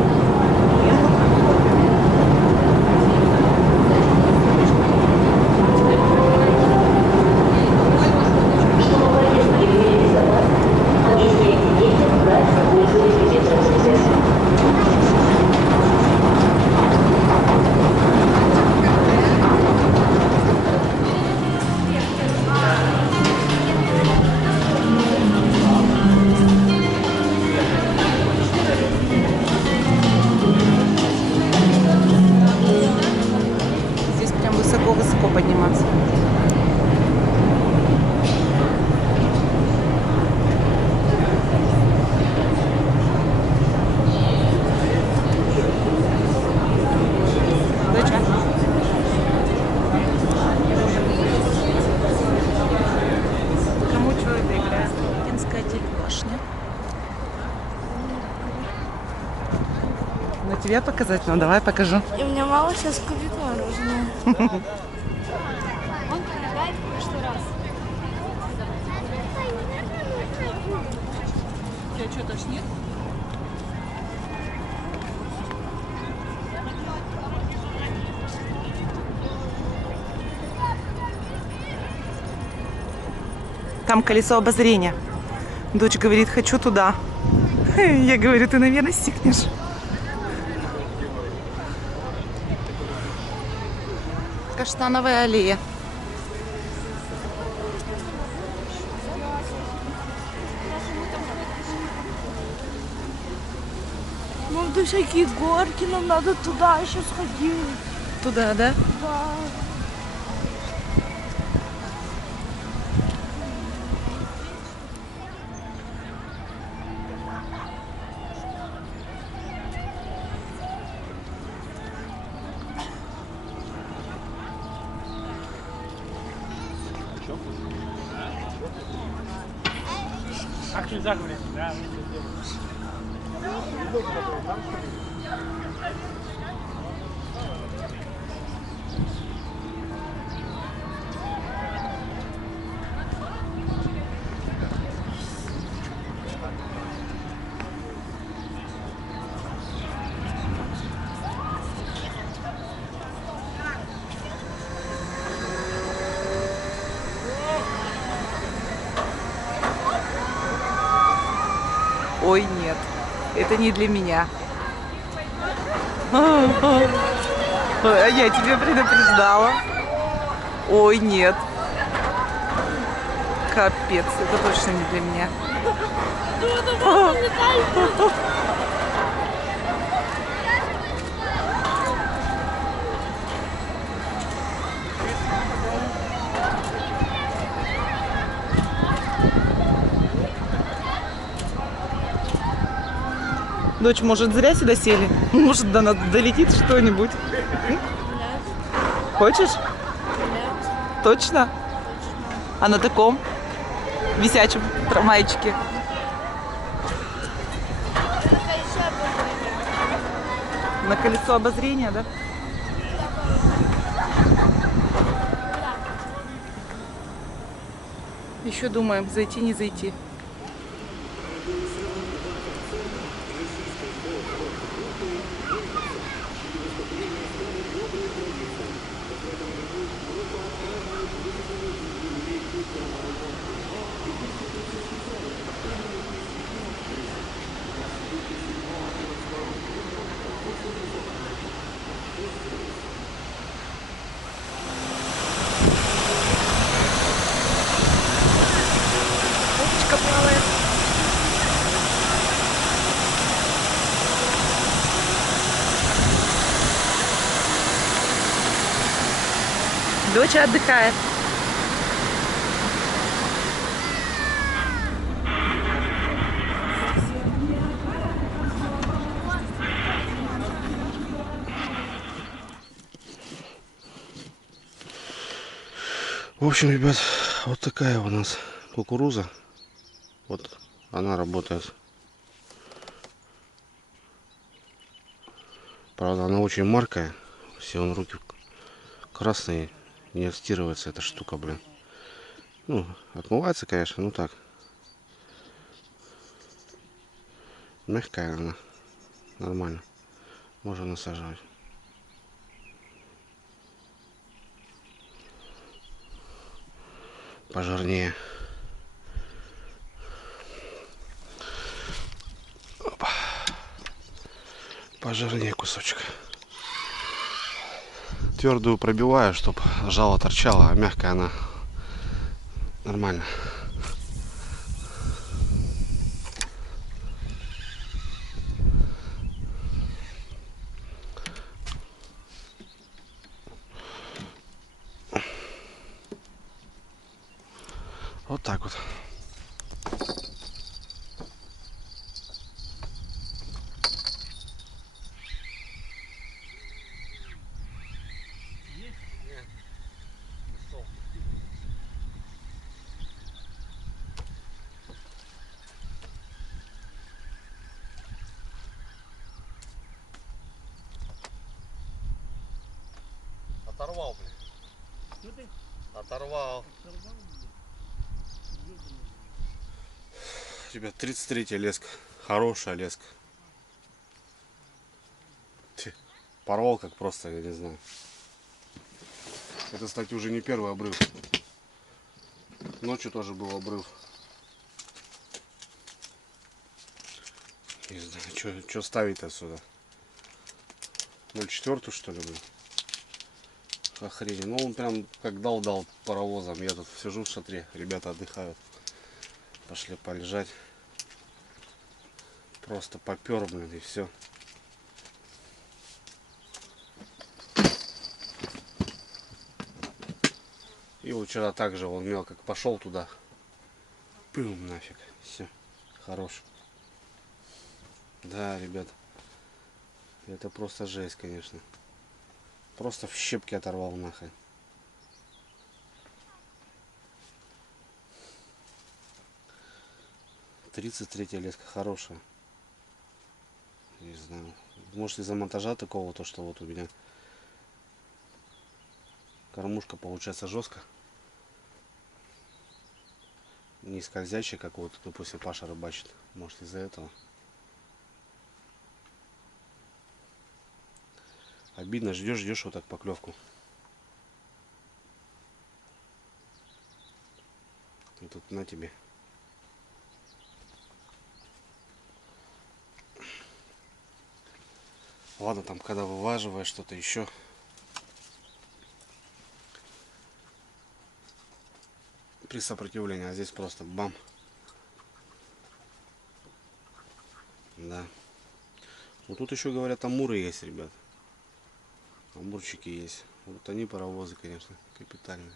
Высоко подниматься. Доча? Кому что это играет? Пекинская телебашня. На тебе показать? Ну давай покажу. И у меня мама сейчас купит мороженое. Он проиграет в прошлый раз. Тебя что, тошнит? Там колесо обозрения. Дочь говорит, хочу туда. Я говорю, ты, наверное, стикнешь. Каштановая аллея. Мам, тут всякие горки, нам надо туда еще сходить. Туда, да? Да. Ach, du sag mir. Ja, Ой, нет. Это это не для меня. Я тебя предупреждала. Ой, нет. Капец, это точно не для меня. Дочь, может, зря сюда сели? Может, до нас долетит что-нибудь? Хочешь? Точно? А на таком висячем трамвайчике? На колесо обозрения, да? Еще думаем, зайти, не зайти. Уточка плавает. Доча отдыхает. В общем, ребят, вот такая у нас кукуруза. Вот она работает. Правда, она очень маркая. Все он руки красные. Не отстирывается эта штука, блин. Ну, отмывается, конечно, ну так. Мягкая она. Нормально. Можно насаживать. Пожирнее. Опа. Пожирнее кусочек. Твердую пробиваю, чтобы жало торчало, а мягкая она нормально. Вот так вот. Оторвал, блин. Оторвал. Ребят, 33-я леска. Хорошая леска. Порвал как просто, я не знаю. Это, кстати, уже не первый обрыв. Ночью тоже был обрыв. Не знаю, что ставить отсюда. 0,4 что ли, блин? Охренеть. Ну он прям как дал паровозом. Я тут сижу в шатре, ребята отдыхают. Пошли полежать. Просто попер, блин, и все. И вот вчера также он мелко пошел туда. Пым, нафиг. Все. Хорош. Да, ребят. Это просто жесть, конечно. Просто в щепки оторвал нахрен. Тридцать третья леска хорошая. Не знаю. Может из-за монтажа такого, то что вот у меня кормушка получается жестко. Не скользящая, как вот, допустим, Паша рыбачит. Может из-за этого. Обидно, ждешь вот так поклевку. И тут на тебе. Ладно, там, когда вываживаешь что-то еще. При сопротивлении, а здесь просто бам. Да. Вот тут еще говорят, амуры есть, ребят. Амурчики есть. Вот они паровозы, конечно, капитальные.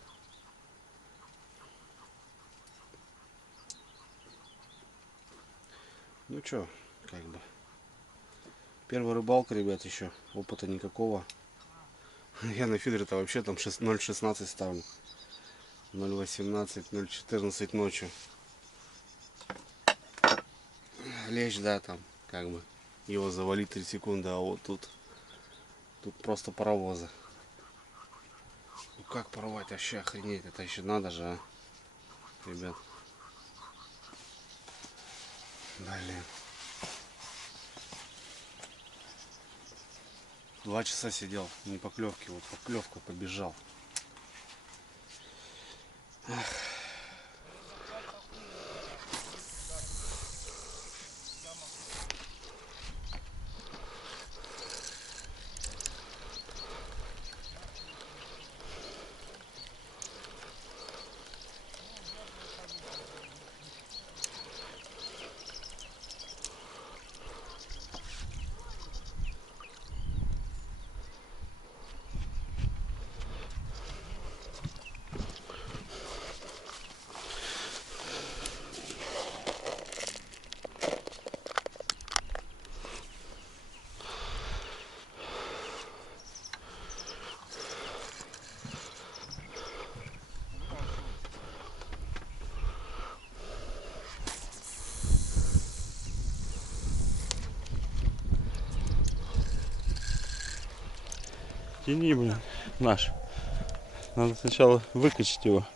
Ну чё, как бы. Первая рыбалка, ребят, еще. Опыта никакого. Я на фидере-то вообще там 0,16 ставлю. 0,18, 0,14 ночью. Лечь, да, там, как бы. Его завалить 3 секунды, а вот тут просто паровозы. Ну как порвать, вообще охренеть, это еще надо же, а? Ребят. Блин. 2 часа сидел, не поклевки, вот поклевка побежал. Ах. Тяни, блин, наш. Надо сначала выкачать его.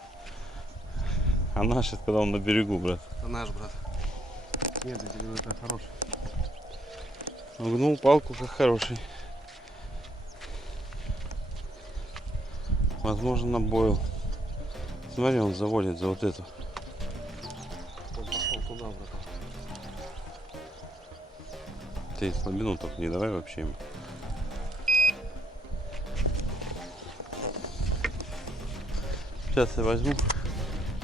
А наш, это когда он на берегу, брат. Это наш, брат. Нет, это хороший. Угнул палку как хороший. Возможно, на бойл. Смотри, он заводит за вот эту. Он пошел туда, брат. Ты слабину только не давай вообще ему. Сейчас я возьму.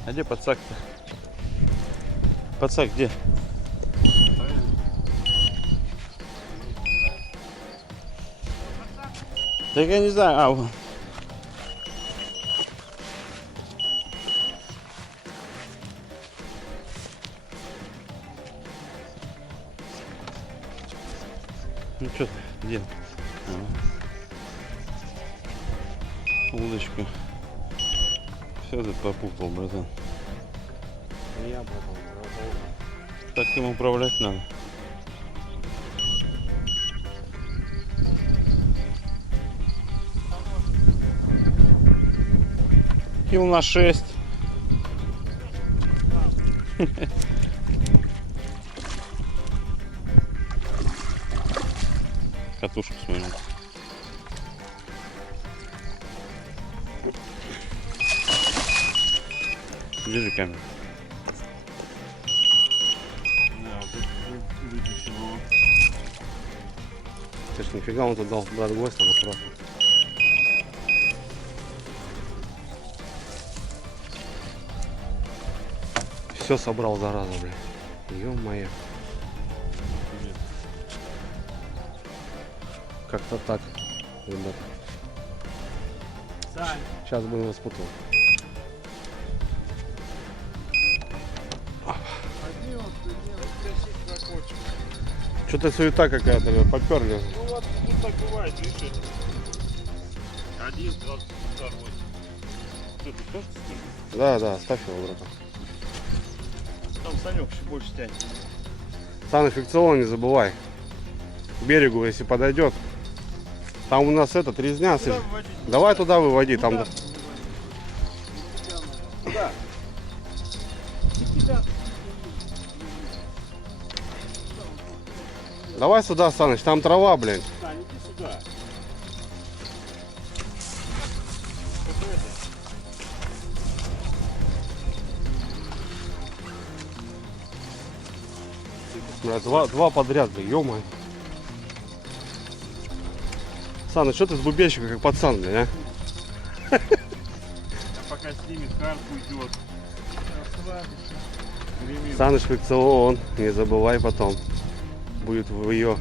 А где подсак-то? Подсак где? Так я не знаю. А, вон. Ну что ты, где? Удочку. Все ты попутал, братан. Не я, братан. Так им управлять надо. Килл на 6. Катушку смотрим. Держи камеру. Ты ж нифига он тут дал, брат, гость там аккуратно. Все собрал, зараза, блядь. Ё-моё. Как-то так, ребята. Сейчас будем распутывать. Что-то суета какая-то, поперли. Ну вот тут так бывает, видишь, это. 1, 2, 2, 8. Что, ты тоже скинул? Да, да, оставь его, братан. Там Санек еще больше тянет. Сан, фикцион не забывай. К берегу, если подойдет. Там у нас этот резня. Давай туда выводи. Там... Куда? Давай сюда, Саныч, там трава, блин. Да, иди сюда. Два подряд, блин, ё-моё. Саныч, что ты с бубенчиком, как пацан, блин, а? Пока снимет карту, уйдет. Саныч фрикцион, не забывай потом. Будет в ее.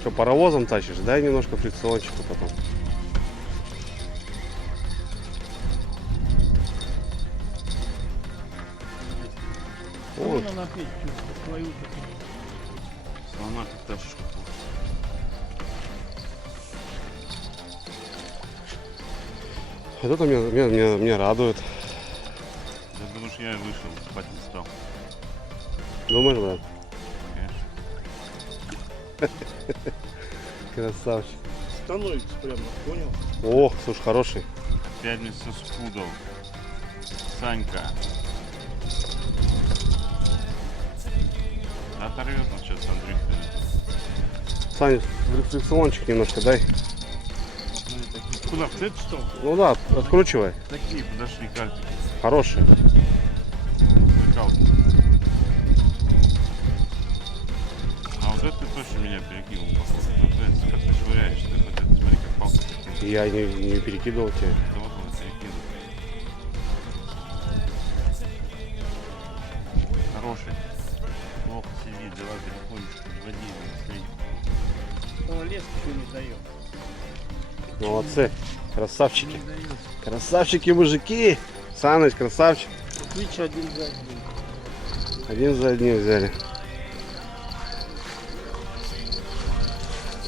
Что, паровозом тащишь? Дай немножко фрикциончика потом. Можно напеть свою Слона как тащишь. Вот это меня радует. Да потому что я вышел, спать не стал. Думаешь, брат? Конечно. Красавчик. становится прямо, понял? Ох, слушай, хороший. Опять мне все спудал. Санька. Оторвет он сейчас, Андрюха. Саня, фрикциончик немножко дай. Куда, в цепь что? Ну да, откручивай. Такие подошли картики. Хорошие. А вот это ты точно меня перекинул, походу. Вот это, как ты швыряешь, ты вот это, смотри, как палка такая. Я не перекидывал тебя. Да вот он перекинул. Хороший. Плохо сидит, давай потихонечку води его. Лес еще не дает. Молодцы. Красавчики. Красавчики, мужики. Саныч, красавчик. Видишь, один за одним. Один за одним взяли.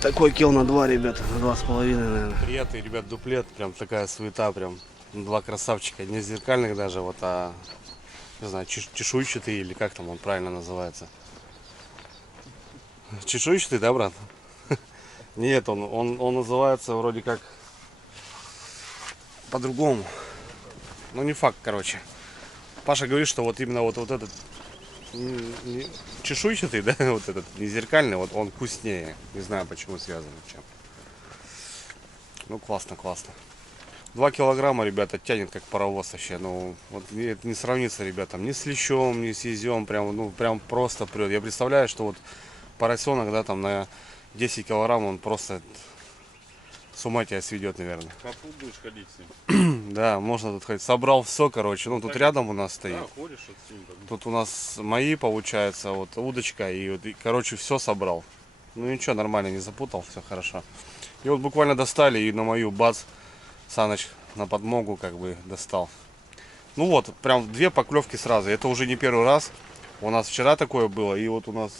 Такой килл на 2, ребята, на 2,5, наверное. Приятный, ребят, дуплет, прям такая суета, прям два красавчика, не зеркальных даже, вот, а, не знаю, чешуйчатый или как там он правильно называется. Чешуйчатый, да, брат? Нет, он называется вроде как по-другому. Ну, не факт, короче. Паша говорит, что вот именно вот этот чешуйчатый, да, вот этот не зеркальный, вот он вкуснее. Не знаю, почему связано, чем. Ну, классно, классно. 2 килограмма, ребята, тянет как паровоз вообще. Ну, вот это не сравнится, ребята, ни с лещом, ни с езем, прям, ну, прям просто прет. Я представляю, что вот поросенок, да, там на 10 килограмм, он просто с ума тебя сведет, наверное. Попу будешь ходить с ним. Да, можно тут ходить. Собрал все, короче. Ну, тут рядом у нас стоит. Да, ходишь вот с ним. Тут у нас мои, получается, вот удочка. И вот, короче, все собрал. Ну ничего, нормально, не запутал, все хорошо. И вот буквально достали, и на мою бац, Саныч на подмогу как бы достал. Ну вот, прям 2 поклевки сразу. Это уже не первый раз. У нас вчера такое было, и вот у нас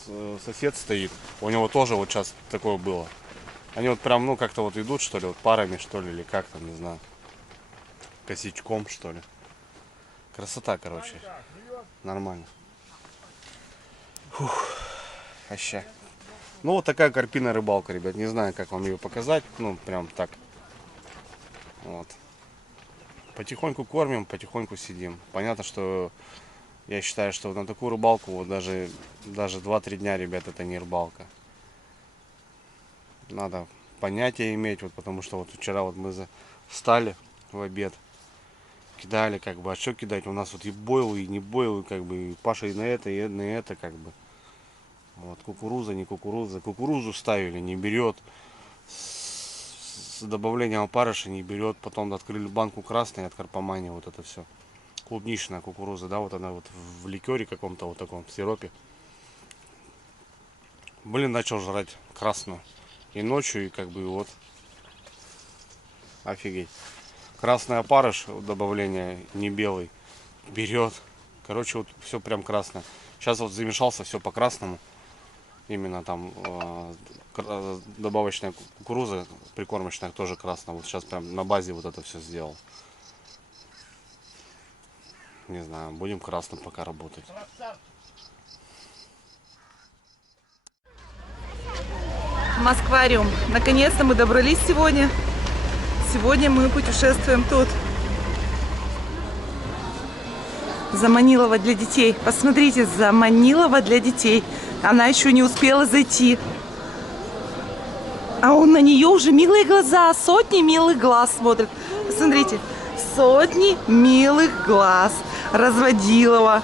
сосед стоит. У него тоже вот сейчас такое было. Они вот прям, ну, как-то вот идут, что ли, вот парами, что ли, или как там, не знаю. Косячком, что ли. Красота, короче. Нормально. Фух. Вообще. Ну, вот такая карпиная рыбалка, ребят. Не знаю, как вам ее показать. Ну, прям так. Вот. Потихоньку кормим, потихоньку сидим. Понятно, что я считаю, что на такую рыбалку вот даже 2-3 дня, ребят, это не рыбалка. Надо понятие иметь, вот, потому что вот вчера вот мы встали в обед, кидали, как бы, а что кидать? У нас вот и бойл, и не бойл, как бы, и Паша и на это, как бы. Вот, кукуруза, не кукуруза. Кукурузу ставили, не берет. С добавлением опарыша не берет. Потом открыли банку красной от Карпомании, вот это все. Клубничная кукуруза, да, вот она вот в ликере каком-то, вот таком, в сиропе. Блин, начал жрать красную. И ночью, и как бы вот. Офигеть. Красный опарыш, добавление, не белый, берет. Короче, вот все прям красное. Сейчас вот замешался все по красному. Именно там добавочная кукуруза прикормочная тоже красная. Вот сейчас прям на базе вот это все сделал. Не знаю, будем красным пока работать. Москвариум. Наконец-то мы добрались сегодня. Сегодня мы путешествуем тут. Заманилова для детей. Посмотрите, Заманилова для детей. Она еще не успела зайти. А он на нее уже милые глаза. Сотни милых глаз смотрит. Посмотрите. Сотни милых глаз. Разводилова.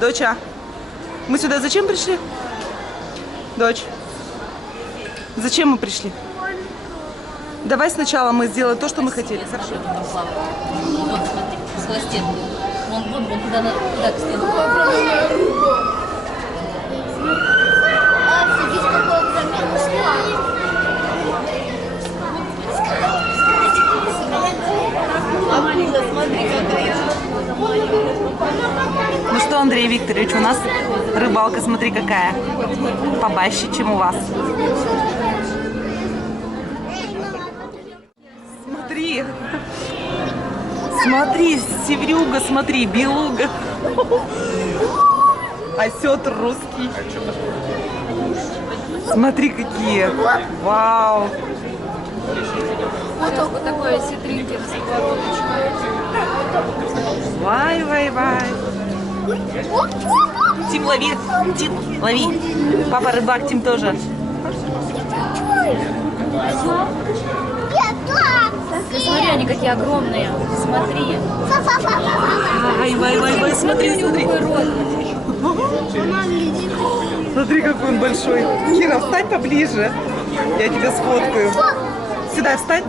Доча, мы сюда зачем пришли? Дочь. Зачем мы пришли? Давай сначала мы сделаем то, что мы хотели. Хорошо. Вот, смотри, схвостен. Вон куда к стену. Ну что, Андрей Викторович, у нас рыбалка, смотри, какая. Побаще, чем у вас. Смотри. Смотри, севрюга, смотри, белуга. Осетр русский. Смотри, какие. Вау. Вот только такое ситринки в сковородочке. Вай. Тим, лови. Тим, лови. Папа рыбак, Тим тоже. Смотри, они какие огромные. Смотри. Вай, смотри. Смотри, какой он большой. Кира, встань поближе. Я тебя сфоткаю. Сюда встань.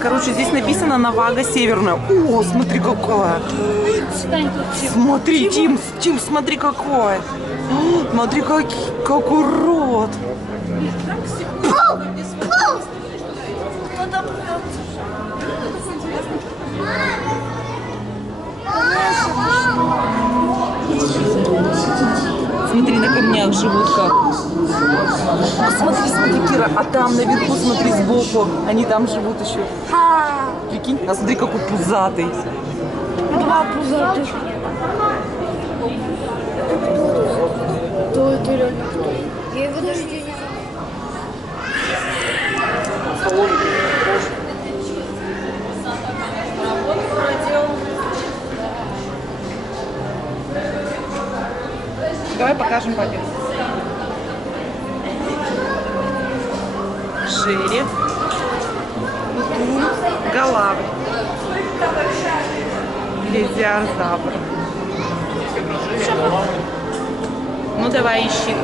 Короче, здесь написано Навага Северная. О, смотри какая. Смотри, Тим, смотри какой. Смотри, какой рот. Смотри, на камнях живут как. Смотри, Кира, а там наверху, смотри, сбоку. Они там живут еще. Прикинь, а смотри, какой пузатый. Два пузатых. Кто это реально? Я его даже не знаю. Давай покажем папе. Шире. Голавль. Плезиозавр. Ну давай ищи.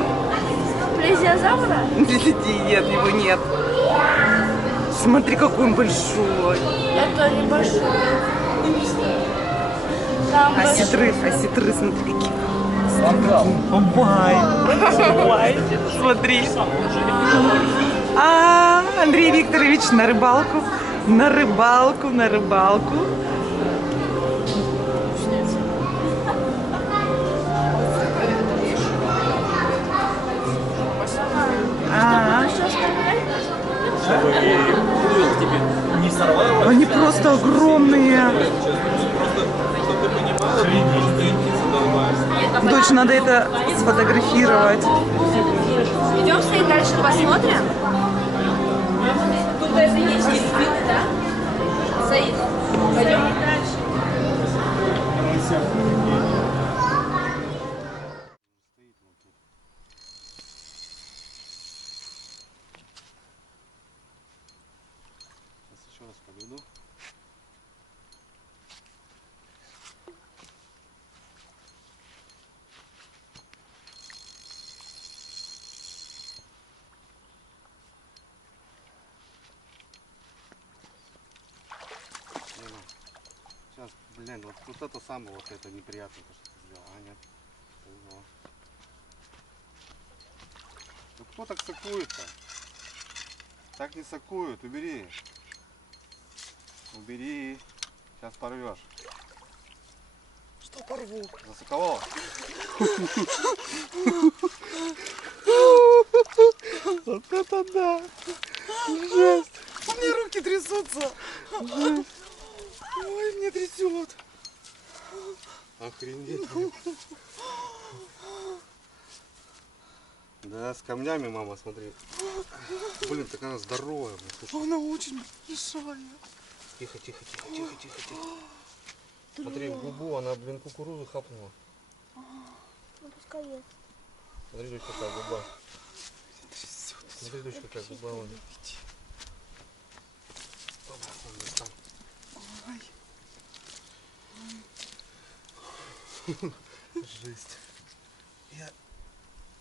Плезиозавра? Нет, его нет. Смотри, какой он большой. Это небольшой. Осетры, смотри, какие. Вай. Смотри. Андрей Викторович на рыбалку. Они просто огромные. Дочь, надо это сфотографировать. Идем стоять дальше, посмотрим. Тут даже есть видно, да? Саид, пойдем дальше. Сейчас еще раз подойду. Сейчас, блин, вот это самое вот это неприятное, то, что ты сделал. Нет. Повезло. Ну кто так сакует-то? Так не сакуют, убери. Убери. Сейчас порвешь. Что порву? Засаковал? Вот это да! Жесть! У меня руки трясутся! Жесть! Ой, мне трясет! Охренеть! Да, с камнями, мама, смотри. Блин, так она здоровая. Она очень большая. Тихо. Смотри, в губу она, блин, кукурузу хапнула. Ну, пускай ест. Смотри, какая губа. Смотри, дочка, как в баллоне. Жесть. Я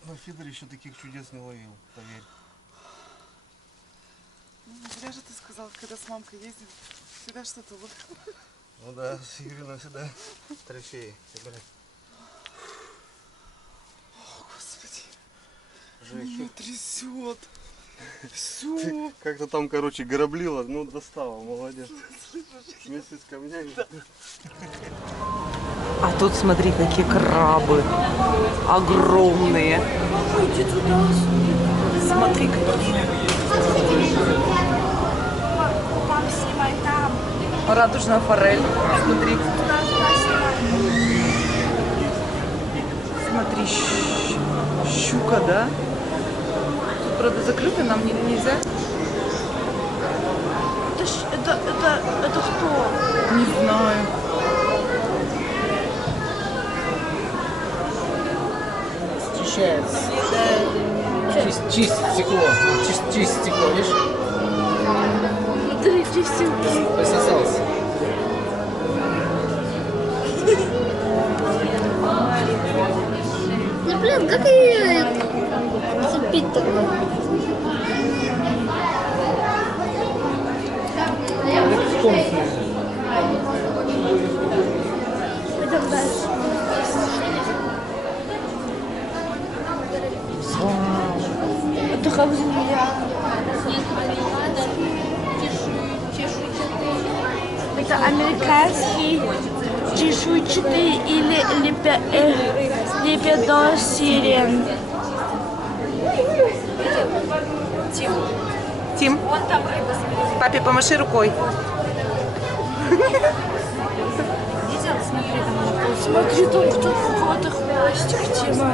на фидере еще таких чудес не ловил, поверь. Ну, зря же ты сказал, когда с мамкой ездим, всегда что-то вот. Ну да, с Юриной всегда трофеи. О, Господи. Жесть. Меня трясет. Все. Как-то там, короче, граблила, ну достала, молодец. Вместе с камнями. А тут смотри, какие крабы. Огромные. Иди туда. Смотри, какие. Там снимай, там. Радужная форель. Смотри. Смотри, щука, да? Тут, правда, закрыто, нам нельзя. Это кто? Не знаю. Очищается. Чистит стекло. Чистит стекло, видишь? Смотри, чистил. Пососался. Ну, блин, как ее запить-то? Пойдем дальше. Это как змея. Это американский чешуйчатый или лепидосирен. Тим, папе помаши рукой. Смотри, там кто-то хвостик, Тима.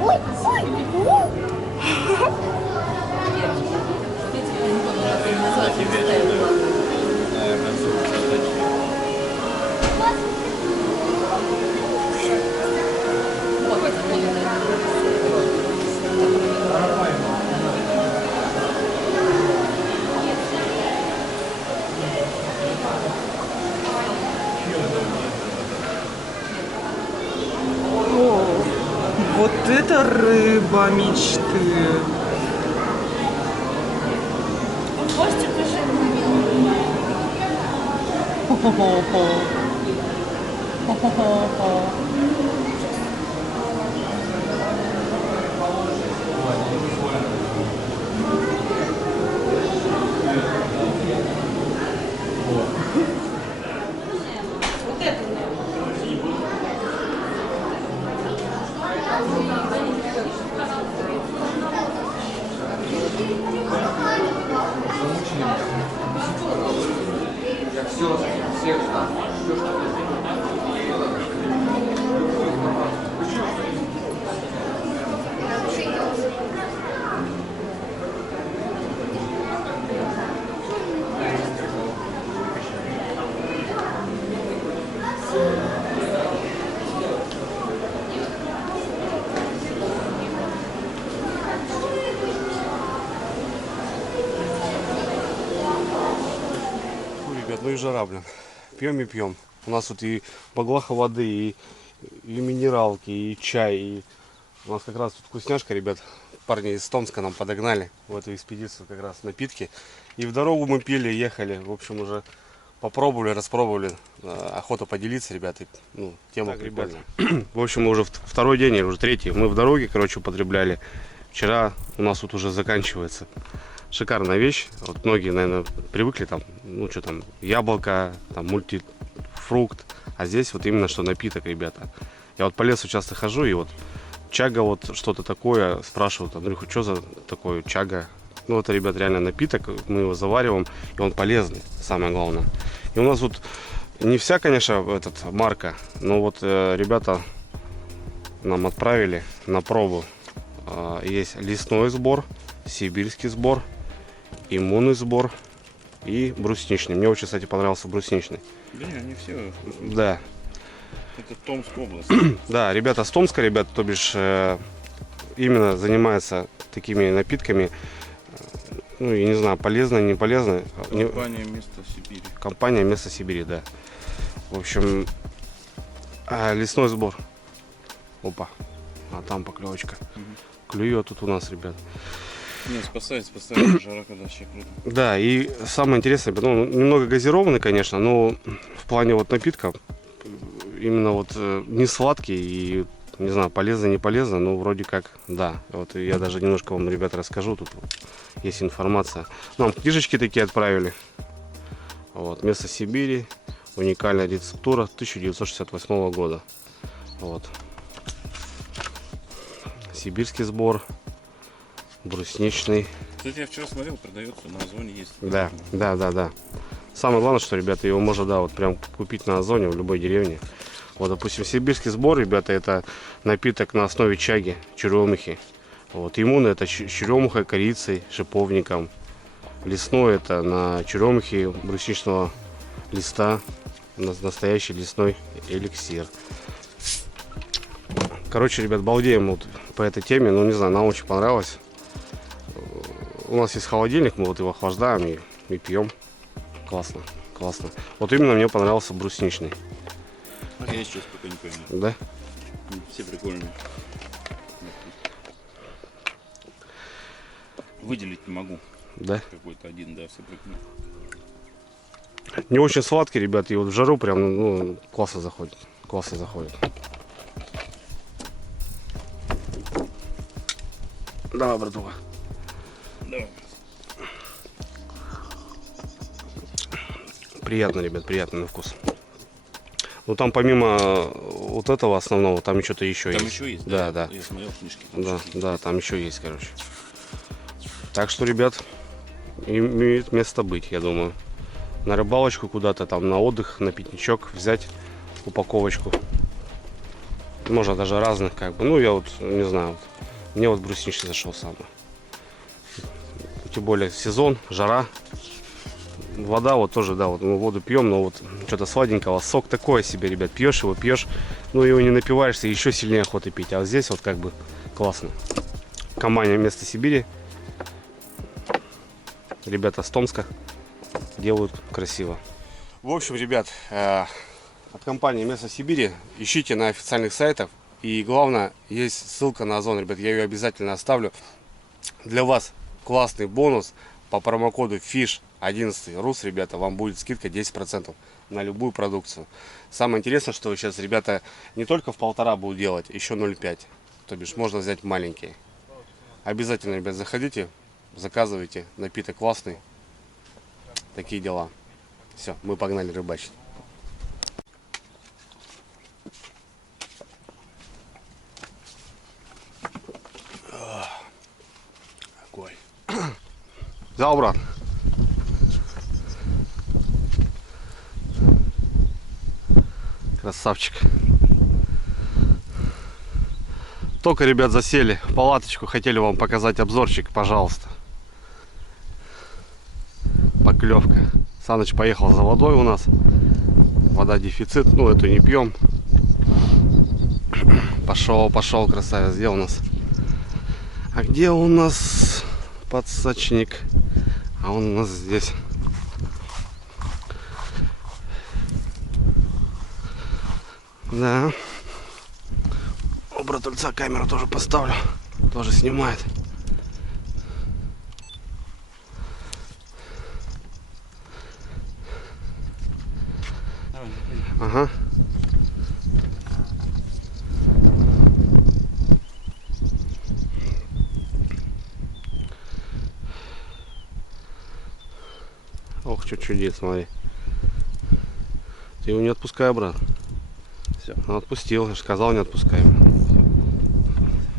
Ой, ой, Вот это рыба мечты. хвостик уже. Ну и жара, блин. Пьем и пьем. У нас тут и баглаха воды, и минералки, и чай. И у нас как раз тут вкусняшка, ребят. Парни из Томска нам подогнали в эту экспедицию как раз напитки. И в дорогу мы пили, ехали. В общем, уже попробовали, распробовали. Охота поделиться, ребята. Ну, тема так, прикольная. В общем, мы уже второй день, или уже третий. Мы в дороге, короче, употребляли. Вчера у нас тут уже заканчивается. Шикарная вещь. Вот многие, наверное, привыкли там, ну что там, яблоко, там мультифрукт. А здесь вот именно что напиток, ребята. Я вот по лесу часто хожу, и вот чага вот что-то такое. Спрашивают, Андрюха, что за такое чага? Ну это, ребят, реально напиток. Мы его завариваем, и он полезный, самое главное. И у нас вот не вся, конечно, марка, но вот ребята нам отправили на пробу. Есть лесной сбор, сибирский сбор, иммунный сбор и брусничный. Мне очень, кстати, понравился брусничный. Да, они все. Да. Это Томская область. Да, ребята с Томска, ребят, то бишь именно занимается такими напитками, ну, я не знаю, полезно, не полезно. Компания «Место Сибири». Компания «Место Сибири», да. В общем, лесной сбор. Опа, а там поклевочка. Клюет тут у нас, ребят. Не, спасает, жара, когда вообще круто. Да, и самое интересное, ну, немного газированный, конечно, но в плане вот напитка именно вот не сладкий и, не знаю, полезно, не полезно, но вроде как, да. Вот я даже немножко вам, ребята, расскажу, тут есть информация. Нам книжечки такие отправили. Вот, «Место Сибири», уникальная рецептура 1968 года. Вот. Сибирский сбор, брусничный. Кстати, я вчера смотрел, продается, на Озоне есть. Да. Самое главное, что, ребята, его можно, да, вот прям купить на Озоне в любой деревне. Вот, допустим, сибирский сбор, ребята, это напиток на основе чаги, черемухи. Вот, иммунный — это черемуха, корицей, шиповником. Лесной — это на черемухе брусничного листа, настоящий лесной эликсир. Короче, ребят, балдеем вот по этой теме, ну, не знаю, нам очень понравилось. У нас есть холодильник, мы вот его охлаждаем и пьем. Классно, классно. Вот именно мне понравился брусничный. Я сейчас пока не пойму. Да? Все прикольные. Выделить не могу. Да? Какой-то один, да, все прикольные. Не очень сладкий, ребят, и вот в жару прям, ну, классно заходит. Классно заходит. Давай, братуха. Давай. Приятно, ребят, приятно на вкус. Ну там помимо вот этого основного, там что-то еще есть. Там еще есть, да? Да. Я смотрел книжки. Да, там еще есть, короче. Так что, ребят, имеет место быть, я думаю. На рыбалочку куда-то там, на отдых, на пикничок взять упаковочку. Можно даже разных, как бы. Ну, я вот, не знаю, вот, мне вот брусничный зашел самый. Тем более сезон, жара. Вода вот тоже, да, вот мы воду пьем, но вот что-то сладенького. Сок такое себе, ребят, пьешь, ну его не напиваешься, еще сильнее охота пить. А здесь вот как бы классно. Компания «Место Сибири». Ребята с Томска делают красиво. В общем, ребят, от компании «Место Сибири» ищите на официальных сайтах. И главное, есть ссылка на Озон, ребят, я ее обязательно оставлю. Для вас классный бонус по промокоду FISH11RUS, ребята, вам будет скидка 10% на любую продукцию. Самое интересное, что сейчас ребята не только в 1,5 будут делать, еще 0,5. То бишь можно взять маленькие. Обязательно, ребят, заходите, заказывайте, напиток классный. Такие дела. Все, мы погнали рыбачить. Огонь. Взял, брат. Красавчик. Только, ребят, засели в палаточку, хотели вам показать обзорчик, пожалуйста. Поклевка. Саныч поехал за водой у нас. Вода дефицит, ну эту не пьем. Пошел, красавец, где у нас? А где у нас подсачник? А он у нас здесь. Да. У братульца камеру тоже поставлю. Тоже снимает. Ага. Ох, что чудит, смотри. Ты его не отпускай, брат. Все. Он отпустил, я же сказал, не отпускай.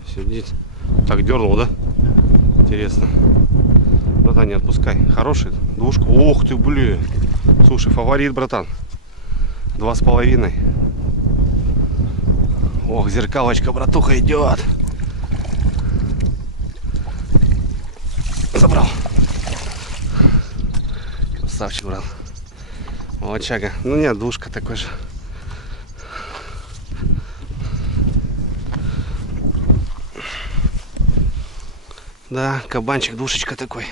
Сидит. Так дернул, да? Интересно. Братан, не отпускай. Хороший. Двушка. Ох ты, блин. Слушай, фаворит, братан. 2,5. Ох, зеркалочка, братуха, идет. Забрал. Красавчик, брат. Молодчага. Ну нет, двушка такой же. Да, кабанчик, душечка такой.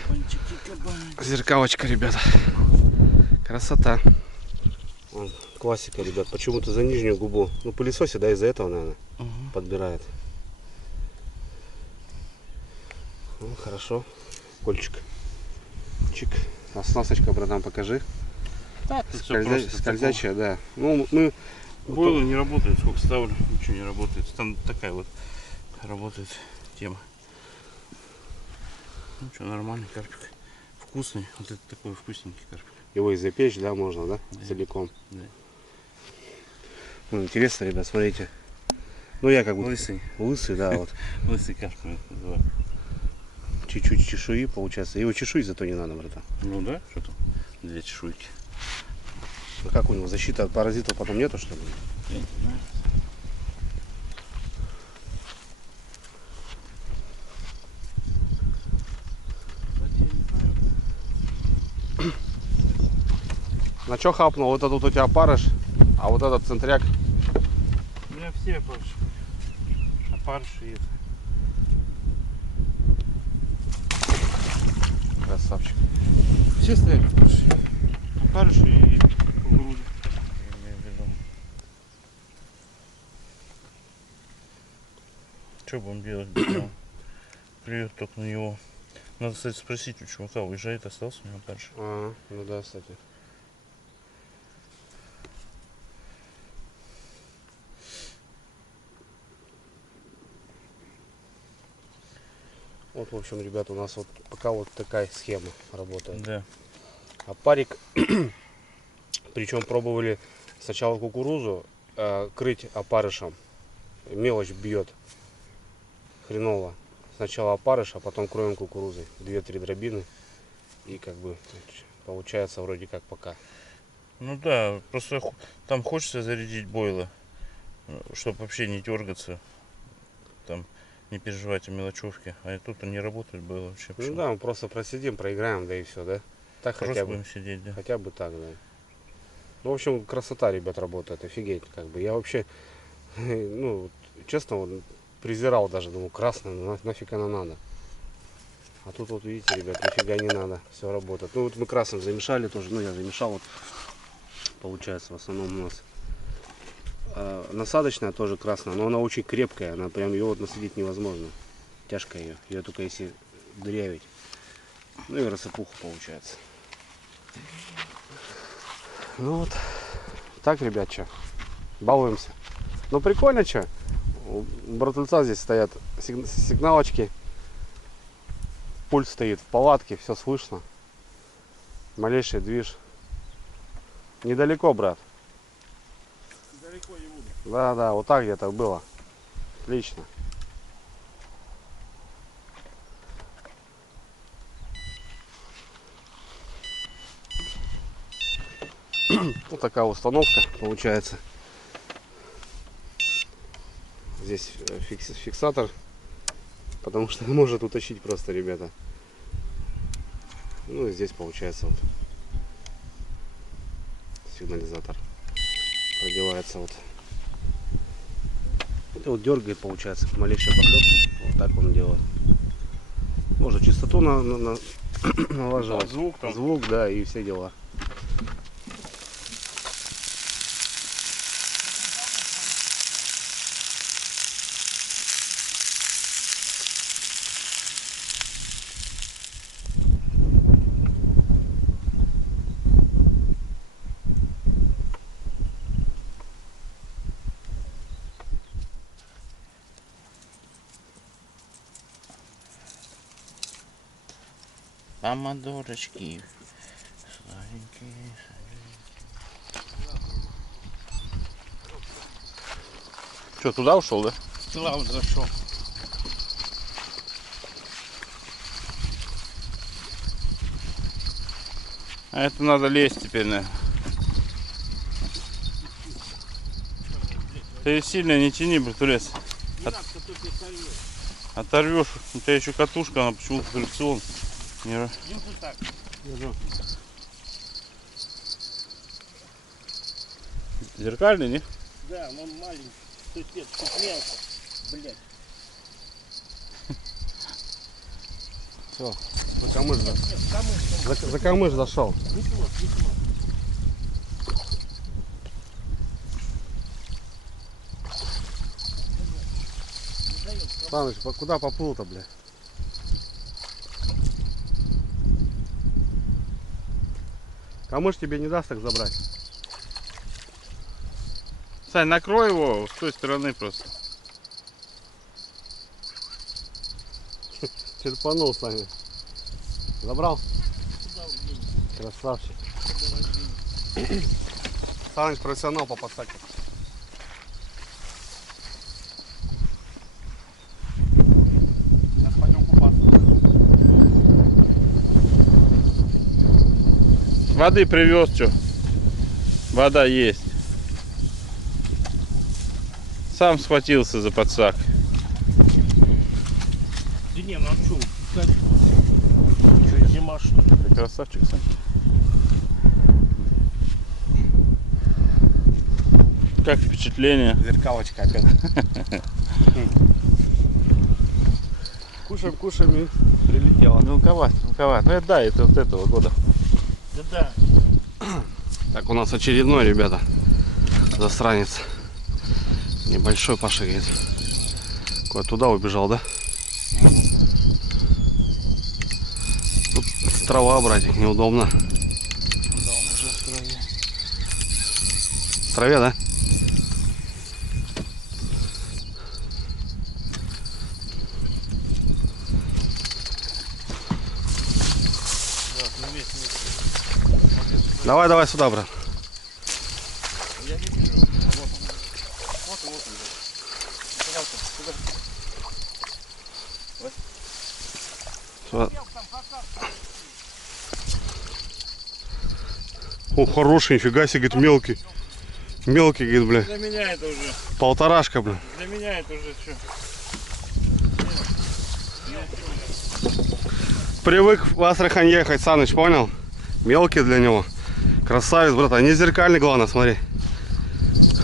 Зеркалочка, ребята. Красота. Вон, классика, ребят. Почему-то за нижнюю губу. Ну, пылесосе, да, из-за этого, наверное, подбирает. Ну, хорошо. Кольчик. Чик. Оснасточка, братан, покажи. Так, скользячая, да. Ну, мы... Бойлы не работает, сколько ставлю, ничего не работает. Там такая вот работает тема. Ну что, нормальный карпик. Вкусный. Вот это такой вкусненький карпик. Его и запечь, да, можно, да? Целиком. Да. Ну, интересно, ребят, смотрите. Ну, я как бы... Лысый. Лысый, да, вот. Лысый карпик называю. Чуть-чуть чешуи получается. Его чешуи зато не надо, братан. Ну да, что там? 2 чешуйки. А как у него защита от паразитов потом нету, что ли? Я не знаю. На что хапнул? Вот этот у тебя опарыш, а вот этот центряк. У меня все опарыши. Опарыши и это. Красавчик. Все стояли опарыши. Опарыши и кукуруза. Что будем делать? Клюет только на него. Надо, кстати, спросить у чувака, уезжает, остался у него опарыш. Ага, ну да, кстати. Вот, в общем, ребята, у нас вот пока вот такая схема работает. Да. Опарик, причем пробовали сначала кукурузу крыть опарышем. Мелочь бьет. Хреново. Сначала опарыш, а потом кроем кукурузой. 2-3 дробины. И как бы получается вроде как пока. Ну да, просто там хочется зарядить бойлы, чтобы вообще не дергаться. Там не переживать о мелочевке. А тут они работают было вообще. Ну да, мы просто просидим, проиграем, да и все, да? Так просто хотя бы. будем сидеть, да. Хотя бы так, да. Ну, в общем, красота, ребят, работает, офигеть, как бы. Я вообще, ну, честно, вот, презирал даже, думаю, красное, нафиг оно надо. А тут вот видите, ребят, нифига не надо, все работает. Ну вот мы красным замешали тоже, ну я замешал, вот получается в основном у нас. Насадочная тоже красная, но она очень крепкая, она прям ее вот насадить невозможно. Тяжко ее только если дырявить. Ну и рассыпуха получается. Ну вот, так, ребят, что, балуемся. Ну прикольно, что, у братульца здесь стоят сигналочки. Пульт стоит в палатке, все слышно. Малейший движ. Недалеко, брат. Далеко не буду. Да, вот так где-то было. Отлично. Вот такая установка получается. Здесь фиксатор, потому что может утащить просто, ребята. Ну и здесь получается вот сигнализатор продевается вот. Это вот дергает, получается, малейшая поклепка. Вот так он делает. Можно частоту налаживать. Звук, да, и все дела. Помадорочки. Сладенькие. Что, туда ушел, да? Туда вот зашел. А это надо лезть теперь, наверное. Ты сильно не тяни, братулец. Оторвешь. У тебя еще катушка, она почему-то фрикцион. Зеркальный, не? Да, но он маленький. Тут мелко. Блять. Все, за камыш, за камыш зашел. Саныч, куда поплыл-то, бля? Камыш тебе не даст так забрать. Сань, накрой его с той стороны просто. Черпанул, Саня. Забрал? Красавчик. Саныч профессионал по подсаке. Сейчас пойдем купаться. Воды привез, что? Вода есть. Сам схватился за подсак. Да не, ну а что? Что, зима что ли? Ты красавчик, Сань. Как впечатление? Зеркалочка опять. Кушаем, кушаем и прилетело. Мелковат, мелковат. Ну это да, это вот этого года. Да. Так, у нас очередной, ребята, засранец. Небольшой Паша говорит. Куда туда убежал, да? Тут трава, братик, неудобно. В траве, да? Давай, давай сюда, брат. О, хороший, нифига себе, говорит, мелкий. Мелкий, говорит, бля. Для меня это уже. Полторашка, бля. Для меня это уже что? Привык в Астрахань ехать, Саныч, понял? Мелкий для него. Красавец, брат. А не зеркальный, главное, смотри.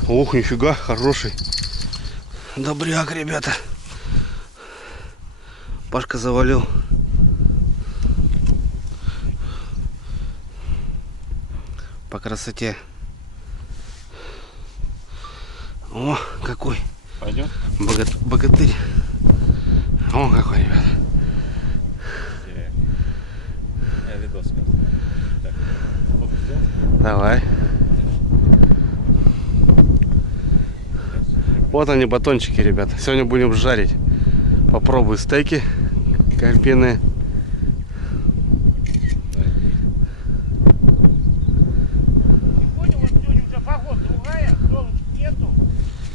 Ух, нифига, хороший. Добряк, ребята. Пашка завалил. По красоте. О, какой. Пойдем. Богатырь. О, какой, ребята. Я видос. Так. Давай. Вот они, батончики, ребята. Сегодня будем жарить. Попробуй стейки карпиные.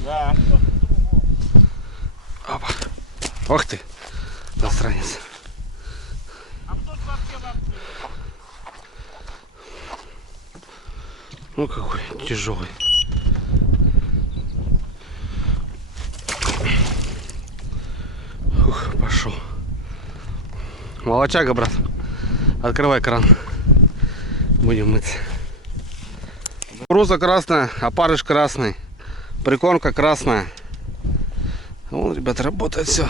Да. Опа. Ох ты, засранец. Ну какой тяжелый. Ух, пошел. Молочага, брат. Открывай кран. Будем мыться. Кукуруза красная, опарыш красный. Прикормка красная. Вон, ребята, работает все.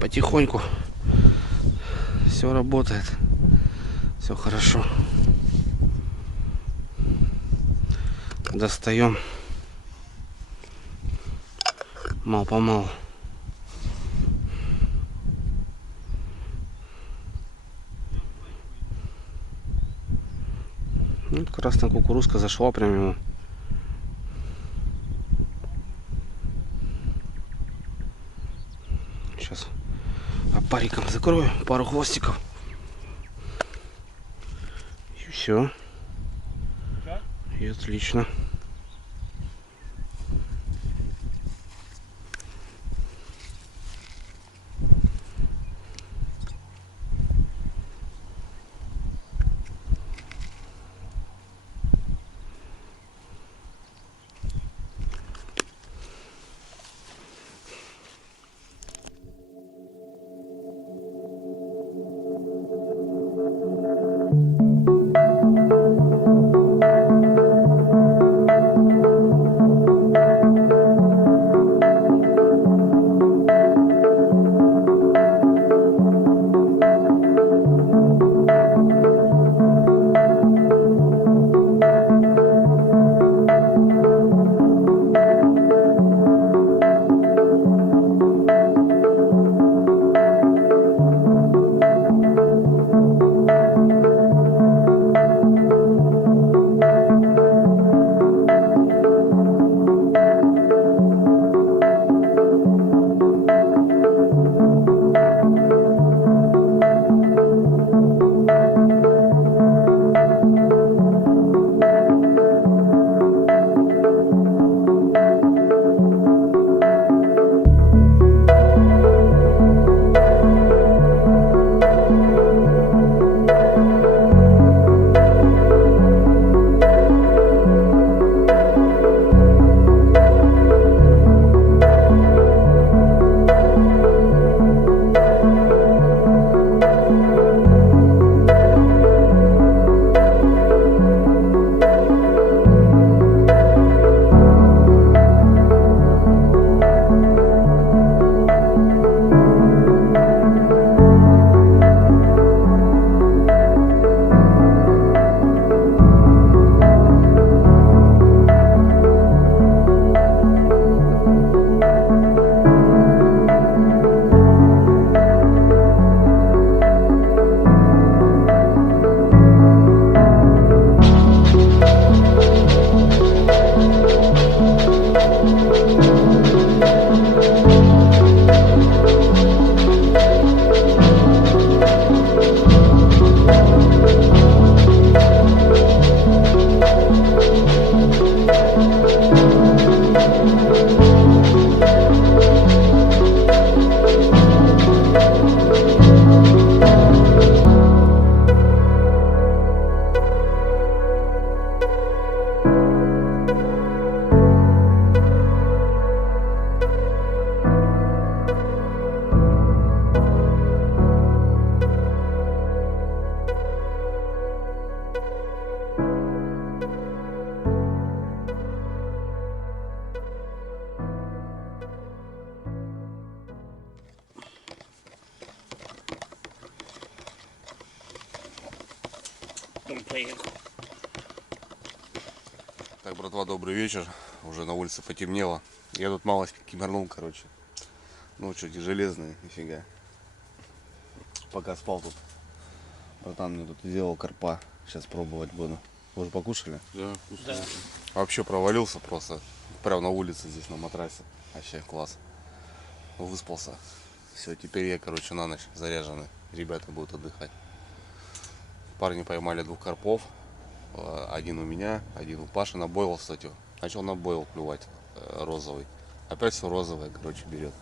Потихоньку. Все работает. Все хорошо. Достаем. Мало-помалу. Ну, красная кукурузка зашла прям ему. Сейчас опариком закрою, пару хвостиков. И все. И отлично. поехал. Так, братва, добрый вечер. Уже на улице потемнело. Я тут малость кимернул, короче. Ну, что, железные, нифига. Пока спал тут. Братан мне тут сделал карпа. Сейчас пробовать буду. Вы уже покушали? Да, вкусно. Да. Вообще провалился просто. Прямо на улице здесь, на матрасе. Вообще класс. Выспался. Все, теперь я, короче, на ночь заряженный. Ребята будут отдыхать. Парни поймали 2 карпов. Один у меня, один у Паши. На бойл, кстати. Начал на бойл клювать розовый. Опять все розовое, короче, берет.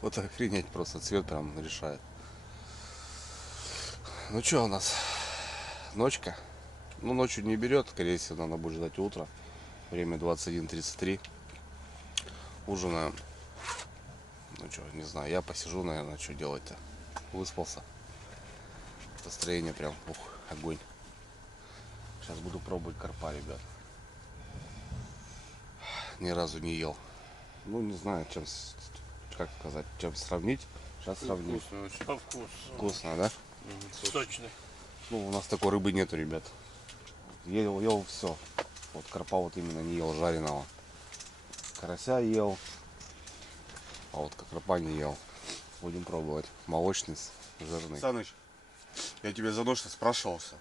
Вот охренеть просто. Цвет прям решает. Ну что у нас? Ночка. Ну, ночью не берет. Скорее всего, надо будет ждать утра. Время 21:33. Ужинаем. Ну что, не знаю. Я посижу, наверное, что делать-то. Выспался. Настроение прям, ух, огонь. Сейчас буду пробовать карпа, ребят. Ни разу не ел. Ну, не знаю, чем, как сказать, чем сравнить. Сейчас сравним. Вкусно очень. По вкусу. Вкусно, да? Сочно. Ну, у нас такой рыбы нету, ребят. Ел все. Вот карпа вот именно не ел жареного. Карася ел. А вот карпа не ел. Будем пробовать. Молочный, жирный. Саныч, я тебя за ночь спрашивался.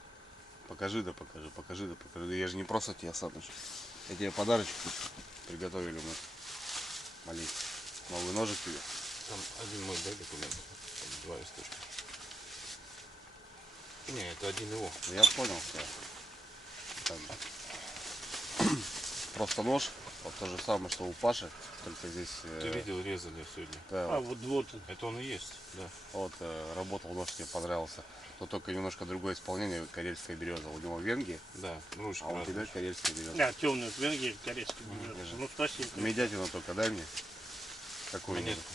Покажи, да покажи, покажи, да покажи. Да я же не просто тебе, Саныч. Я тебе подарочек приготовили мы. Маленький. Новый ножик тебе. Там один мой, дай документ. 2 листочка. Не, это один его. Я понял, все. Просто нож. Вот то же самое, что у Паши. Только здесь... Ты видел, резали сегодня. Да, А вот он. Это он и есть, да. Вот работал нож, мне понравился. Но только немножко другое исполнение, карельская береза. У него венги, Да, ручки а у разные. тебя карельская береза. Да, темный венгер, корейский берется. Ну, спасибо. Медятину только дай мне. Какую? Монетку.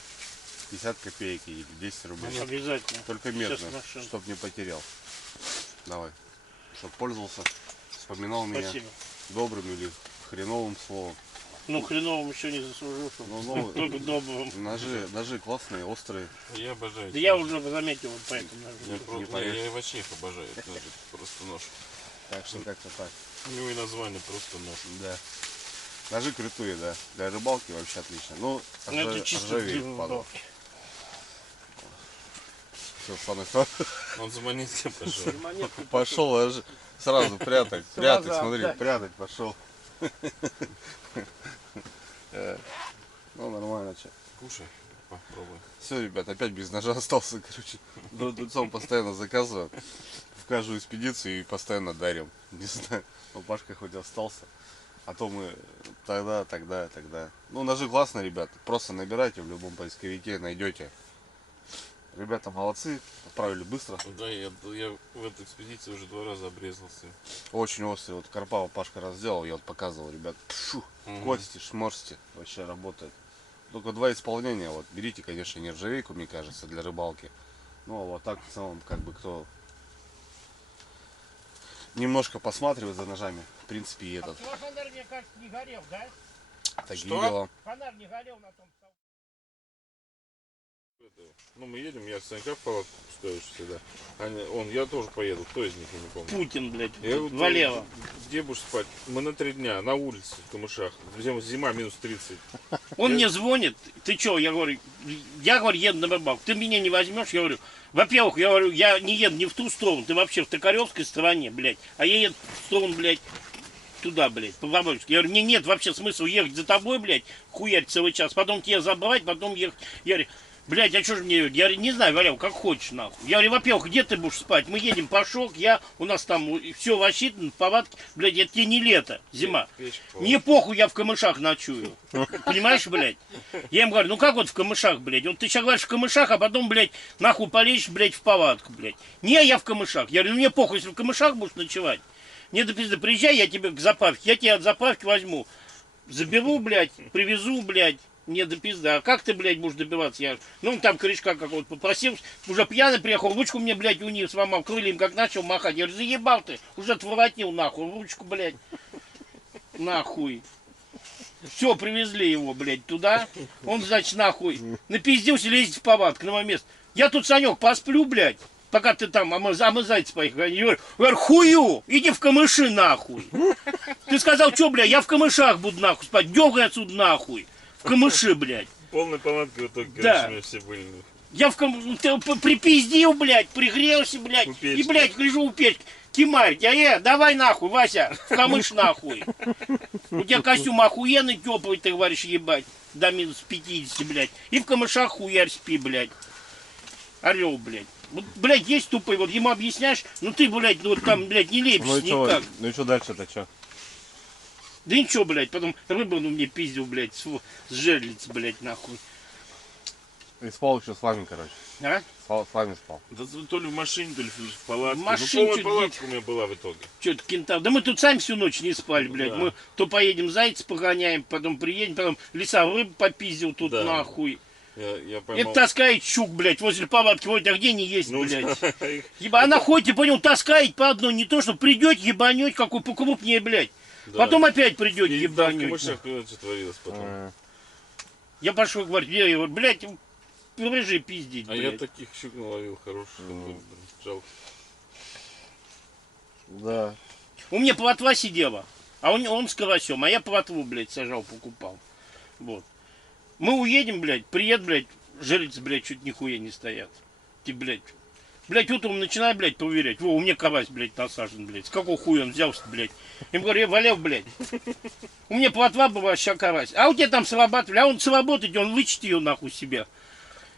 50 копеек или 10 рублей. Обязательно. Только Сейчас медную, машину. чтоб не потерял. Давай. Чтоб пользовался, вспоминал меня Спасибо. добрым или хреновым словом. Ну, хреновым еще не заслужил, Ну, только добрым. Ножи классные, острые. Я обожаю. Да я уже заметил вот поэтому. Я и вообще их обожаю. Это просто нож. Так что как-то так. У него и название просто нож. Да. Ножи крутые, да. Для рыбалки вообще отлично. Ну, Ну, это чисто для рыбалки. Все, Саныч, Он за монеткой пошел. пошел аж сразу прятать, прятать, смотри, прятать пошел. Ну, нормально, че. Кушай, попробуй. Все, ребят, опять без ножа остался, короче. Дудцом постоянно заказываю в каждую экспедицию и постоянно дарим. Не знаю, но Пашка хоть остался. А то мы тогда. Ну, ножи классные, ребят. Просто набирайте в любом поисковике, найдете. Ребята молодцы, отправили быстро. Да, я в этой экспедиции уже 2 раза обрезался. Очень острый. Вот карпа Пашка разделал, я вот показывал, ребят. Пшу, кости, шморсти. Вообще работает. Только 2 исполнения. Вот берите, конечно, нержавейку, мне кажется, для рыбалки. Ну, а вот так в целом, как бы кто немножко посматривает за ножами. В принципе, и этот. Ваш фонарь, мне кажется, не горел, да? Такие дела. Фонарь не горел на том. Ну, мы едем, я Санька в палатку пускаю всегда. Я тоже поеду. Кто из них, я не помню. Путин, блядь, Вот, Валева. где будешь спать? Мы на 3 дня, на улице, в камышах. Зима минус 30. Он мне звонит, ты что, я говорю, еду на рыбалку, ты меня не возьмешь, я говорю, во-первых, я не еду не в ту сторону, ты вообще в Токаревской стороне, блядь, а я еду в сторону, блядь, туда, блядь, по Воронежской. Я говорю, мне нет вообще смысла ехать за тобой, блядь, хуярить целый час, потом тебя забрать, потом ехать. Я говорю, блядь, а что же мне, я говорю, не знаю, Валяв, как хочешь, нахуй. Я говорю, во-первых, где ты будешь спать? Мы едем по шок, у нас там все рассчитано, в палатке, блядь, это тебе не лето, зима. Мне похуй, я в камышах ночую. Понимаешь, блядь? Я им говорю, ну как вот в камышах, блядь? Вот ты сейчас говоришь в камышах, а потом, блядь, нахуй полезешь, блядь, в палатку, блядь. Не, я в камышах. Я говорю, ну мне похуй, если в камышах будешь ночевать. Не до пизды, приезжай, я тебе к заправке, я тебя от заправки возьму. Заберу, блядь, привезу, блядь. Не до пизда. А как ты, блядь, будешь добиваться? Ну, там корешка какого-то попросил, уже пьяный приехал, ручку мне, блядь, у них сломал, крыльям как начал махать. Я говорю, заебал ты, уже отворотнил, нахуй, ручку, блядь, нахуй. Все, привезли его, блядь, туда. Он, значит, нахуй, напиздился, лезет в палатку на мое место. Я тут, Санек, посплю, блядь. Пока ты там, а мы зайцы поехали. Я говорю, хую, иди в камыши нахуй. Ты сказал, что, блядь, я в камышах буду нахуй спать, дёгай отсюда нахуй. В камыши, блядь. Полной палаткой в итоге, Да. короче, мы все были. Я ты припиздил, блядь, пригрелся, блядь, и, блядь, лежу у печки. Кимарь, давай нахуй, Вася, в камыш нахуй. У тебя костюм охуенный, теплый, ты говоришь, ебать, до минус 50, блядь. И в камышах хуярь спи, блядь. Орел, блядь. Вот, блядь, есть тупой, вот ему объясняешь, ну ты, блядь, ну вот там, блядь, не лепишься никак. Ну и что дальше-то, что? Да ничего, блядь, потом рыбу мне пиздил, блядь, с жерлиц, блядь, нахуй. И спал еще с вами, короче. А? С вами спал. Да то ли в машине, то ли в палатке. В машине, полная палатка у меня была в итоге. Что-то кентавр. Да мы тут сами всю ночь не спали, блядь. Да. Мы то поедем зайца погоняем, потом приедем, потом леса рыбу попиздил тут Да. нахуй. Я поймал. Это таскает щук, блядь, возле палатки. Вот, а где не есть, Ну, блядь? да, их- Она хоть, ты понял, таскает по одной, не то, что придет, ебанет, какой покрупнее, блядь. Да. Потом опять придет, И да, в ебанет. камышах, понимаете, что творилось потом. Я пошел говорить, я говорю, блядь, рыжий пиздить, А блядь. я таких щук наловил хороших, блин, жалко. Да. У меня плотва сидела, а он с карасем, а я плотву, блядь, сажал, покупал. Вот. Мы уедем, блядь, приедет, блядь, жерлицы, блядь, чуть нихуя не стоят. Ты, блядь, утром начинай, блядь, проверять. Во, у меня карась, блядь, насажен, блядь. С какого хуя он взялся, блядь? Я ему говорю, я валял, блядь. У меня плотва была, ща карась. А у тебя там срабатывали, а он сработает, он вычти ее нахуй себя.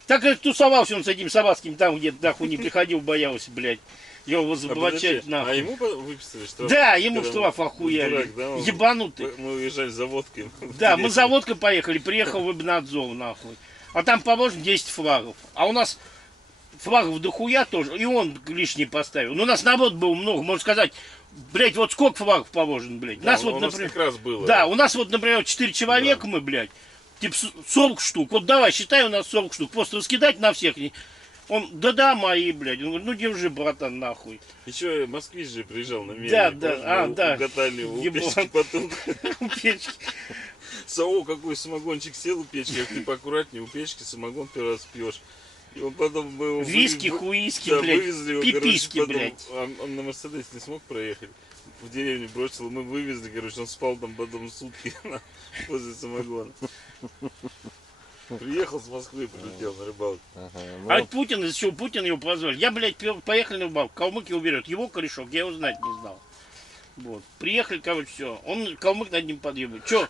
Так как тусовался он с этим Саватским, там где-то нахуй не приходил, боялся, блядь. Его возоблачать нахуй. А ему выписали штраф? Да, ему Когда штраф он охуяли. дурак, да, он- Ебанутый. Мы уезжали за водкой. Да, мы за водкой поехали, приехал в Ибнадзор, нахуй. А там положено 10 флагов. А у нас флагов дохуя тоже, и он лишний поставил. Ну, у нас наоборот было много, можно сказать, блядь, вот сколько флагов положено, блядь. Да, Нас у вот, нас например, как раз было. Да, у нас вот, например, 4 человека мы, блядь, типа 40 штук. Вот давай, считай, у нас 40 штук. Просто раскидать на всех. Он, да-да, мои, блядь. Он говорит, ну держи, братан, нахуй. Еще москвич же приезжал на меня. Да, да. Угадали у Еблан. печки потом. У печки. Сау, какой самогончик сел у печки, я говорю, поаккуратнее, у печки самогон первый раз пьешь. И он потом мы его Виски, хуиски, да, блядь, вывезли его, пиписки, короче, потом блядь. Он на Мерседесе не смог проехать. В деревню бросил, мы вывезли, короче, он спал там потом сутки возле самогона. Приехал с Москвы, прилетел на рыбалку. А Путин, из чего Путин его позвали? Я, блядь, поехали на рыбалку, калмык его берет, его корешок, я его знать не знал. Вот. Приехали, короче, все. Он, калмык над ним подъебывает. Че,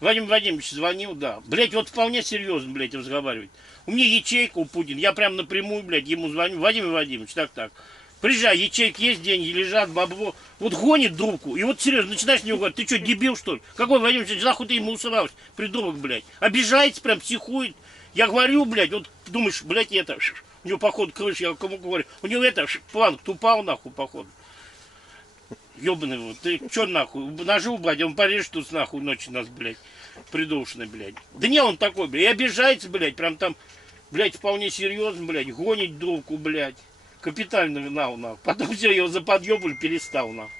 Владимир Владимирович звонил, да. Блядь, вот вполне серьезно, блядь, разговаривать. У меня ячейка у Путина, я прям напрямую, блядь, ему звоню. Владимир Владимирович, так. Приезжай, ячейки есть, деньги лежат, бабло. Вот гонит друку. И вот серьезно, начинаешь с него говорить, ты что, дебил, что ли? Какой Владимир Владимирович, нахуй ты ему усрался, придурок, блядь. Обижается, прям психует. Я говорю, блядь, вот думаешь, блядь, это, у него, походу, крыша, я кому говорю, у него это, планк упал, нахуй, походу. Ёбаный вот, ты чё нахуй, ножи убрать, он порежет тут нахуй ночью нас, блядь, придушенный, блядь. Да не, он такой, блядь, и обижается, блядь, прям там, блядь, вполне серьезно, блядь, гонит друку, блядь. Капитально винал, нахуй. Потом все, его заподъебали, перестал, нахуй.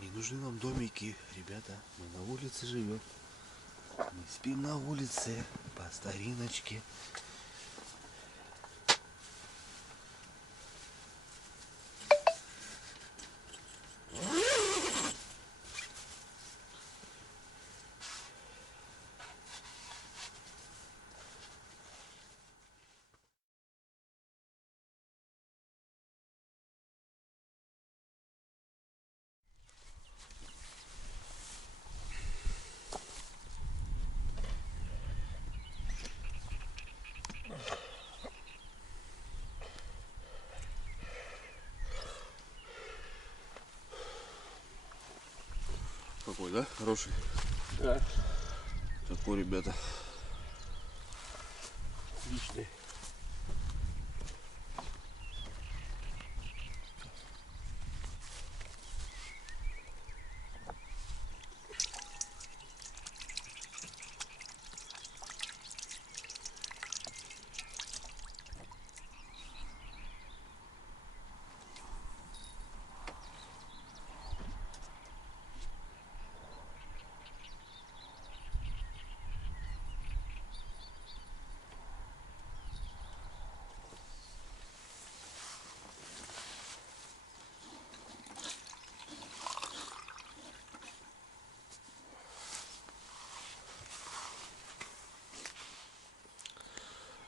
Не нужны нам домики, ребята. Мы на улице живем. Мы спим на улице по стариночке. такой, да? Хороший? Да. Такой, ребята. Отличный.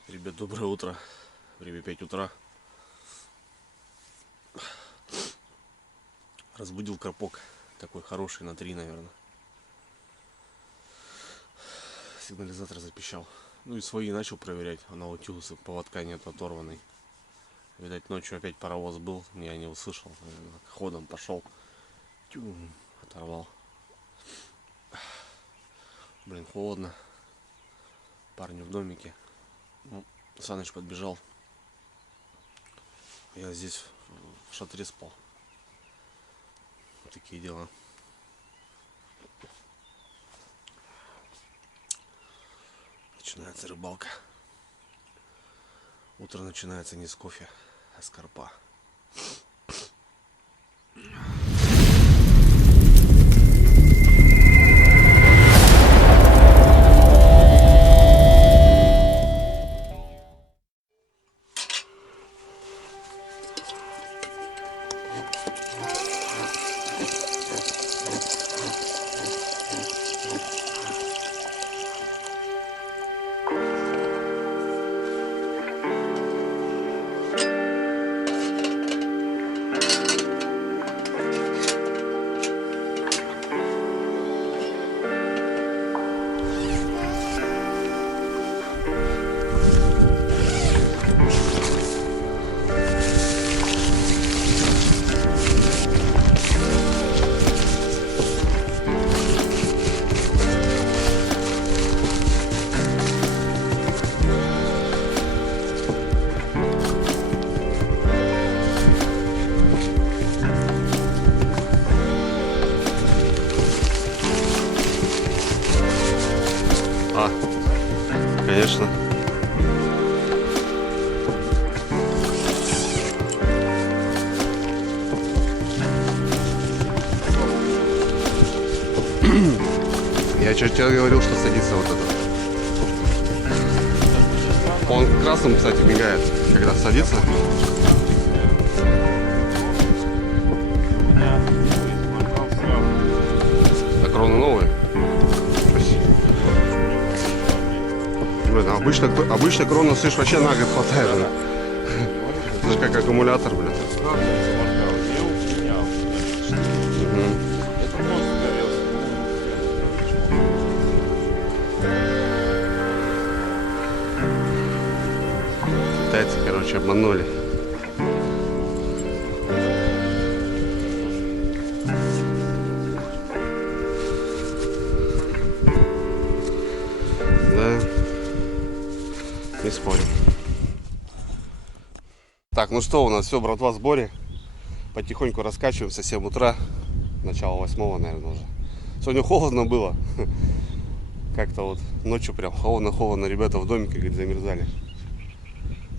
Ребят, доброе утро. Время 5 утра. Разбудил карпок. Такой хороший, на 3, наверное. Сигнализатор запищал. Ну и свои начал проверять. А на утюг поводка нет оторванный. Видать, ночью опять паровоз был. Я не услышал. Ходом пошел. Тю, оторвал. Блин, холодно. Парни в домике. Ну, Саныч подбежал. Я здесь в шатре спал. Такие дела. Начинается рыбалка. Утро начинается не с кофе, а с карпа. Конечно. Я чуть тебе говорил, что садится вот этот. Он красным, кстати, мигает, когда садится. А кроны новые? Блин, обычно крона, слышь, вообще на год хватает. Да? Это же как аккумулятор, блин. Китайцы, короче, обманули. Да. Не спорим. Так, ну что, у нас все, братва, в сборе. Потихоньку раскачиваемся, 7 утра. Начало 8, наверное, уже. Сегодня холодно было. Как-то вот ночью прям холодно-холодно. Ребята в домике, говорит, замерзали.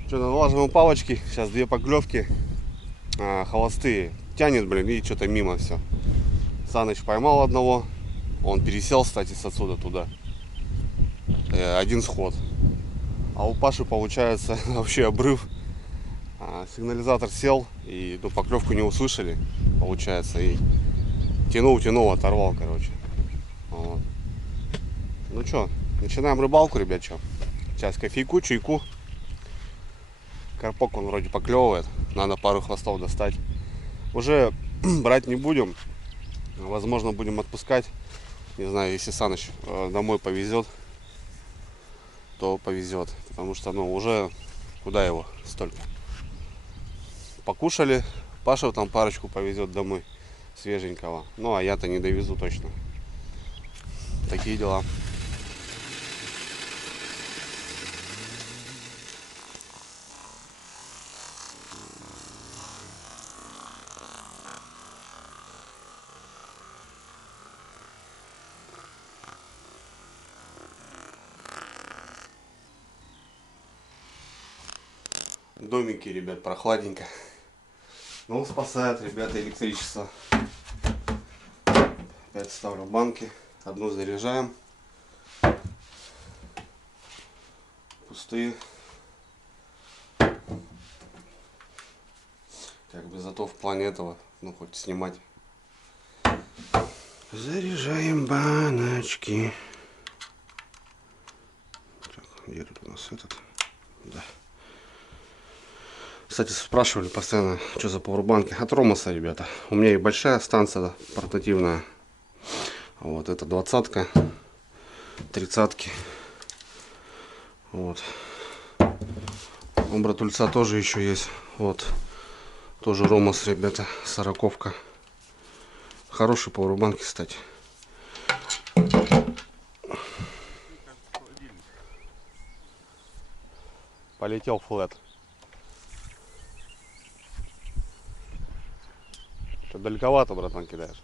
Что, налаживаем палочки. Сейчас 2 поклевки. Холостые. Тянет, блин, и что-то мимо все. Саныч поймал одного. Он пересел, кстати, с отсюда туда. 1 сход. А у Паши получается вообще обрыв. Сигнализатор сел, и поклевку не услышали, получается, и тянул, оторвал, короче. Вот. Ну что, начинаем рыбалку, ребят, что? Сейчас кофейку, чайку. Карпок он вроде поклевывает, надо пару хвостов достать. Уже брать не будем, возможно, будем отпускать. Не знаю, если Саныч домой повезет, то повезет, потому что, ну, уже куда его столько. Покушали, Паша там парочку повезет домой свеженького, ну а я-то не довезу точно. такие дела. Домики, ребят, прохладненько. Ну, спасает, ребята, электричество. Опять ставлю банки. Одну заряжаем. Пустые. Как бы зато в плане этого, ну, хоть снимать. Заряжаем баночки. Так, где тут у нас этот? Да. Кстати, спрашивали постоянно, что за пауэрбанки. От Ромаса, ребята. У меня и большая станция портативная. Вот, это 20-ка, 30-ки. Вот. У братульца тоже еще есть. Вот. Тоже Ромас, ребята, 40-ка. Хорошие пауэрбанки, кстати. Полетел флэт. Что, далековато, братан, кидаешь?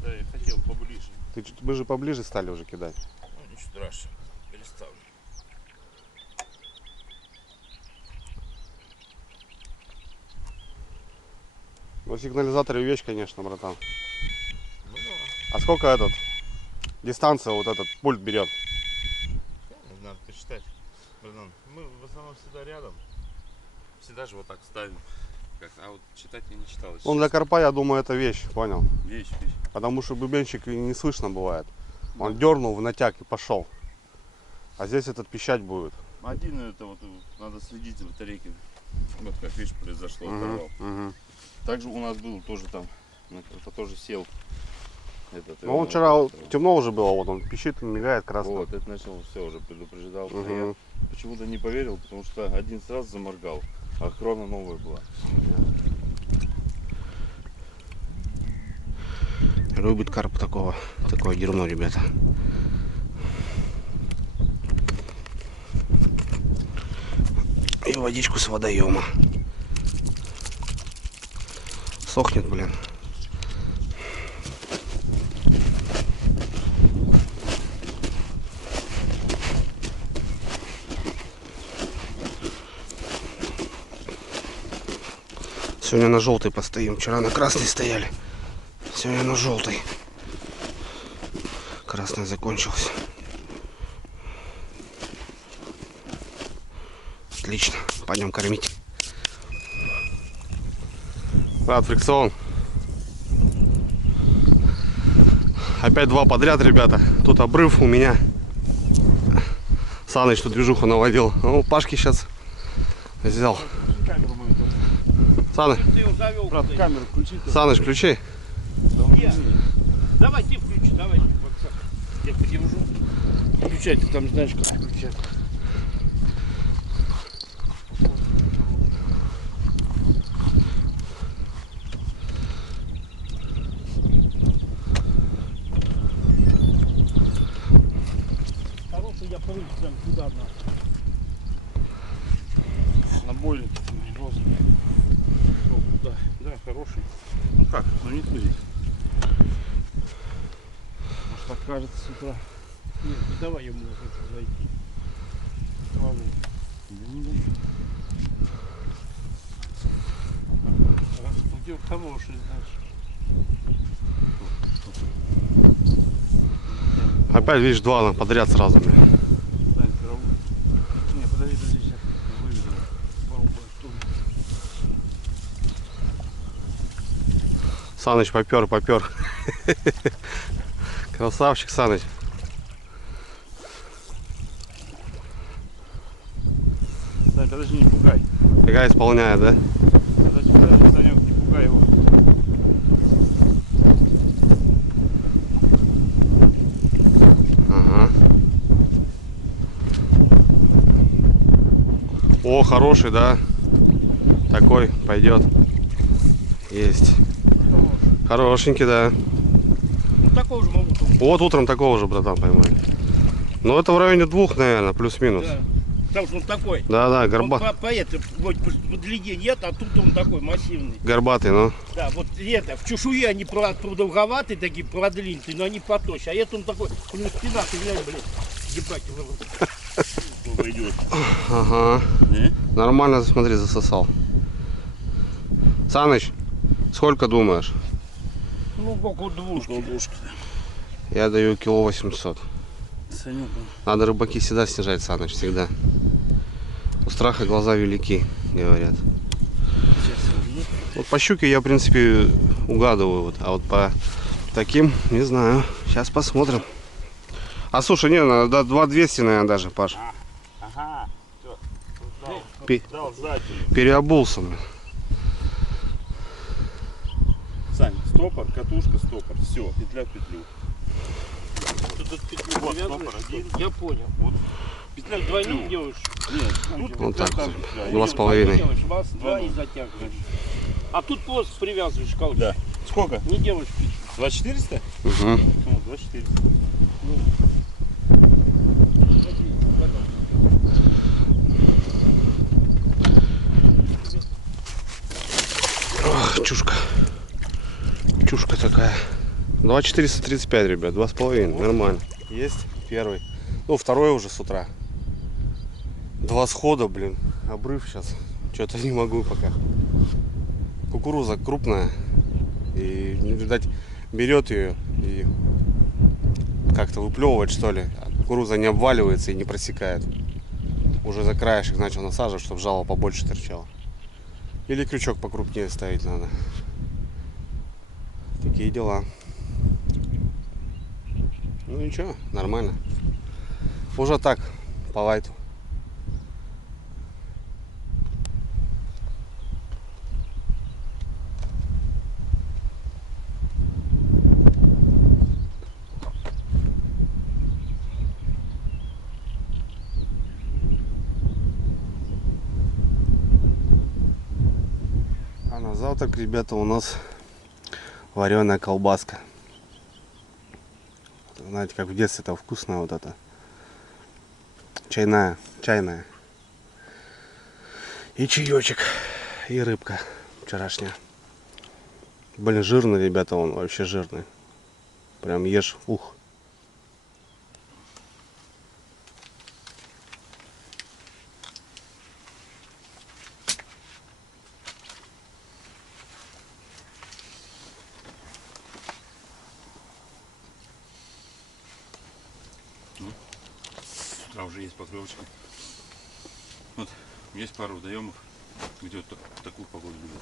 Да, я хотел поближе. Мы же поближе стали уже кидать. Ну, ничего страшного, переставлю. Ну, сигнализатор вещь, конечно, братан. Ну, да. А сколько этот? Дистанция вот этот пульт берет? Надо посчитать. Братан, мы в основном всегда рядом. Всегда же вот так ставим. А вот читать я не читал. Ну, для карпа, я думаю, это вещь, понял? Вещь. Потому что бубенчик не слышно бывает. Он дернул в натяг и пошел. А здесь этот пищать будет. Один это вот надо следить за батарейкой. Вот как видишь, произошло. Также у нас был тоже там, это тоже сел. Ну, он вчера темно уже было, вот он пищит, мигает красный. Вот, это начал, все уже предупреждал. А я почему-то не поверил, потому что один сразу заморгал, а крона новая была. Любит карп такое дерьмо, ребята. И водичку с водоема. Сохнет, блин. Сегодня на желтый постоим. Вчера на красный стояли. Сегодня на желтый. Красный закончился. Отлично. Пойдем кормить. Брат, фрикцион. Опять два подряд, ребята. Тут обрыв у меня. Саныч тут движуху наводил. Ну, Пашки сейчас взял. Саныч. Брат, камеру включи. Саныч, включи. Давай ты включи, давай. Я подержу. Включай, ты там знаешь, как включать. Хороший я прыгну прям туда на бойле розовый. Да, хороший. Ну как, ну не тузить. Может так кажется с утра. Нет, не давай ему зайти. Слава. Распудил хороший, значит. Опять видишь, два подряд сразу. Не, подожди, сейчас выведу. Саныч попер. Красавчик, Саныч. Сань, подожди, не пугай. Фига исполняет, да? Подожди, Санек, не пугай его. Ага. О, хороший, да? Такой пойдет. Есть. Хорошенький, да. вот такого же могу. Вот утром такого же, братан, поймали. Ну это в районе 2, наверное, плюс-минус. Да. Потому что он такой. Да, горбатый. По длине нет, а тут он такой массивный. Горбатый, ну. Да, вот это, в чешуе они продолговатые, такие продолинные, но они потолще. А это он такой, у него спина, ты глянь, блин, ебать его. Пойдет. Ага. Нормально, смотри, засосал. Саныч, сколько думаешь? Ну, около двушки. Я даю кило 800. Санюк. Надо рыбаки всегда снижать, Саныч, всегда. У страха глаза велики, говорят. Вот по щуке я, в принципе, угадываю, вот, а вот по таким, не знаю. Сейчас посмотрим. А слушай, не, надо 2200, наверное, даже, Паш. Ага. Переобулся. Сань, стопор, катушка, стопор. Все, петля в петлю. Тут петлю вот стопор один. Я понял. Вот. Петля двойник делаешь? Нет, тут вот так, там, 2,5. Раз, два и затягиваешь. А тут плоско привязываешь колчик. Да. Сколько? Не делаешь петлю. 2400? Угу. Ну, 2400. Ох, чушка. Чушка такая. 2,435, ребят, 2,5, нормально. Есть первый. Ну, второй уже с утра. 2 схода, блин. Обрыв сейчас. Что-то не могу пока. Кукуруза крупная. И, видать, берет ее и как-то выплевывает, что ли. А кукуруза не обваливается и не просекает. Уже за краешек начал насаживать, чтобы жало побольше торчало. Или крючок покрупнее ставить надо. Такие дела. Ну ничего, нормально. Уже так, по лайту. А на завтрак, ребята, у нас вареная колбаска. Знаете, как в детстве это вкусная вот эта. Чайная. И чаечек. И рыбка вчерашняя. Блин, жирный, ребята, он вообще жирный. Прям ешь, ух. А уже есть поклевочка. Вот есть пару водоемов, где вот такую погоду любят.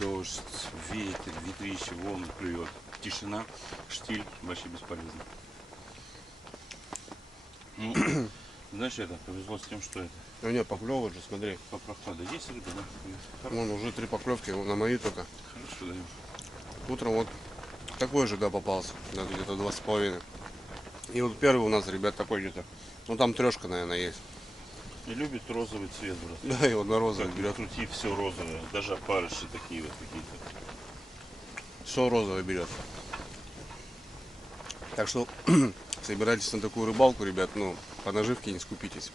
Дождь, ветер, ветрище, волны клюет. Тишина, штиль, вообще бесполезно. Ну, знаешь, это повезло с тем, что это. Ну нет, поклевывают же, смотри. По прохладе есть рыба, да? Вон уже 3 поклевки, на мои только. Хорошо даем. Утром вот такой же, да, попался. Да, где-то 2,5. И вот первый у нас, ребят, такой где-то. Ну там 3, наверное, есть. И любит розовый цвет, брат. Да, и вот на розовый берет. Крути все розовое, даже опарыши такие вот какие-то. Все розовое берет. Так что собирайтесь на такую рыбалку, ребят, ну, по наживке не скупитесь.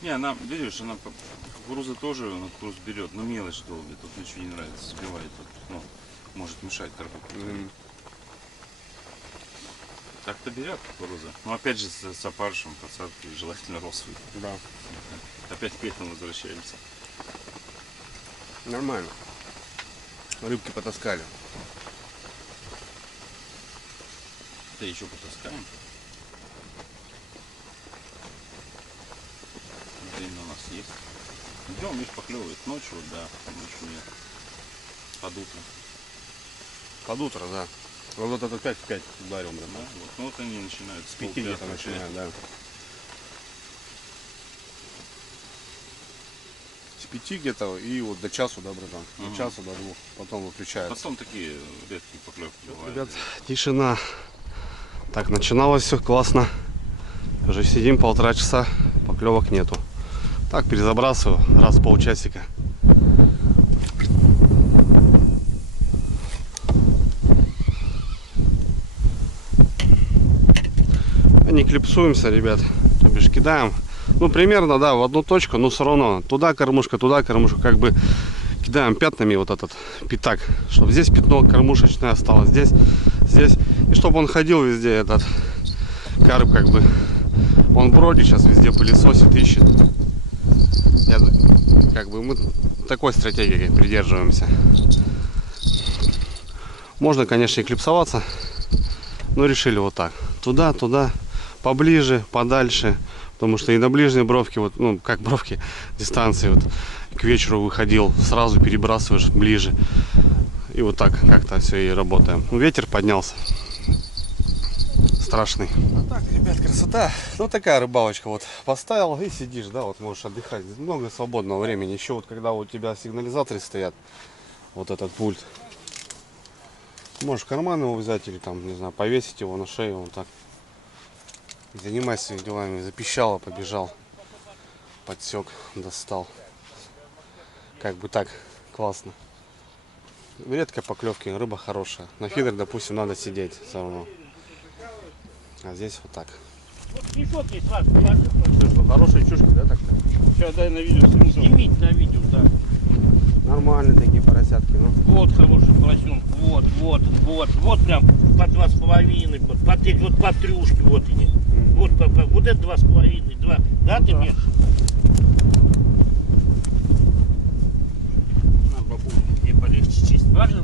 Не, она, видишь, она кукуруза тоже на кукурузу берет, но мелочь долбит, тут ничего не нравится, сбивает, вот, ну, может мешать торговле. Так-то берет кукуруза. Но опять же с опарышем посадки желательно розовый. Да. Опять к этому возвращаемся. Нормально. Рыбки потаскали. Да еще потаскаем. Время у нас есть. Днем лишь поклевывает, ночью, да, ночью нет. Под утро. Под утро, да. Вот это 5 ударил, да. Вот, ну вот они начинают с 5 где-то начинают, да. С 5 где-то и вот до часу, да, братан? До часу, до 2. Потом выключают. Потом такие редкие поклевки бывают. Ребят, тишина. Так, начиналось все классно. Уже сидим 1,5 часа, поклевок нету. Так, перезабрасываю раз в полчасика. не клипсуемся, ребят. То бишь кидаем. Ну, примерно, да, в одну точку, но все равно туда кормушка, как бы кидаем пятнами вот этот пятак, чтобы здесь пятно кормушечное осталось, здесь, и чтобы он ходил везде, этот карп, как бы, он бродит сейчас везде, пылесосит, ищет. Как бы мы такой стратегией придерживаемся. Можно, конечно, и клипсоваться, но решили вот так, туда, поближе, подальше. Потому что и на ближней бровке, вот, ну, как бровки, дистанции, вот, к вечеру выходил, сразу перебрасываешь ближе. И вот так как-то все и работаем. Ну, ветер поднялся. Страшный. Ну так, ребят, красота. Ну, такая рыбалочка. Вот, поставил и сидишь, да, вот можешь отдыхать. Много свободного времени. Еще вот, когда у тебя сигнализаторы стоят, вот этот пульт. Можешь в карман его взять или там, не знаю, повесить его на шею, вот так. Занимайся своими делами. Запищало, побежал, подсек, достал. Как бы так, классно. Редко поклевки, рыба хорошая. На фидер, допустим, надо сидеть все равно. А здесь вот так. Мешок есть, Вась, положи. Что, хорошие чушки, да, так-то? Сейчас дай на видео. Снимите на видео, да. Нормальные такие поросятки, ну. Вот хороший поросенок, вот прям по 2,5, по 3, вот по трюшке, вот они. Вот это 2,5, 2, да, ты мне? На, бабуль, мне полегче чистить. Важи.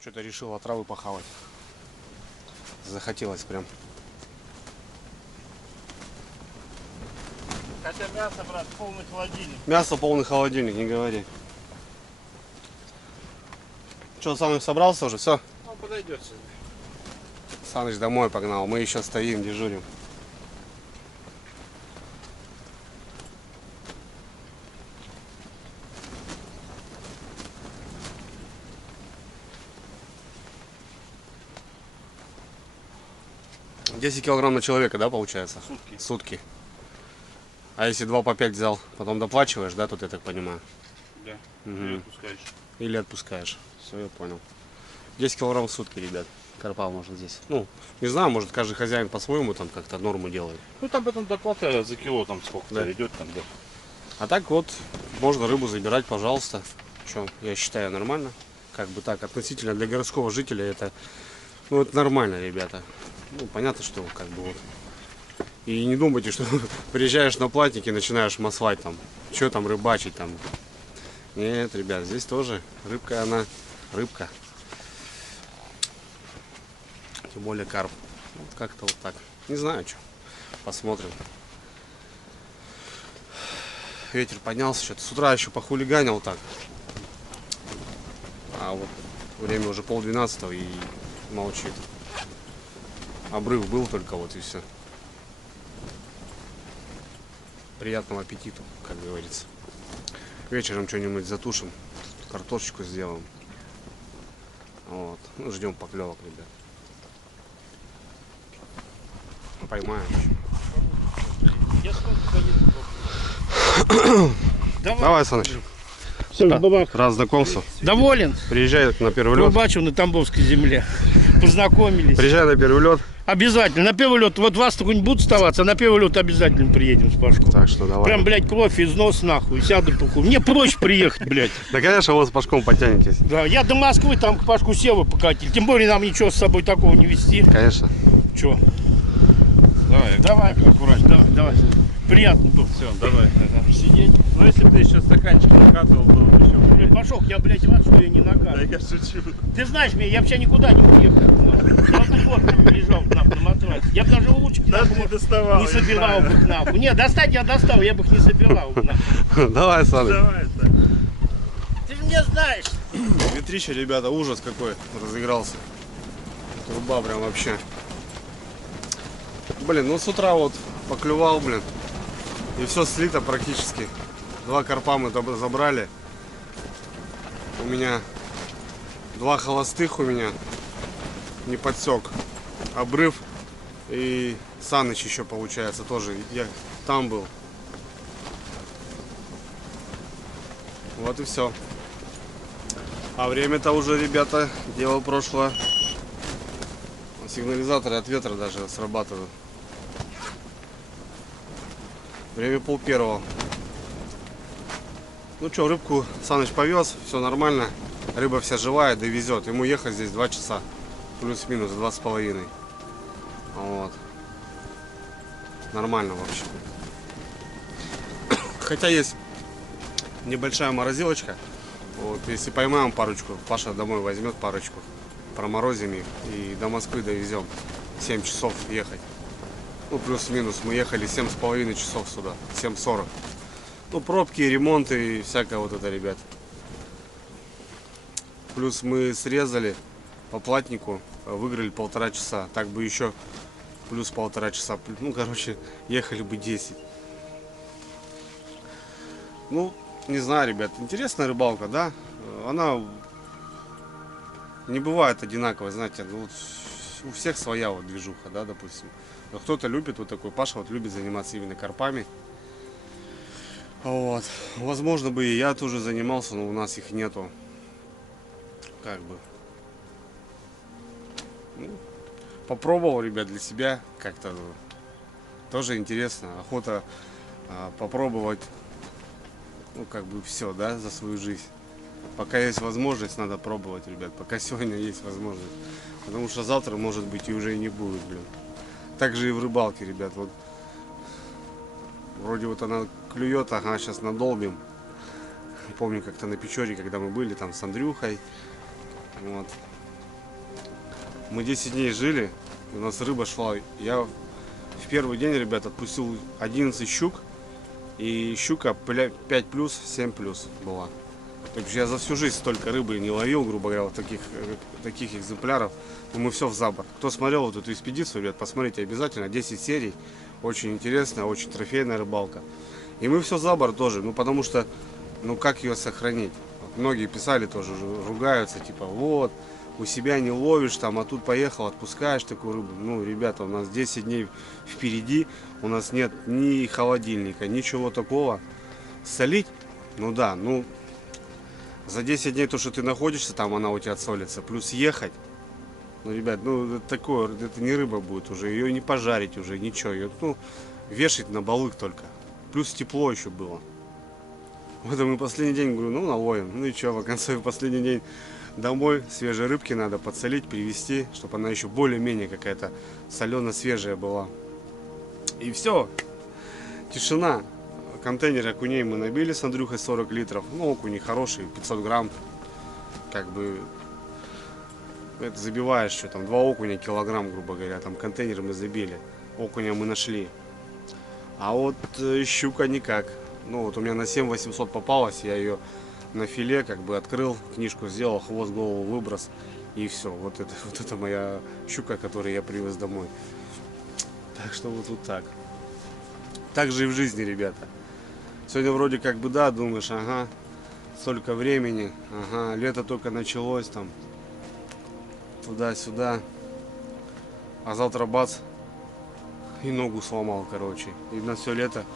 Что-то решил от травы похавать. Захотелось прям. Хотя мясо, брат, полный холодильник. Мясо полный холодильник, не говори. Что, Саныч собрался уже? Все? Он подойдет сюда. Саныч домой погнал, мы еще стоим, дежурим. $10 килограмм на человека, да, получается? Сутки. А если 2 по 5 взял, потом доплачиваешь, да, тут я так понимаю? Да. Угу. Или отпускаешь. Или отпускаешь. Все, я понял. 10 килограмм в сутки, ребят. Карпа можно здесь. Ну, не знаю, может каждый хозяин по-своему там как-то норму делает. Ну там потом доплата за кило там сколько-то Да. идет там, да. А так вот, можно рыбу забирать, пожалуйста. Что, я считаю, нормально. Как бы так, относительно для городского жителя это, ну, это нормально, ребята. Ну, понятно, что как бы вот. И не думайте, что приезжаешь на платник и начинаешь маслать там. Что там рыбачить там. Нет, ребят, здесь тоже рыбка, она рыбка. Тем более карп. Вот как-то вот так. Не знаю, что. Посмотрим. Ветер поднялся, что-то с утра еще похулиганил так. А вот время уже 11:30 и молчит. Обрыв был только вот и все. Приятного аппетита, как говорится. Вечером что-нибудь затушим, картошечку сделаем. Вот. Ну, ждем поклевок, ребят. Поймаем еще. Давай, Саныч. Раз знакомство. Доволен? Приезжай на первый лед. Побачив на Тамбовской земле. Познакомились. Приезжай на первый лед. Обязательно. На первый лед. Вот вас только не будут оставаться, а на первый лед обязательно приедем с Пашком. Так что давай. Прям, блядь, кровь из нос нахуй. Сяду похуй. Мне проще приехать, блядь. Да, конечно, вы с Пашком потянетесь. Да, я до Москвы там к Пашку Севу покатил. Тем более нам ничего с собой такого не везти. Конечно. Че? Давай, аккуратно. Давай. Приятно было. Все, давай. Ага. Сидеть. Ну если бы ты еще стаканчик накатывал, было бы еще. Блин, Пашок, я, блядь, рад, что я не накатывал. Да я шучу. Ты знаешь меня, я вообще никуда не уехал. Я вот вот лежал на матрасе. Я бы даже улучшки доставал, не собирал бы нахуй. Нет, достать я достал, я бы их не собирал бы нахуй. Давай, Саныч. Давай, так. Ты же меня знаешь. Ветрище, ребята, ужас какой разыгрался. Труба прям вообще. Блин, ну с утра вот поклевал, блин. И все слито практически. 2 карпа мы забрали. У меня 2 холостых у меня. Не подсек. Обрыв. И Саныч еще получается тоже. Я там был. Вот и все. А время-то уже, ребята, дело прошлое. Сигнализаторы от ветра даже срабатывают. Время 12:30. Ну что, рыбку Саныч повез, все нормально. Рыба вся живая, довезет. Ему ехать здесь 2 часа. Плюс-минус 2,5. Вот. Нормально вообще. Хотя есть небольшая морозилочка. Вот, если поймаем парочку, Паша домой возьмет парочку. Проморозим их и до Москвы довезем. 7 часов ехать. Ну, плюс-минус. Мы ехали 7,5 часов сюда. 7:40. Ну, пробки, ремонты и всякое вот это, ребят. Плюс мы срезали по платнику, выиграли 1,5 часа. Так бы еще плюс 1,5 часа. Ну, короче, ехали бы 10. Ну, не знаю, ребят. Интересная рыбалка, да? Она не бывает одинаковой, знаете. Ну, вот у всех своя вот движуха, да, допустим. Но кто-то любит вот такой. Паша вот любит заниматься именно карпами. Вот. Возможно бы и я тоже занимался, но у нас их нету. Как бы. Ну, попробовал, ребят, для себя как-то тоже интересно. Охота попробовать, ну, как бы все, да, за свою жизнь. Пока есть возможность, надо пробовать, ребят. Пока сегодня есть возможность. Потому что завтра, может быть, и уже и не будет, блин. Так же и в рыбалке, ребят. Вот. Вроде вот она клюет, ага, сейчас надолбим. Помню, как-то на Печоре, когда мы были там с Андрюхой. Вот. Мы 10 дней жили, у нас рыба шла. Я в первый день, ребят, отпустил 11 щук. И щука 5 плюс, 7 плюс была. То есть я за всю жизнь столько рыбы не ловил, грубо говоря, вот таких экземпляров. Но мы все в забор. Кто смотрел вот эту экспедицию, ребят, посмотрите обязательно. 10 серий. Очень интересная, очень трофейная рыбалка. И мы все за борт тоже. Ну, потому что, ну, как ее сохранить? Вот многие писали тоже, ругаются, типа, вот, у себя не ловишь там, а тут поехал, отпускаешь такую рыбу. Ну, ребята, у нас 10 дней впереди, у нас нет ни холодильника, ничего такого. Солить? Ну да, ну, за 10 дней то, что ты находишься там, она у тебя отсолится. Плюс ехать. Ну, ребят, ну, это такое, это не рыба будет уже, ее не пожарить уже, ничего, ее, ну, вешать на балык только. Плюс тепло еще было. Вот мы последний день, говорю, ну, наловим. Ну и что, в конце, последний день домой, свежей рыбки надо подсолить, привезти, чтобы она еще более-менее какая-то солено-свежая была. И все, тишина. Контейнер окуней мы набили с Андрюхой 40 литров. Ну, окуни хорошие, 500 грамм, как бы... Это забиваешь, что там 2 окуня килограмм, грубо говоря, там контейнер мы забили, окуня мы нашли. А вот щука никак. Ну вот у меня на 7800 попалась, я ее на филе как бы открыл, книжку сделал, хвост, голову, выброс и все. Вот это моя щука, которую я привез домой. Так что вот так. Так же и в жизни, ребята. Сегодня вроде как бы да, думаешь, ага, столько времени, ага, лето только началось там. Туда-сюда, а завтра бац, и ногу сломал, короче, и на все лето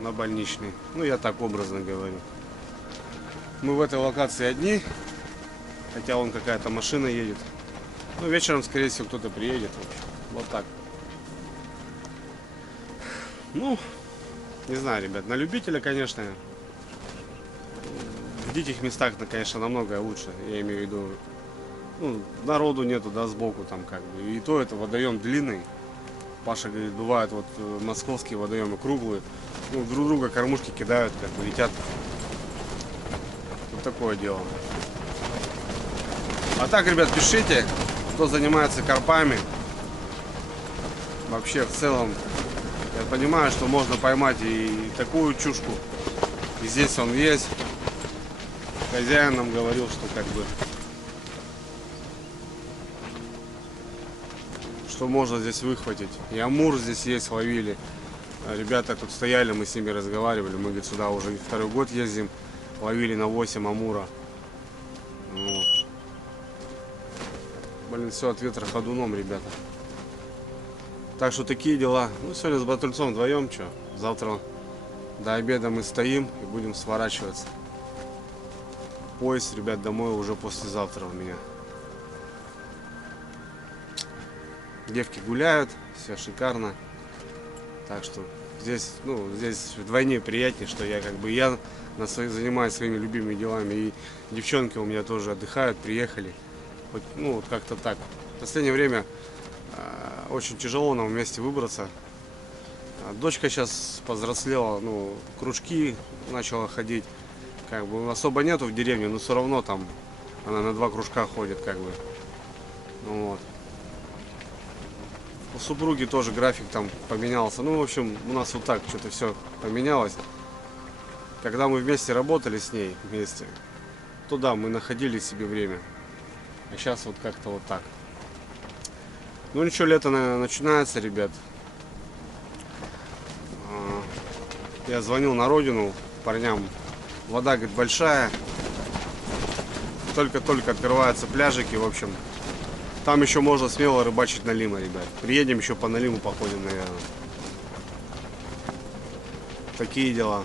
на больничный. Ну, я так образно говорю. Мы в этой локации одни, хотя вон какая-то машина едет. Ну, вечером, скорее всего, кто-то приедет. Вот так. Ну, не знаю, ребят, на любителя, конечно, в диких местах, конечно, намного лучше, я имею в виду. Ну, народу нету, да, сбоку там как бы. И то это водоем длинный. Паша говорит, бывают вот московские водоемы круглые. Ну, друг друга кормушки кидают, как бы летят. Вот такое дело. А так, ребят, пишите, кто занимается карпами. Вообще, в целом, я понимаю, что можно поймать и такую чушку. И здесь он есть. Хозяин нам говорил, что как бы... что можно здесь выхватить. И амур здесь есть, ловили. Ребята тут стояли, мы с ними разговаривали. Мы, говорит, сюда уже второй год ездим. Ловили на 8 амура. Вот. Блин, все от ветра ходуном, ребята. Так что такие дела. Ну, сегодня с Батульцом вдвоем, что. Завтра до обеда мы стоим и будем сворачиваться. Поезд, ребят, домой уже послезавтра у меня. Девки гуляют, все шикарно. Так что здесь, ну, здесь вдвойне приятнее, что я занимаюсь своими любимыми делами. И девчонки у меня тоже отдыхают, приехали. Хоть, ну, вот как-то так. В последнее время очень тяжело нам вместе выбраться. Дочка сейчас повзрослела, ну, кружки начала ходить. Как бы особо нету в деревне, но все равно там она на 2 кружка ходит, как бы. Ну, вот. У супруги тоже график там поменялся. Ну, в общем, у нас вот так что-то все поменялось. Когда мы вместе работали с ней, то да, мы находили себе время. А сейчас вот как-то вот так. Ну ничего, лето начинается, ребят. Я звонил на родину парням. Вода, говорит, большая. Только-только открываются пляжики, в общем. Там еще можно смело рыбачить на Лима, ребят. Приедем еще по Налиму походим, наверное. Такие дела.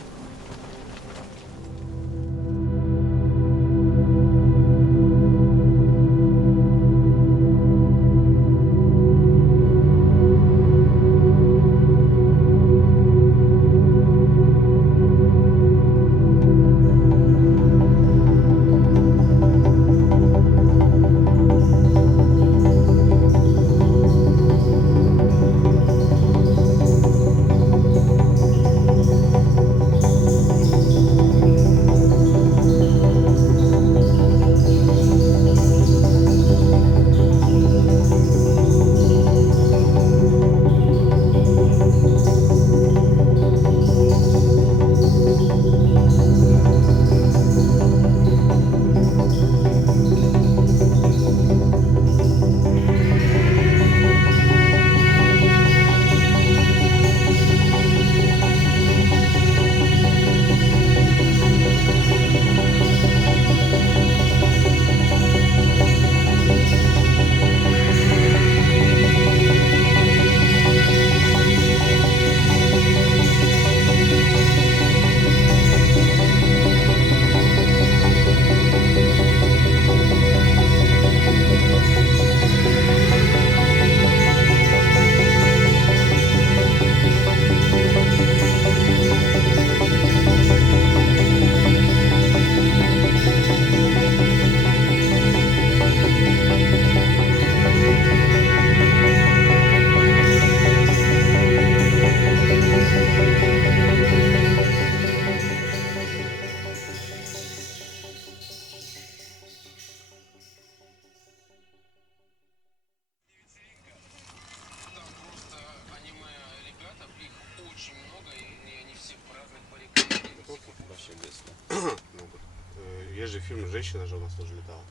Есть же фильм «Женщина же» у нас тоже летала.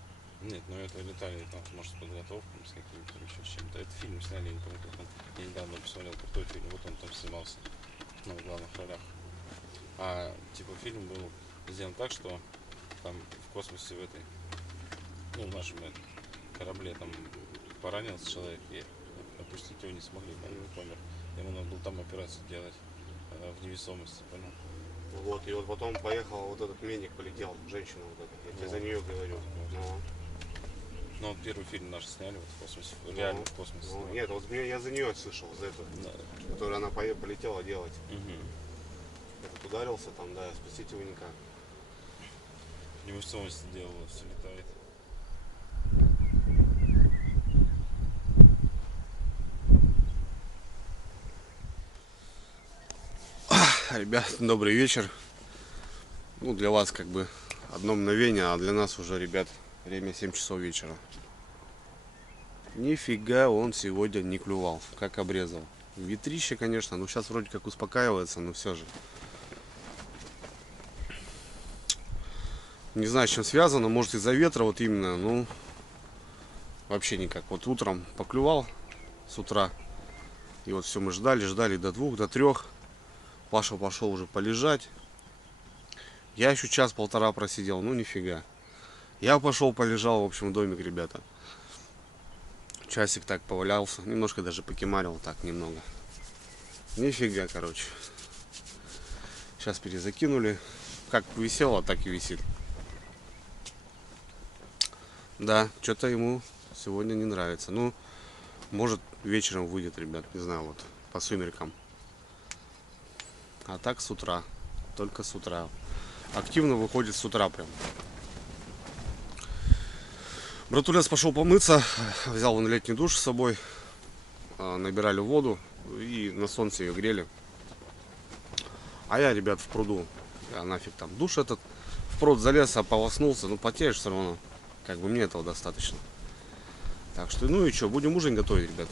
Нет, ну это летали там, может, с подготовкой, с каким-то еще чем-то. Это фильм сняли, я не помню, как он. Я недавно посмотрел крутой фильм, вот он там снимался, ну, в главных ролях. А типа фильм был сделан так, что там в космосе в этой, ну, в нашем корабле там поранился человек, и опустить его не смогли, он помер. Ему надо было там операцию делать в невесомости, понял? Вот, и вот потом поехал вот этот Меник, полетел, женщина вот эта, я тебе за нее говорю. Ну вот первый фильм наш сняли вот в космосе, реально в космосе. Нет, вот я за нее слышал, за эту, которую она полетела делать. Этот ударился там, да, спасти его никак. В невесомости делала, все летает. Ребят, добрый вечер. Ну, для вас как бы одно мгновение, а для нас уже, ребят, время 7 часов вечера. Нифига он сегодня не клювал, как обрезал. Ветрище, конечно, но сейчас вроде как успокаивается, но все же. Не знаю, с чем связано, может из-за ветра вот именно, ну, вообще никак. Вот утром поклювал с утра, и вот все мы ждали до 2, до 3. Паша пошел уже полежать. Я еще час-полтора просидел, ну нифига. Я пошел полежал, в общем, в домик, ребята. Часик так повалялся, немножко даже покемарил, так немного. Нифига, короче. Сейчас перезакинули. Как висело, так и висит. Да, что-то ему сегодня не нравится. Ну, может, вечером выйдет, ребят, не знаю, вот по сумеркам. А так с утра, только с утра. Активно выходит с утра прям. Братулец пошел помыться, взял он летний душ с собой, набирали воду и на солнце ее грели. А я, ребят, в пруду. Я нафиг там душ этот. В пруд залез, ополоснулся. Ну, потеешь все равно. Как бы мне этого достаточно. Так что, ну и что, будем ужин готовить, ребят.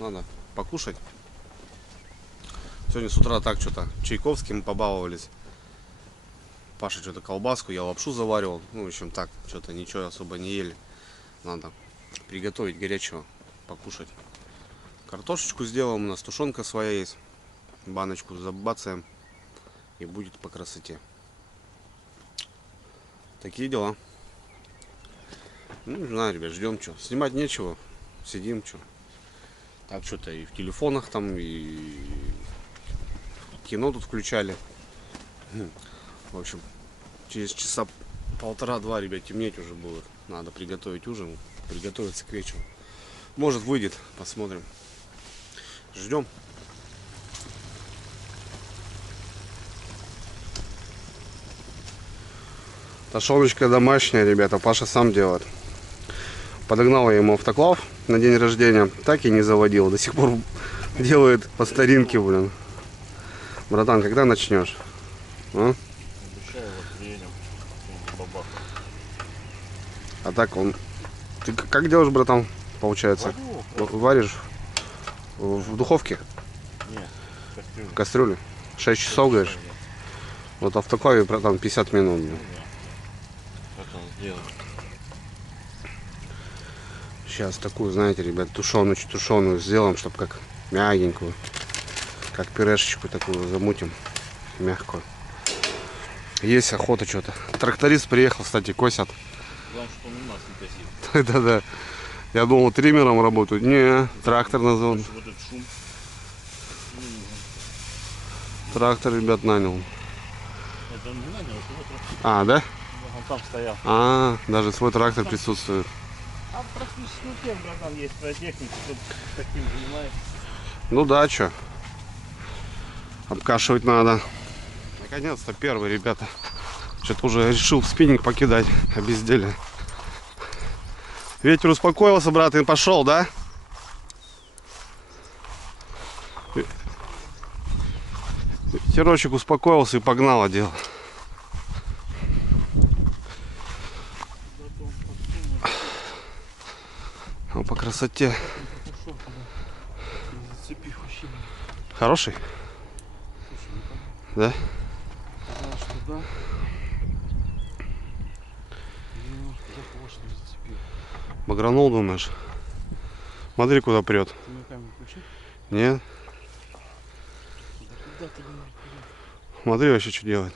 Надо покушать. Сегодня с утра так что-то чайковским побаловались. Паша что-то колбаску, я лапшу заваривал. Ну, в общем, так, что-то ничего особо не ели. Надо приготовить горячего, покушать. Картошечку сделаем, у нас тушенка своя есть. Баночку забацаем. И будет по красоте. Такие дела. Ну, не знаю, ребят, ждем что. Снимать нечего. Сидим что. Так что-то и в телефонах там, и кино тут включали. В общем, через часа полтора-два, ребят, темнеть уже будет. Надо приготовить ужин, приготовиться к вечеру. Может, выйдет, посмотрим. Ждем. Тушеночка домашняя, ребята, Паша сам делает. Подогнал я ему автоклав на день рождения, так и не заводил. До сих пор делает по старинке, блин. Братан, когда начнешь? А? А так он... Ты как делаешь, братан, получается? Варишь в духовке? Нет, в кастрюле. 6 часов, говоришь? Вот автоклаве, братан, 50 минут. Сейчас такую, знаете, ребят, тушеную сделаем, чтобы как мягенькую, как пюрешечку такую замутим, мягкую. Есть охота что-то. Тракторист приехал, кстати, косят. Главное, что он у нас не косит. Да-да. Я думал, триммером работают. Не, трактор назвал. Вот этот шум. Трактор, ребят, нанял. Это он не нанял, это его трактор. А, да? Он там стоял. А, даже свой трактор присутствует. А практически у всех, братан, есть своя техника, кто таким занимается. Ну да, что. Обкашивать надо. Наконец-то первый, ребята. Что-то уже решил спиннинг покидать, а безделие. Ветер успокоился, брат, и пошел, да? Ветерочек успокоился и погнало дело. Ну, по красоте. Хороший? Да? Багранул, думаешь? Смотри, куда прет. Нет? Смотри вообще, что делает.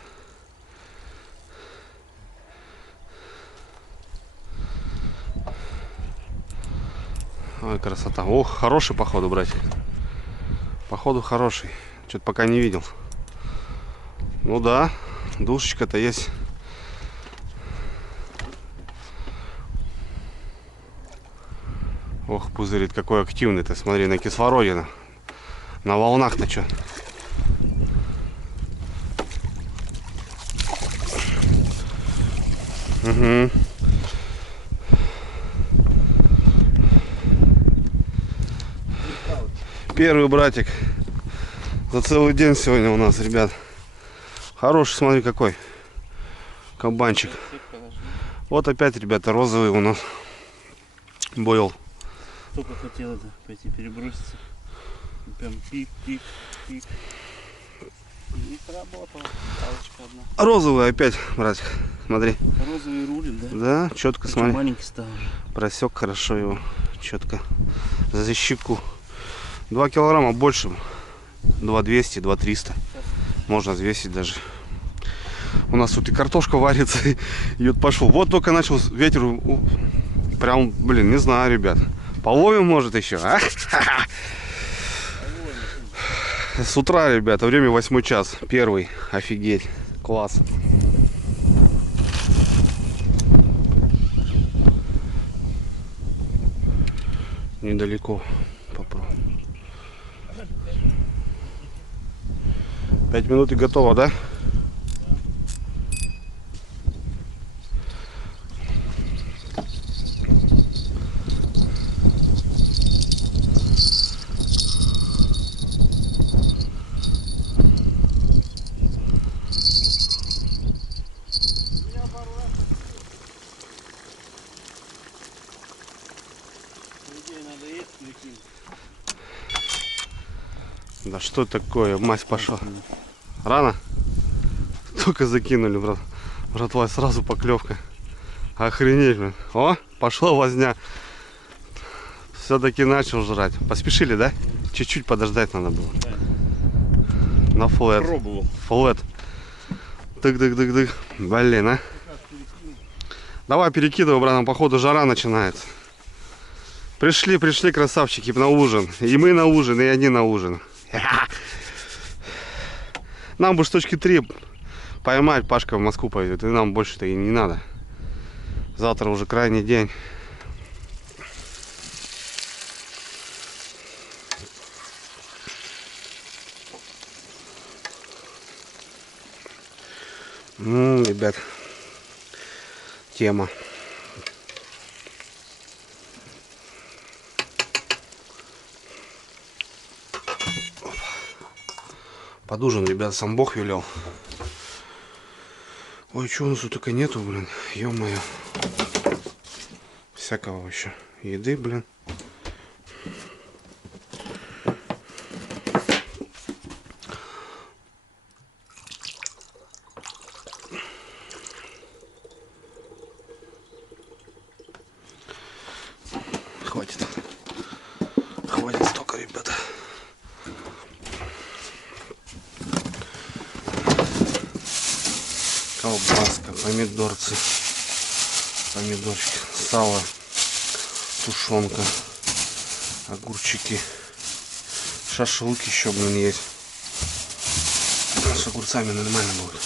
Ой, красота. Ох, хороший, походу, братик. Походу, хороший. Что-то пока не видел. Ну да, душечка-то есть. Ох, пузырит, какой активный ты. Смотри, на кислороде. На волнах-то что. Угу. Первый братик за целый день сегодня у нас, ребят. Хороший, смотри, какой кабанчик. Вот опять, ребята, розовый у нас бойл. Только хотел это пойти переброситься. Прям пик. Не сработало. Палочка одна. Розовый опять, братик. Смотри. Розовый рулит, да? Да, четко смотри. Маленький стал уже. Просек хорошо его. Четко. За щеку. 2 килограмма больше. 2200, 2300. Можно взвесить даже. У нас тут и картошка варится. И вот пошел. Вот только начал ветер. Прям, блин, не знаю, ребят. Половим, может, еще, а? С утра, ребята, время 8 час. Первый. Офигеть. Класс. недалеко. Попробуем. 5 минут и готово, да? Да что такое, мазь пошла. Рано? Только закинули, брат. Братва, сразу поклевка. Охренеть, блин. О, пошла возня. Все-таки начал жрать. Поспешили, да? Чуть-чуть подождать надо было. На флэт. Пробовал. Флэт. Тык-дык-дык-дык. Блин, а. Давай перекидывай, брат, походу жара начинается. Пришли, красавчики, на ужин. И мы на ужин, и они на ужин. Нам бы штучки 3 поймать, Пашка в Москву пойдет, и нам больше-то и не надо. Завтра уже крайний день. Ребят, тема. Под ужин, ребят, сам Бог велел. Ой, что у нас тут только нету, блин. Ё-моё. Всякого вообще. Еды, блин. Хватит. Хватит столько, ребята. Колбаска, помидорцы, помидорчики, сало, тушенка, огурчики, шашлык еще, блин, есть. С огурцами нормально будет.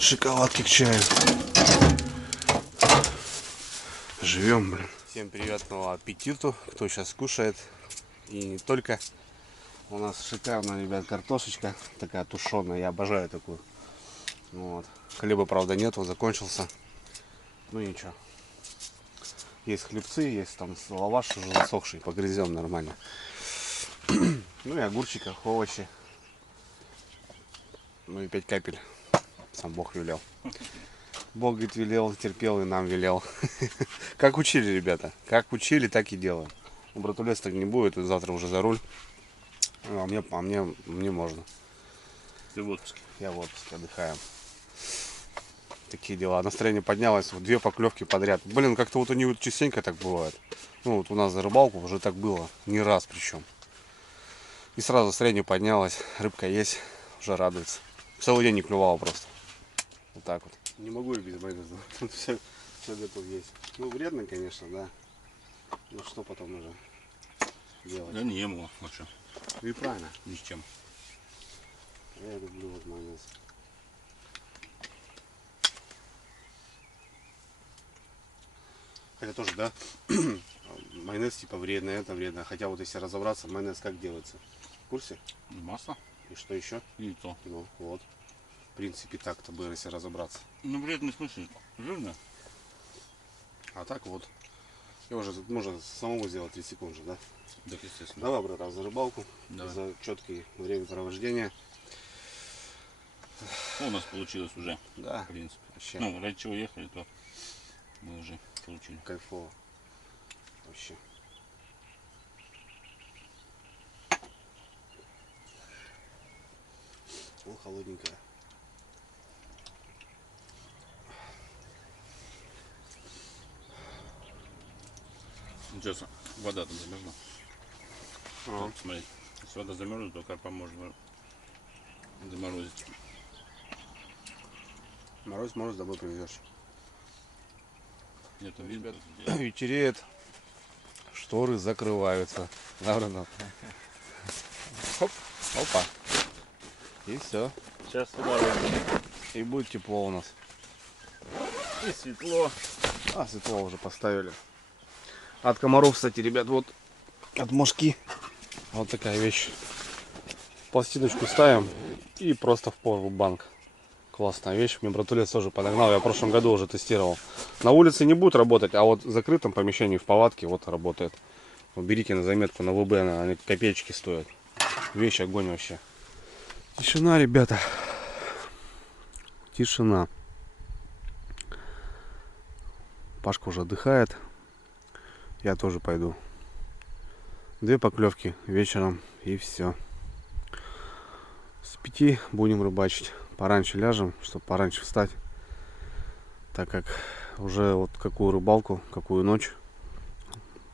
Шоколадки к чаю. Живем, блин. Всем приятного аппетита, кто сейчас кушает. И не только. У нас шикарная, ребят, картошечка такая тушеная. Я обожаю такую. Вот. Хлеба, правда, нету, закончился. Ну ничего. Есть хлебцы, есть там лаваш уже засохший, погрызем нормально. Ну и огурчиков, овощи. Ну и 5 капель. Сам Бог велел. Бог, говорит, велел, терпел и нам велел. Как учили, ребята. Как учили, так и делаем. У братулец так не будет, завтра уже за руль. А мне можно. Ты в отпуске? Я в отпуске, отдыхаем. Такие дела. Настроение поднялось, вот 2 поклевки подряд. Блин, как-то вот они вот частенько так бывает. Ну вот у нас за рыбалку уже так было, не раз причем. И сразу настроение поднялось, рыбка есть, уже радуется. Целый день не клювало просто. Вот так вот. Не могу я без майонеза. Тут все готов есть. Ну вредно, конечно, да. Ну что потом уже делать? Да не было вообще. И правильно. Ни с чем. Я люблю вот майонез. Хотя тоже, да, майонез типа вредно, это вредно. Хотя вот если разобраться, майонез как делается? В курсе? Масло. И что еще? Яйцо. Ну вот. В принципе так-то бы, если разобраться. Ну вредный смысл. Жирно. А так вот. И уже можно самому сделать 30 секунд же, да? Да, естественно. Давай, брат, за рыбалку. Давай. За четкое времяпровождение. Ну, у нас получилось уже. Да. В принципе. Вообще. Ну, ради чего ехали, то мы уже получили. Кайфово. Вообще. О, холодненькая. Сейчас вода там замерзла. Ага. Смотри, если вода замерзла, то карпа можно заморозить. Мороз домой привезешь. Это видно. Вечереет. Шторы закрываются. Наверное. Хоп. Опа. И все. Сейчас сюда. И будет тепло у нас. И светло. А, светло уже поставили. От комаров, кстати, ребят, вот от мошки. Вот такая вещь. Пластиночку ставим и просто в поwerbank. Классная вещь. Мне братулец тоже подогнал. Я в прошлом году уже тестировал. На улице не будет работать, а вот в закрытом помещении, в палатке, вот работает. Вот берите на заметку на ВБ, они копеечки стоят. Вещь огонь вообще. Тишина, ребята. Тишина. Пашка уже отдыхает. Я тоже пойду. 2 поклевки вечером и все. С 5 будем рыбачить. Пораньше ляжем, чтобы пораньше встать. Так как уже вот какую рыбалку, какую ночь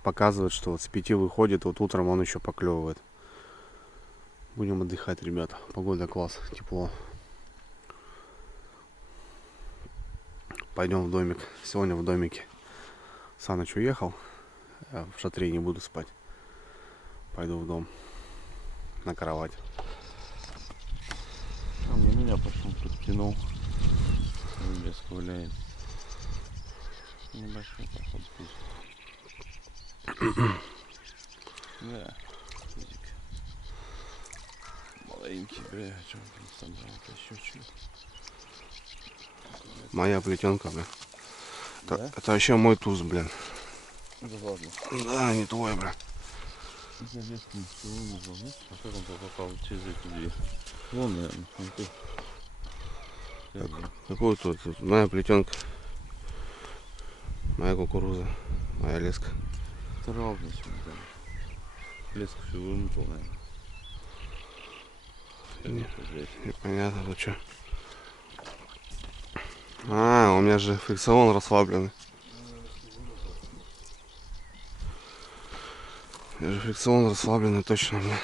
показывает, что вот с 5 выходит, вот утром он еще поклевывает. Будем отдыхать, ребята. Погода класс, тепло. Пойдем в домик. Сегодня в домике. Саныч уехал. Я в шатре не буду спать. Пойду в дом. На кровать. А мне меня потом подтянул. Лес гуляет. Небольшой поход пусть. Да. Маленький, бля, что он собрал, еще чуть. Моя плетенка, бля. Да? Это вообще мой туз, блин. Да ладно. Да, не твой, бля. Я леску не знал, а как он попал через эти две? Вон, наверное, он ты. Какой тут? Моя плетенка. Моя кукуруза. Моя леска. Это ровно сегодня. Леску все вымотал, наверное. Непонятно, ну что. А, у меня же фрикцион расслабленный. У меня же фрикцион расслабленный, точно, бля.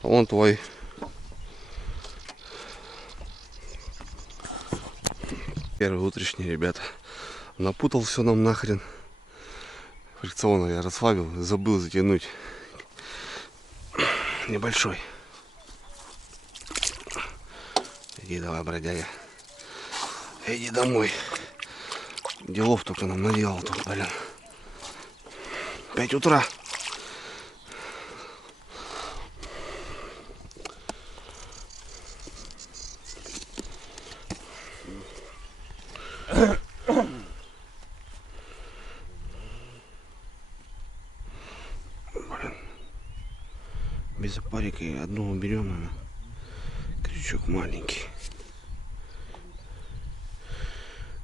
Вон твой. Первый утренний, ребята. Напутал все нам нахрен. Фрикциона я расслабил, забыл затянуть. Небольшой. Иди давай, бродяга. Иди домой. Делов только нам наделал тут, блин. 5 утра. Без опарика одну уберем. Крючок маленький.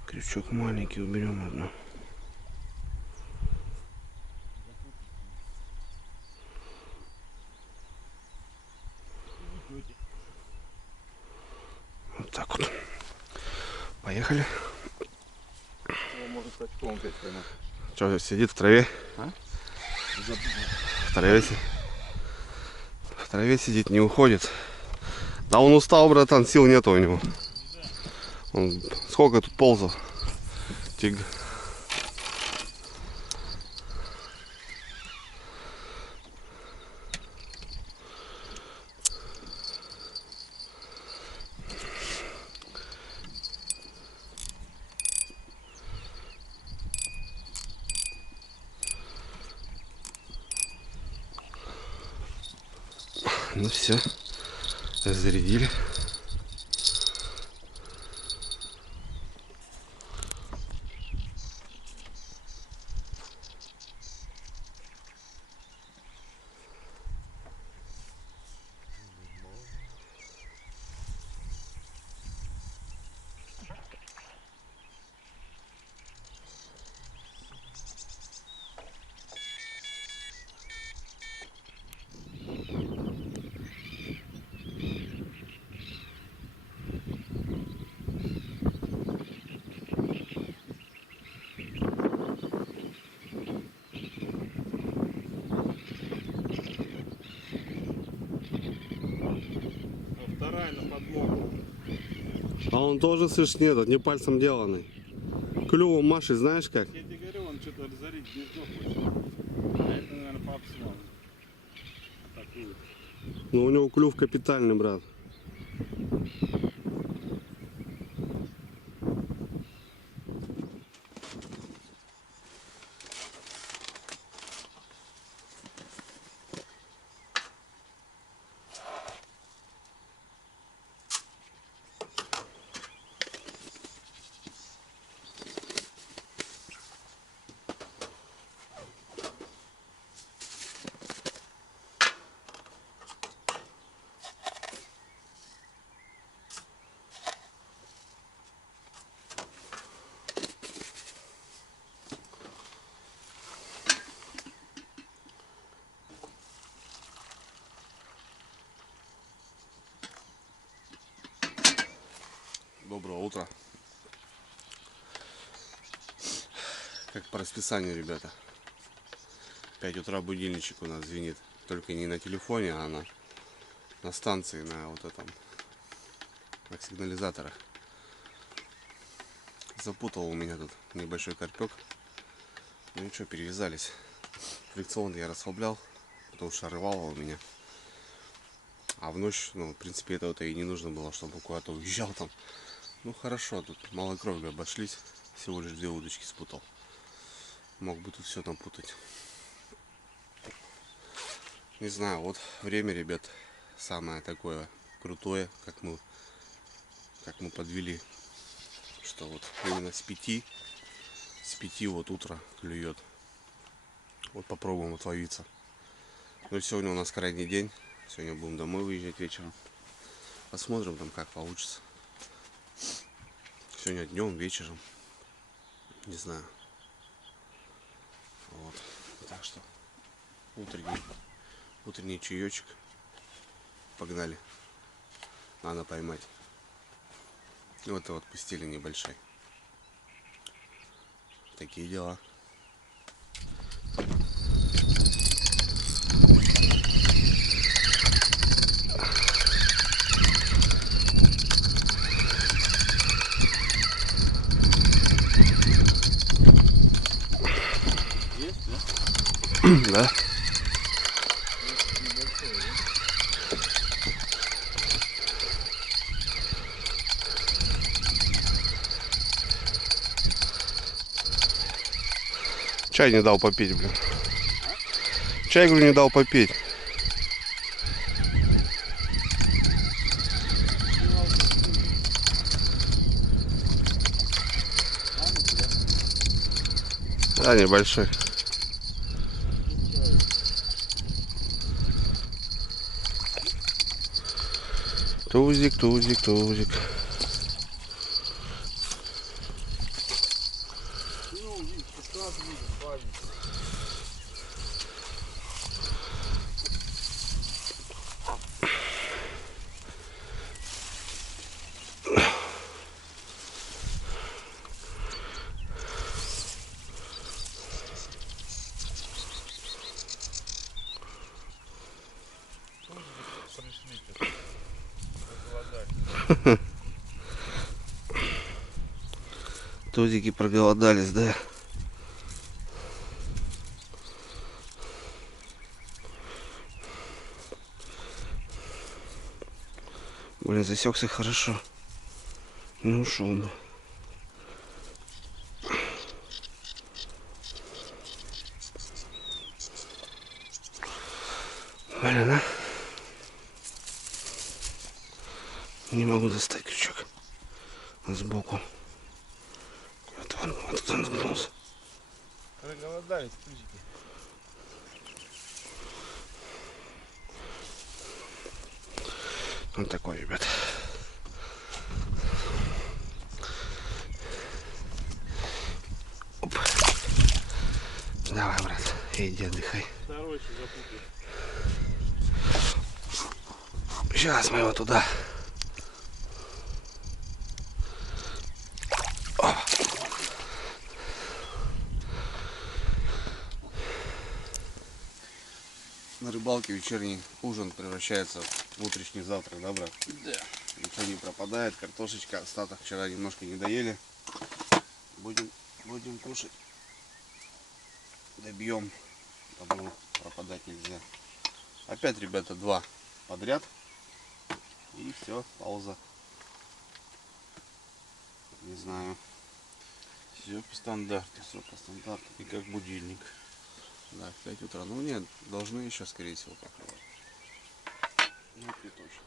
Крючок маленький уберем одну. Вот так вот. Поехали. Что, сидит в траве? А? В траве сидит. В траве сидит, не уходит. Да он устал, братан, сил нету у него. Он сколько тут ползал? Тигр. Ну все, зарядили. А он тоже, слышишь, нет, не пальцем деланный. Клювом машет, знаешь как? Я тебе говорю, он что-то разорить гнездо хочет. А это, наверное, папа снял. Такую. Ну у него клюв капитальный, брат. Доброе утро. Как по расписанию, ребята. 5 утра будильничек у нас звенит. Только не на телефоне, а на станции, на вот этом, на сигнализаторах. Запутал у меня тут небольшой карпек. Ну ничего, перевязались. Фрикцион я расслаблял, потому что рвало у меня. А в ночь, ну, в принципе, этого-то и не нужно было, чтобы куда-то уезжал там. Ну хорошо, тут малой кровью обошлись. Всего лишь 2 удочки спутал. Мог бы тут все там путать. Не знаю, вот время, ребят, самое такое крутое, как мы подвели. Что вот именно с 5 вот утро клюет. Вот попробуем отловиться. Ну и сегодня у нас крайний день. Сегодня будем домой выезжать вечером. Посмотрим там, как получится. Сегодня днем, вечером. Не знаю. Вот. Так что утренний чаечек. Погнали. Надо поймать. И вот отпустили небольшой. Такие дела. Да. Чай не дал попить, блин. Чай, говорю, не дал попить. Да, небольшой. Тузик, тузик, тузик. Тузики проголодались, да? Блин, засекся хорошо. Не ушел бы. Блин, а? Не могу достать крючок сбоку. Вот он сбрался. Проголодались тузики. Вот такой, ребят. Оп. Давай, брат, иди отдыхай. Второй запутал. Сейчас мы его туда. На рыбалке вечерний ужин превращается в утренний завтрак, да, брат? Да. Ничего не пропадает, картошечка, остаток вчера немножко не доели. Будем кушать. Добьем, потому пропадать нельзя. Опять, ребята, 2 подряд. И все, пауза. Не знаю. Все по стандарту. Все по стандарту. И как будильник. Да, в 5 утра. Ну нет, должны еще, скорее всего, покрывать. Ну, это точно.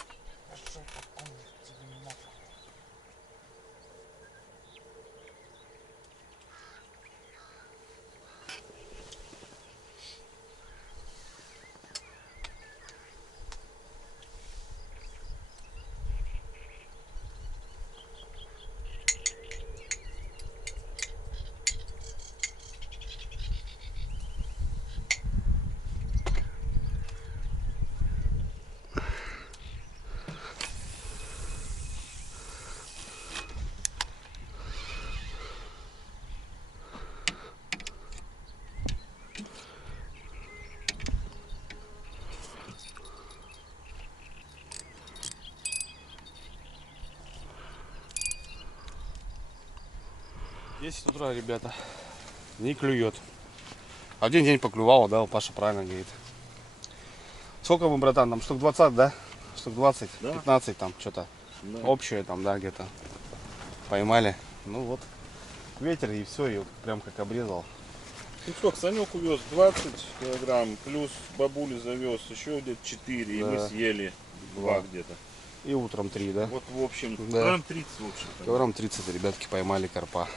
В 10 утра, ребята, не клюет. Один день поклювало, да, Паша правильно говорит. Сколько мы, братан, там штук 20, да? Штук 20, да. 15 там, что-то. Да. Общее там, да, где-то. Поймали. Ну вот, ветер и все, и вот прям как обрезал. Ну сколько, Санек увез 20 килограмм, плюс бабули завез еще где-то 4, да. И мы съели 2 где-то. И утром 3, да? Вот в общем, да. Килограмм 30 в общем. Килограмм 30 ребятки поймали карпа.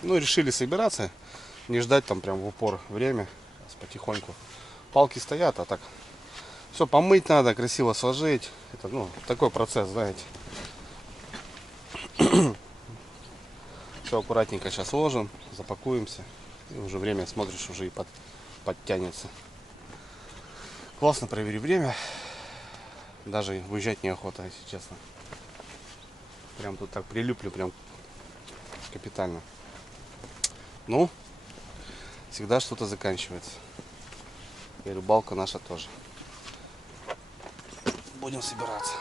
Ну, решили собираться, не ждать там прям в упор время, потихоньку. Палки стоят, а так все помыть надо, красиво сложить. Это, ну, такой процесс, знаете. Все аккуратненько сейчас ложим, запакуемся. И уже время, смотришь, уже и подтянется. Классно провели время. Даже выезжать неохота, если честно. Прям тут так прилиплю, прям капитально. Ну, всегда что-то заканчивается. И рыбалка наша тоже. Будем собираться.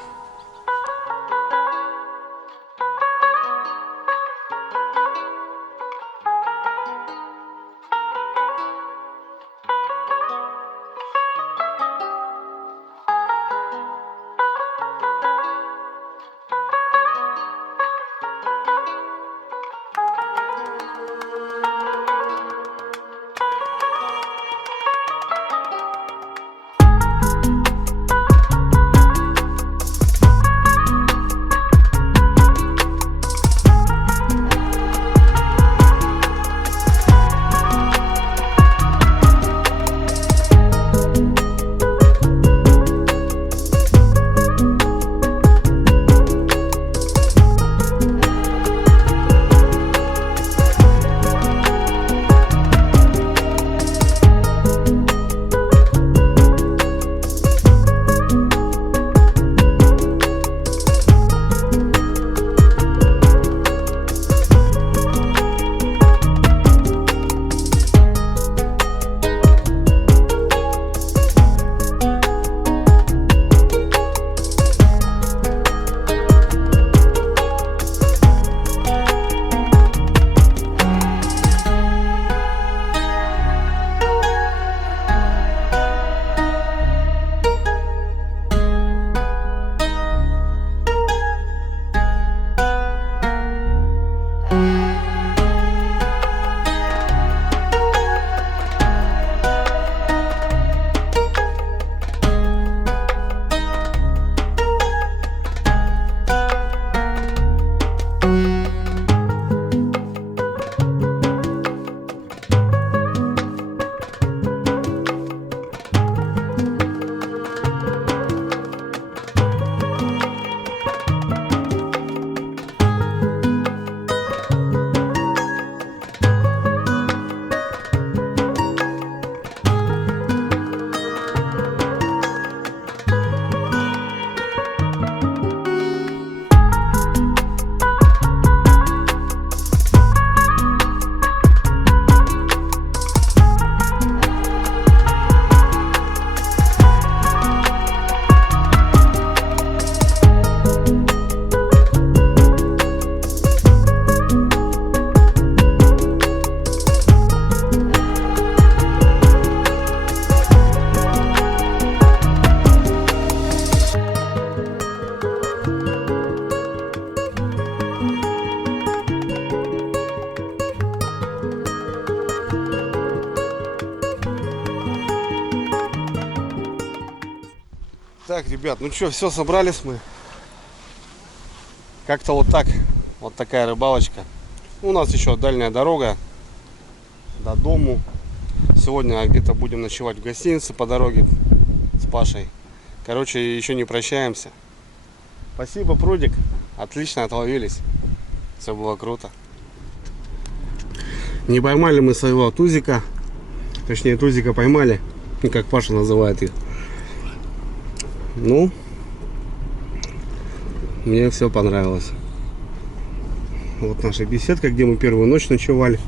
Так, ребят, ну что, все, собрались мы. Как-то вот так. Вот такая рыбалочка. У нас еще дальняя дорога до дому. Сегодня где-то будем ночевать в гостинице по дороге с Пашей. Короче, еще не прощаемся. Спасибо, прудик. Отлично отловились. Все было круто. Не поймали мы своего тузика. Точнее, тузика поймали. Как Паша называет их. Ну, мне все понравилось. Вот наша беседка, где мы первую ночь ночевали.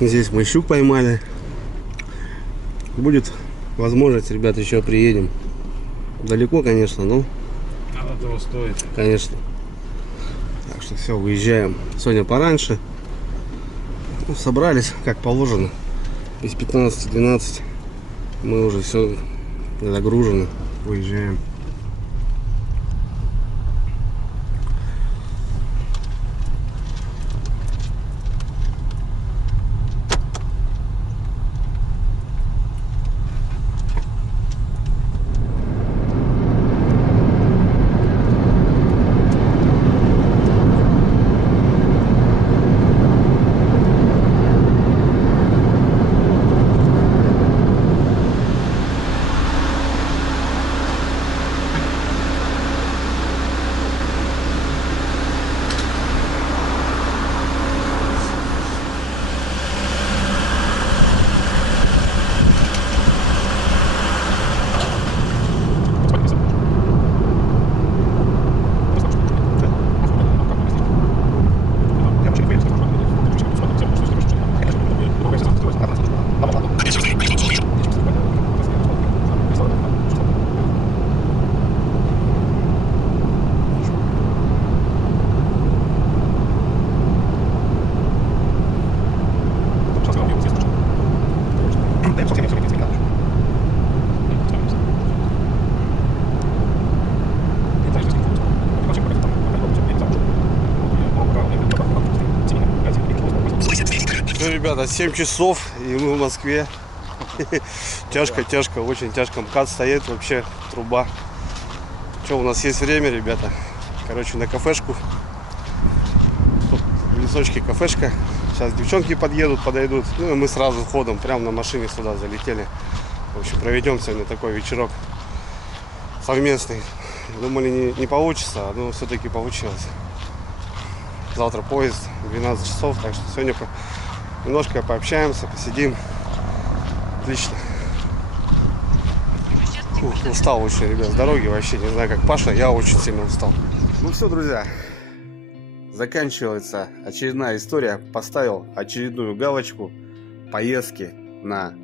Здесь мы щук поймали. Будет возможность, ребят, еще приедем. Далеко, конечно, но оно того стоит. Конечно. Так что все, выезжаем. Сегодня пораньше. Ну, собрались, как положено. Без 15-12 мы уже все загружены. Выезжаем. Ребята, 7 часов и мы в Москве. Тяжко, очень тяжко. МКАД стоит, вообще труба. Что, у нас есть время, ребята? Короче, на кафешку. Тут в лесочке кафешка. Сейчас девчонки подойдут. Ну и мы сразу ходом, прямо на машине сюда залетели. В общем, проведем сегодня такой вечерок совместный. Думали, не получится, но все-таки получилось. Завтра поезд 12 часов, так что сегодня немножко пообщаемся, посидим. Отлично. Устал очень, ребят, с дороги вообще, не знаю, как Паша, я очень сильно устал. Ну все, друзья, заканчивается очередная история. Поставил очередную галочку поездки на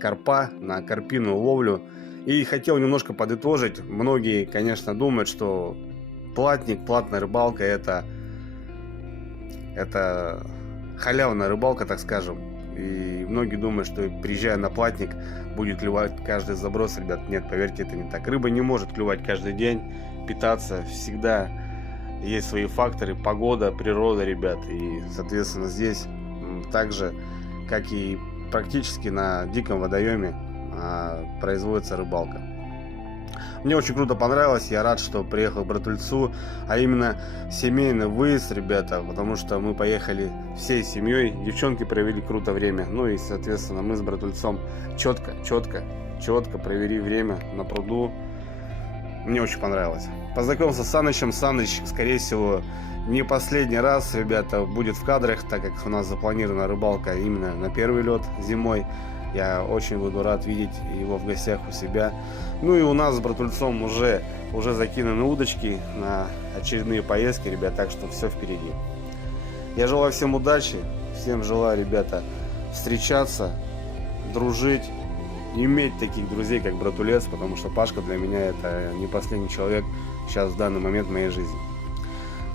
карпа, на карпиную ловлю. И хотел немножко подытожить. Многие, конечно, думают, что платник, платная рыбалка это халявная рыбалка, так скажем. И многие думают, что приезжая на платник, будет клевать каждый заброс. Ребят, нет, поверьте, это не так. Рыба не может клевать каждый день, питаться. Всегда есть свои факторы, погода, природа, ребят. И, соответственно, здесь так же, как и практически на диком водоеме, производится рыбалка. Мне очень круто понравилось, я рад, что приехал к Братульцу, а именно семейный выезд, ребята, потому что мы поехали всей семьей, девчонки провели круто время, ну и, соответственно, мы с Братульцом четко провели время на пруду. Мне очень понравилось. Познакомился с Санычем. Саныч, скорее всего, не последний раз, ребята, будет в кадрах, так как у нас запланирована рыбалка именно на первый лед зимой. Я очень буду рад видеть его в гостях у себя. Ну и у нас с Братульцом уже закинуты удочки на очередные поездки, ребят, так что все впереди. Я желаю всем удачи, всем желаю, ребята, встречаться, дружить, иметь таких друзей, как Братулец, потому что Пашка для меня это не последний человек сейчас в данный момент в моей жизни.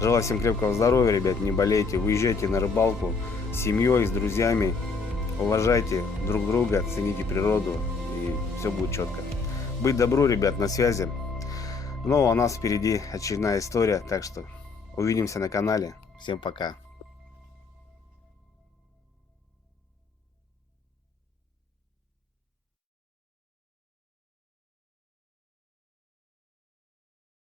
Желаю всем крепкого здоровья, ребят, не болейте, выезжайте на рыбалку с семьей, с друзьями. Уважайте друг друга, цените природу, и все будет четко. Быть добру, ребят, на связи. Ну, а у нас впереди очередная история, так что увидимся на канале. Всем пока.